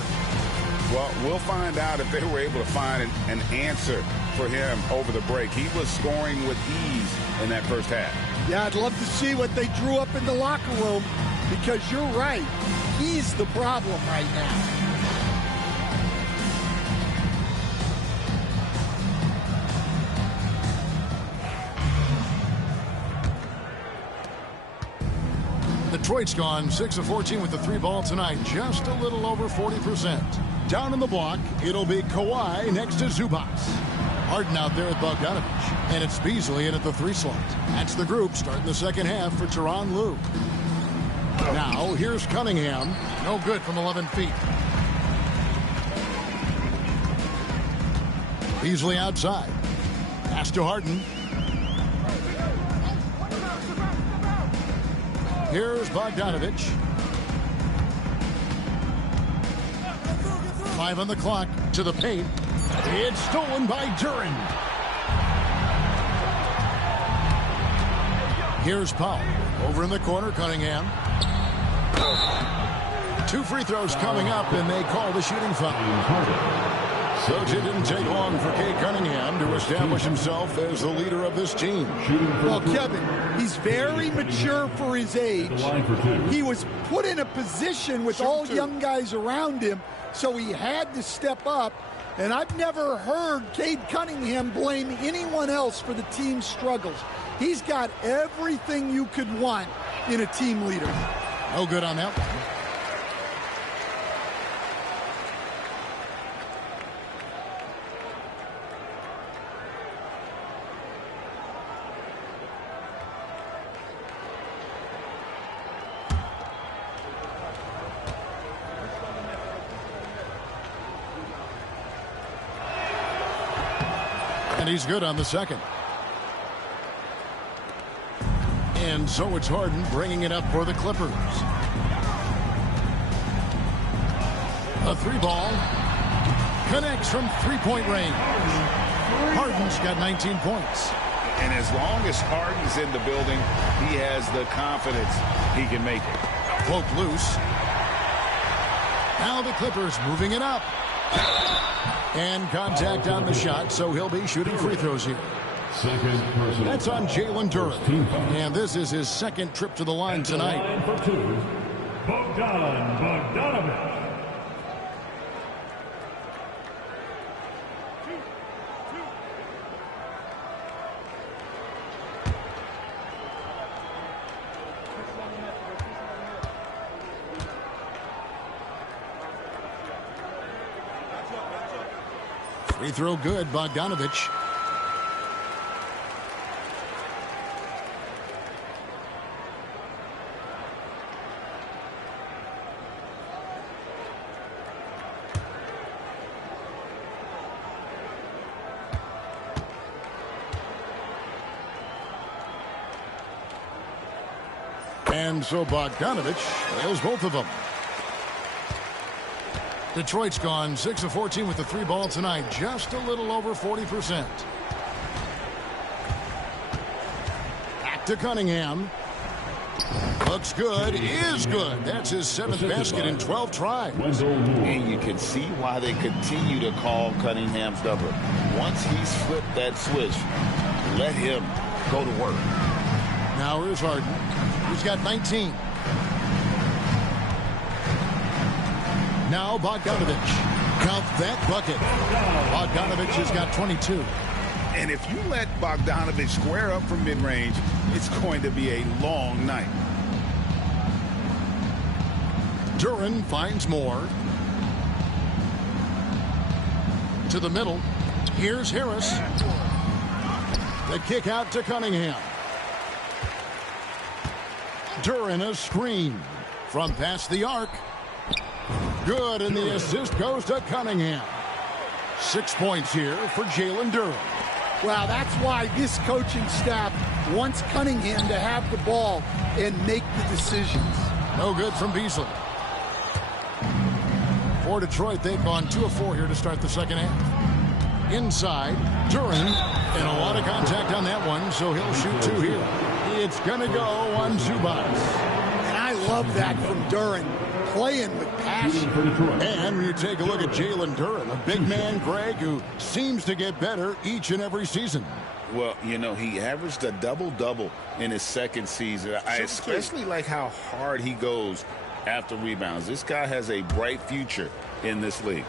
Well, we'll find out if they were able to find an answer for him over the break. He was scoring with ease in that first half. Yeah, I'd love to see what they drew up in the locker room, because you're right. He's the problem right now. Detroit's gone 6 of 14 with the 3-ball tonight, just a little over 40%. Down in the block, it'll be Kawhi next to Zubac. Harden out there with Bogdanovich, and it's Beasley in at the 3 slot. That's the group starting the second half for Tyronn Lue. Now, here's Cunningham. No good from 11 feet. Beasley outside. Pass to Harden. Here's Bogdanovich. 5 on the clock to the paint. It's stolen by Duren. Here's Powell. Over in the corner, Cunningham. 2 free throws coming up, and they call the shooting foul. Coach, it didn't take long for Cade Cunningham to establish himself as the leader of this team. Well, Kevin, he's very mature for his age. He was put in a position with all young guys around him, so he had to step up. And I've never heard Cade Cunningham blame anyone else for the team's struggles. He's got everything you could want in a team leader. No good on that one. And he's good on the second. And so it's Harden bringing it up for the Clippers. A 3-ball. Connects from 3-point range. Harden's got 19 points. And as long as Harden's in the building, he has the confidence he can make it. Cloak loose. Now the Clippers moving it up. And contact on the shot, so he'll be shooting free throws here. That's on Jalen Duren. And this is his second trip to the line tonight. Bogdanovich. Free throw good, Bogdanovich. And so Bogdanovich nails both of them. Detroit's gone 6 of 14 with the 3 ball tonight, just a little over 40%. Back to Cunningham. Looks good, is good. That's his 7th basket in 12 tries. And you can see why they continue to call Cunningham's number. Once he's flipped that switch, let him go to work. Now here's Harden. He's got 19. Now Bogdanovich. Count that bucket. Bogdanovich has got 22. And if you let Bogdanovich square up from mid-range, it's going to be a long night. Duren finds more. To the middle. Here's Harris. The kick out to Cunningham. Duren a screen from past the arc. Good, and the assist goes to Cunningham. 6 points here for Jalen Duren. Well, that's why this coaching staff wants Cunningham to have the ball and make the decisions. No good from Beasley. For Detroit, they've gone 2 of 4 here to start the second half. Inside, Duren, and a lot of contact on that one, so he'll shoot 2 here. It's going to go on Zubac. And I love that from Duren, playing with passion. And when you take a look at Jalen Duren, a big man, Greg, who seems to get better each and every season. Well, you know, he averaged a double-double in his second season. I especially like how hard he goes after rebounds. This guy has a bright future in this league.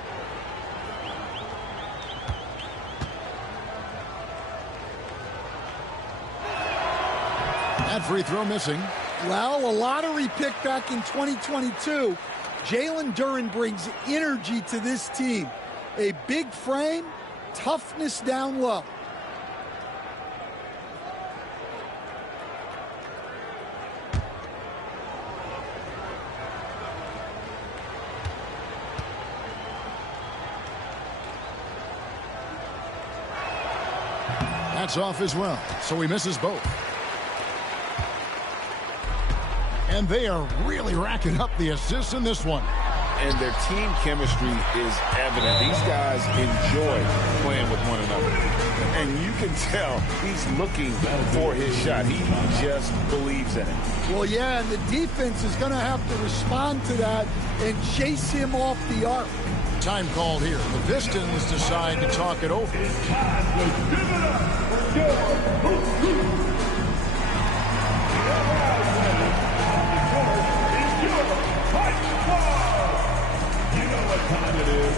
That free throw missing. Well, a lottery pick back in 2022. Jalen Duren brings energy to this team. A big frame, toughness down low. That's off as well, so he misses both. And they are really racking up the assists in this one. And their team chemistry is evident. These guys enjoy playing with one another. And you can tell he's looking for his shot. He just believes in it. Well, yeah, and the defense is going to have to respond to that and chase him off the arc. Time called here. The Pistons decide to talk it over. Time it is.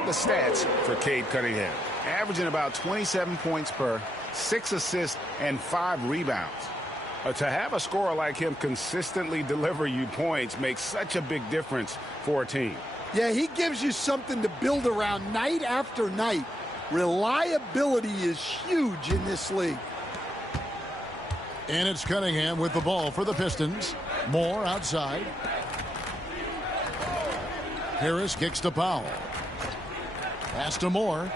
The stats for Cade Cunningham. Averaging about 27 points per, 6 assists, and 5 rebounds. To have a scorer like him consistently deliver you points makes such a big difference for a team. Yeah, he gives you something to build around night after night. Reliability is huge in this league. And it's Cunningham with the ball for the Pistons. Moore outside. Harris kicks to Powell. Pass to Moore.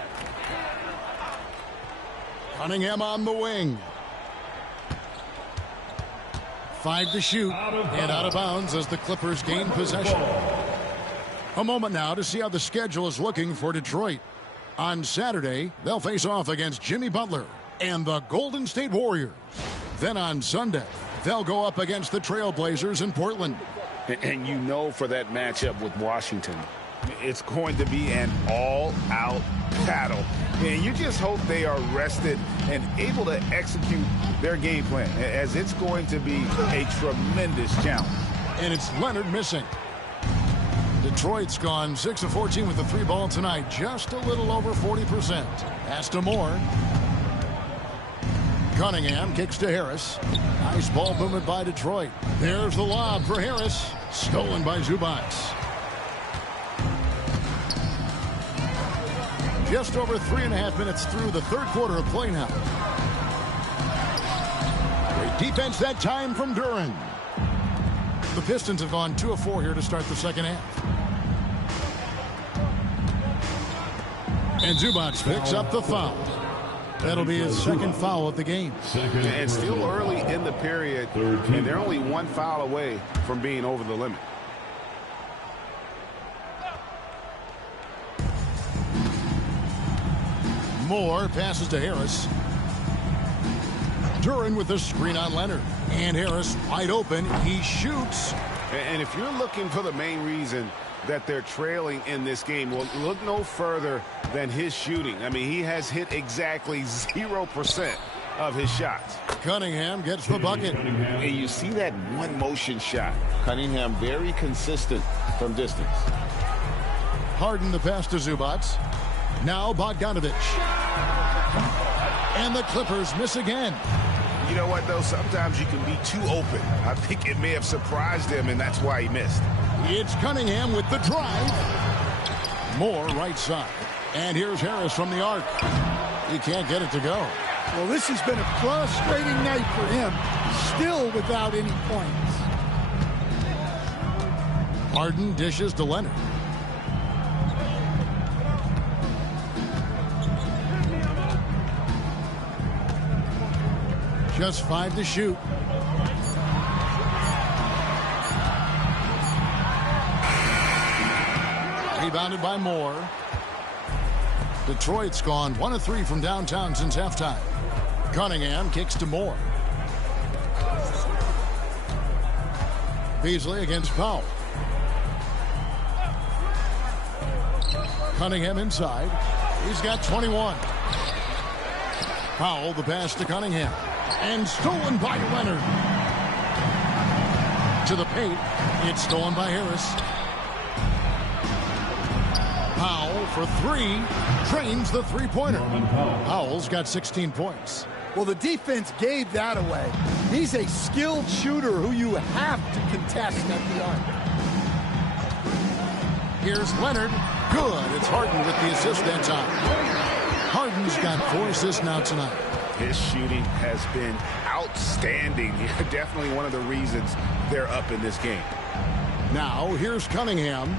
Cunningham on the wing. 5 to shoot. And out of bounds as the Clippers gain possession. A moment now to see how the schedule is looking for Detroit. On Saturday, they'll face off against Jimmy Butler and the Golden State Warriors. Then on Sunday, they'll go up against the Trailblazers in Portland. And you know, for that matchup with Washington, it's going to be an all-out battle. And you just hope they are rested and able to execute their game plan, as it's going to be a tremendous challenge. And it's Leonard missing. Detroit's gone 6 of 14 with the 3 ball tonight, just a little over 40%. Pass to Moore. Cunningham kicks to Harris. Nice ball movement by Detroit. There's the lob for Harris. Stolen by Zubac. Just over 3.5 minutes through the third quarter of play now. Great defense that time from Duren. The Pistons have gone 2 of 4 here to start the second half. And Zubac picks up the foul. That'll be his second foul of the game. And still early in the period, and they're only 1 foul away from being over the limit. Moore passes to Harris. Duren with the screen on Leonard. And Harris wide open. He shoots. And if you're looking for the main reason that they're trailing in this game, well, look no further than his shooting. I mean, he has hit exactly 0% of his shots. Cunningham gets the bucket. And you see that one motion shot. Cunningham very consistent from distance. Harden the pass to Zubac. Now Bogdanovic. And the Clippers miss again. You know what, though? Sometimes you can be too open. I think it may have surprised him, and that's why he missed. It's Cunningham with the drive. Moore right side. And here's Harris from the arc. He can't get it to go. Well, this has been a frustrating night for him. Still without any points. Harden dishes to Leonard. Just 5 to shoot. Rebounded by Moore. Detroit's gone 1 of 3 from downtown since halftime. Cunningham kicks to Moore. Beasley against Powell. Cunningham inside. He's got 21. Powell the pass to Cunningham. And stolen by Leonard. To the paint. It's stolen by Harris. Powell for 3. Drains the three-pointer. Powell's got 16 points. Well, the defense gave that away. He's a skilled shooter who you have to contest at the arc. Here's Leonard. Good. It's Harden with the assist that time. Harden's got 4 assists now tonight. His shooting has been outstanding. Definitely one of the reasons they're up in this game. Now, here's Cunningham.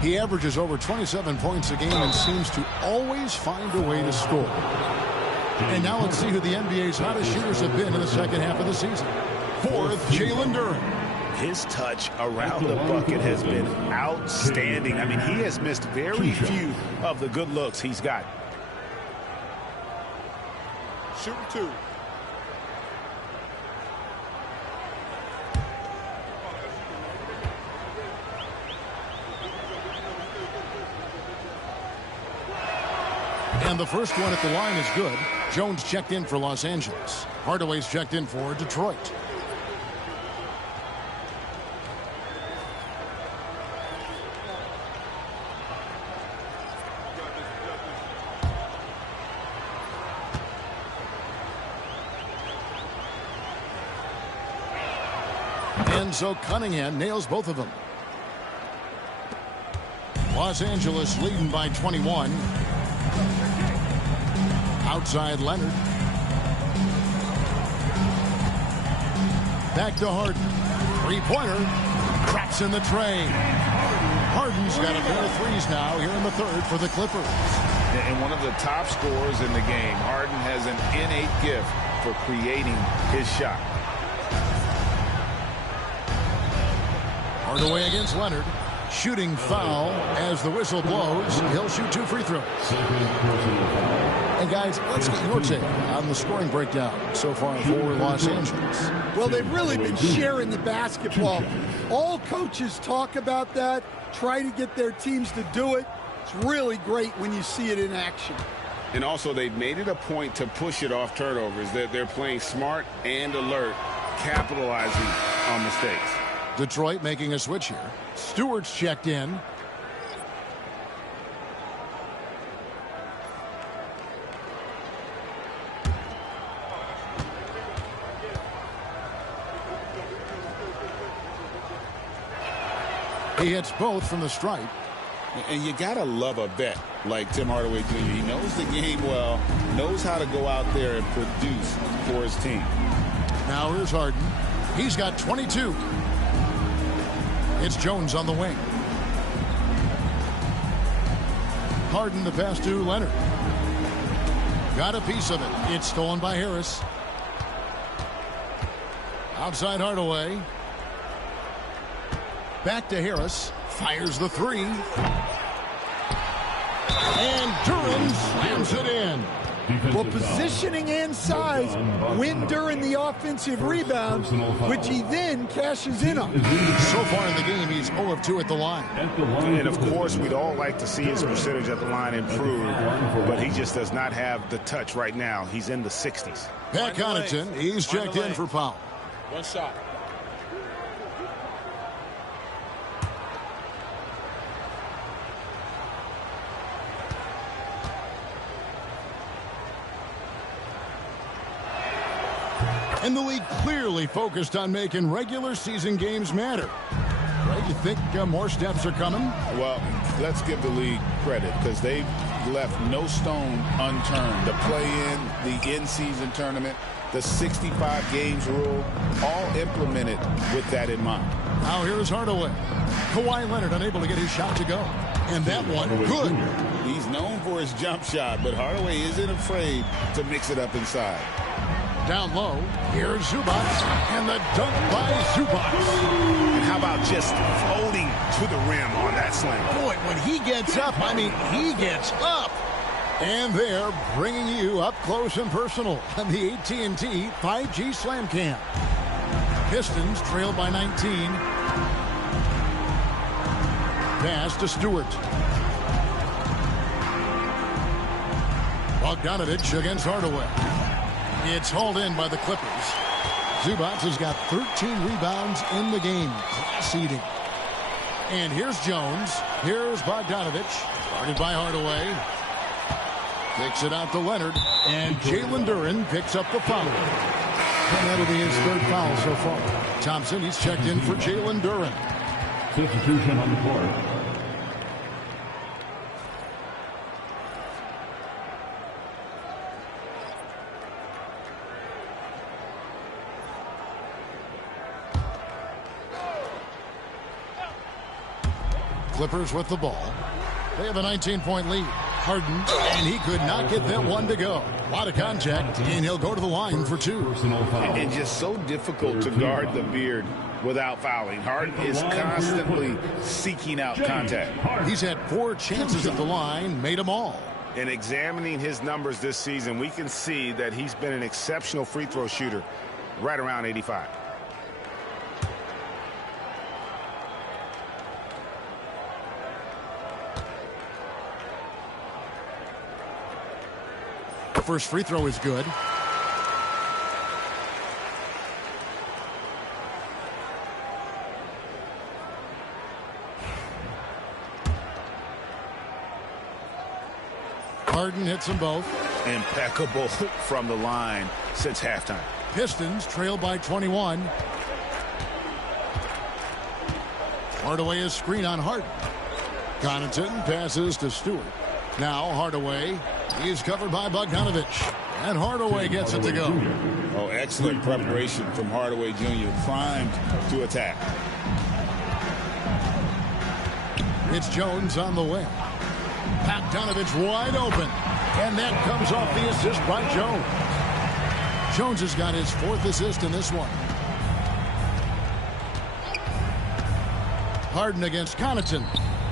He averages over 27 points a game and seems to always find a way to score. And now let's see who the NBA's hottest shooters have been in the second half of the season. 4th, Jalen Duren. His touch around the bucket has been outstanding. I mean, he has missed very few of the good looks he's got. Shooting 2. And the first one at the line is good. Jones checked in for Los Angeles. Hardaway's checked in for Detroit. And so Cunningham nails both of them. Los Angeles leading by 21. Outside Leonard. Back to Harden. Three-pointer. Drops in the tray. Harden's got a pair of threes now here in the third for the Clippers. And one of the top scorers in the game. Harden has an innate gift for creating his shot. Hardaway against Leonard. Shooting foul as the whistle blows. He'll shoot 2 free throws. And guys, let's get your take on the scoring breakdown so far for Los Angeles. Well, they've really been sharing the basketball. All coaches talk about that, try to get their teams to do it. It's really great when you see it in action. And also, they've made it a point to push it off turnovers. That they're playing smart and alert, capitalizing on mistakes. Detroit making a switch here. Stewart's checked in. He hits both from the stripe. And you got to love a vet like Tim Hardaway Jr. He knows the game well, knows how to go out there and produce for his team. Now here's Harden. He's got 22. It's Jones on the wing. Harden the pass to Leonard. Got a piece of it. It's stolen by Harris. Outside Hardaway. Back to Harris. Fires the three. And Duran slams it in. Well, positioning and size win during the offensive rebound, which he then cashes in on. So far in the game, he's 0 of 2 at the line. And, of course, we'd all like to see his percentage at the line improve, but he just does not have the touch right now. He's in the 60s. Pat Connaughton, he's checked in for foul. One shot. And the league clearly focused on making regular season games matter. Right? You think more steps are coming? Well, let's give the league credit because they've left no stone unturned. The play-in, the in-season tournament, the 65 games rule, all implemented with that in mind. Now here's Hardaway. Kawhi Leonard unable to get his shot to go. And that one, good. He's known for his jump shot, but Hardaway isn't afraid to mix it up inside. Down low, here's Zubac, and the dunk by Zubac. And how about just floating to the rim on that slam? Boy, when he gets up, I mean, he gets up. And they're bringing you up close and personal on the AT&T 5G Slam Cam. Pistons trail by 19. Pass to Stewart. Bogdanovich against Hardaway. It's hauled in by the Clippers. Zubac has got 13 rebounds in the game. Seeding. And here's Jones. Here's Bogdanovich. Guarded by Hardaway. Kicks it out to Leonard. And Jalen Duran picks up the foul. And that'll be his third foul so far. Thompson, he's checked in for Jalen Duran. Substitution on the court. Clippers with the ball. They have a 19-point lead. Harden, and he could not get that one to go. A lot of contact, and he'll go to the line for 2. And just so difficult to guard the beard without fouling. Harden is constantly seeking out contact. He's had 4 chances at the line, made them all. In examining his numbers this season, we can see that he's been an exceptional free throw shooter, right around 85. First free throw is good. Harden hits them both. Impeccable from the line since halftime. Pistons trail by 21. Hardaway is screen on Harden. Connaughton passes to Stewart. Now Hardaway. He's covered by Bogdanovich. And Hardaway gets it to go. Oh, excellent preparation from Hardaway Jr. Primed to attack. It's Jones on the wing. Bogdanovich wide open. And that comes off the assist by Jones. Jones has got his 4th assist in this one. Harden against Connaughton.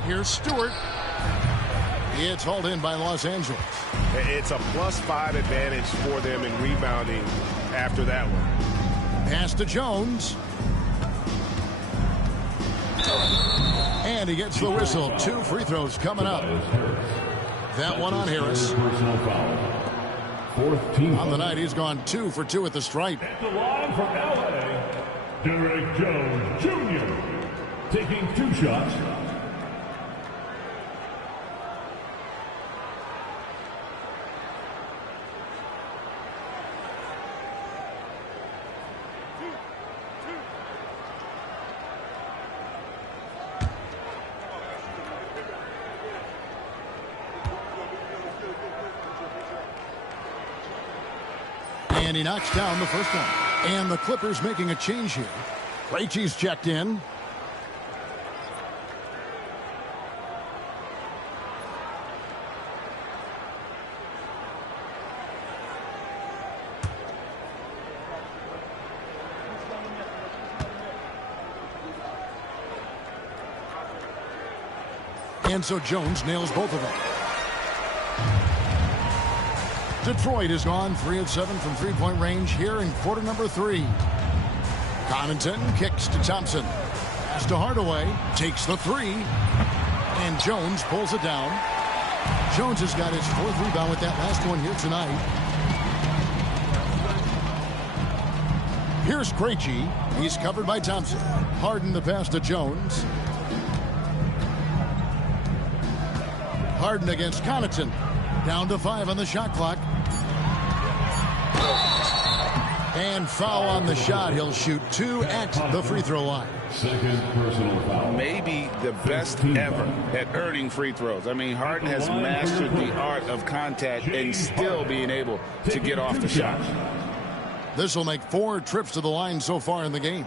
Here's Stewart. It's hauled in by Los Angeles. It's a +5 advantage for them in rebounding after that one. Pass to Jones. And he gets the whistle. 2 free throws coming up. That one on Harris. On the night, he's gone 2 for 2 at the stripe. At the line from LA, Derek Jones Jr. taking 2 shots. And he knocks down the first one. And the Clippers making a change here. Krejci's checked in. And so Jones nails both of them. Detroit has gone 3 of 7 from three-point range here in quarter number 3. Connaughton kicks to Thompson. Pass to Hardaway. Takes the 3. And Jones pulls it down. Jones has got his 4th rebound with that last one here tonight. Here's Krejci. He's covered by Thompson. Harden the pass to Jones. Harden against Connaughton. Down to 5 on the shot clock. And foul on the shot. He'll shoot 2 at the free throw line. Second personal foul. Maybe the best ever at earning free throws. I mean, Harden has mastered the art of contact and still being able to get off the shot. This will make 4 trips to the line so far in the game.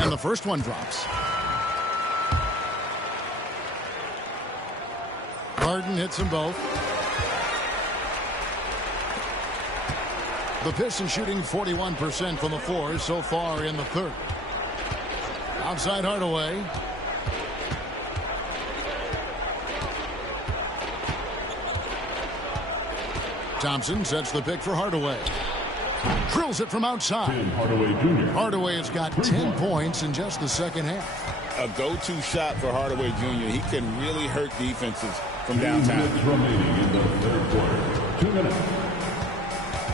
And the first one drops. Harden hits them both. The Pistons shooting 41% from the floor so far in the third. Outside Hardaway. Thompson sets the pick for Hardaway. Drills it from outside. Hardaway Jr. Hardaway has got 10 points in just the second half. A go-to shot for Hardaway Jr. He can really hurt defenses from downtown. 2 minutes remaining in the third quarter. 2 minutes.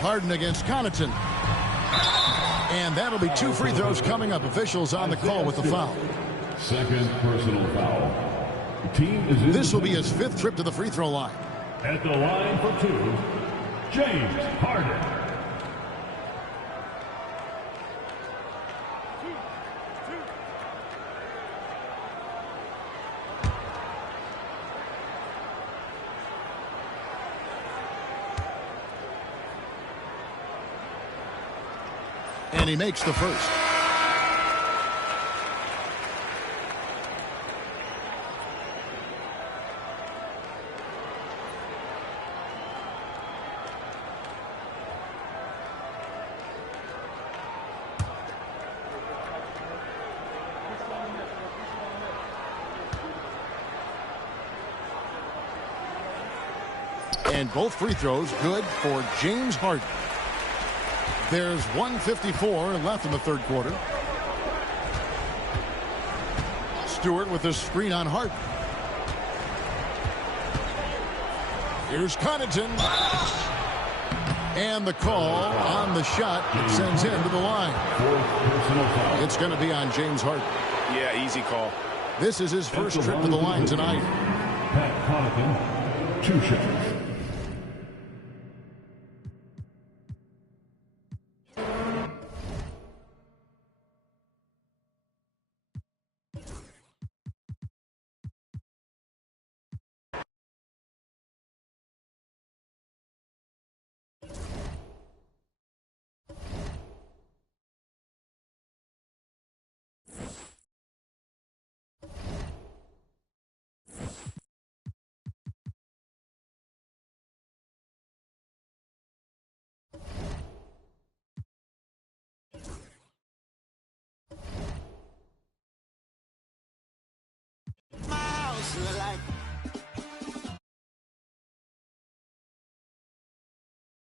Harden against Connaughton. And that'll be 2 free throws coming up. Officials on the call with the foul. Second personal foul. The team is in. This will be his 5th trip to the free throw line. At the line for 2, James Harden. And he makes the first. And both free throws good for James Harden. There's 1:54 left in the third quarter. Stewart with his screen on Harden. Here's Connaughton. And the call on the shot sends him to the line. It's going to be on James Harden. Yeah, easy call. This is his first trip to the line tonight. Pat Connaughton, 2 shots. My house look like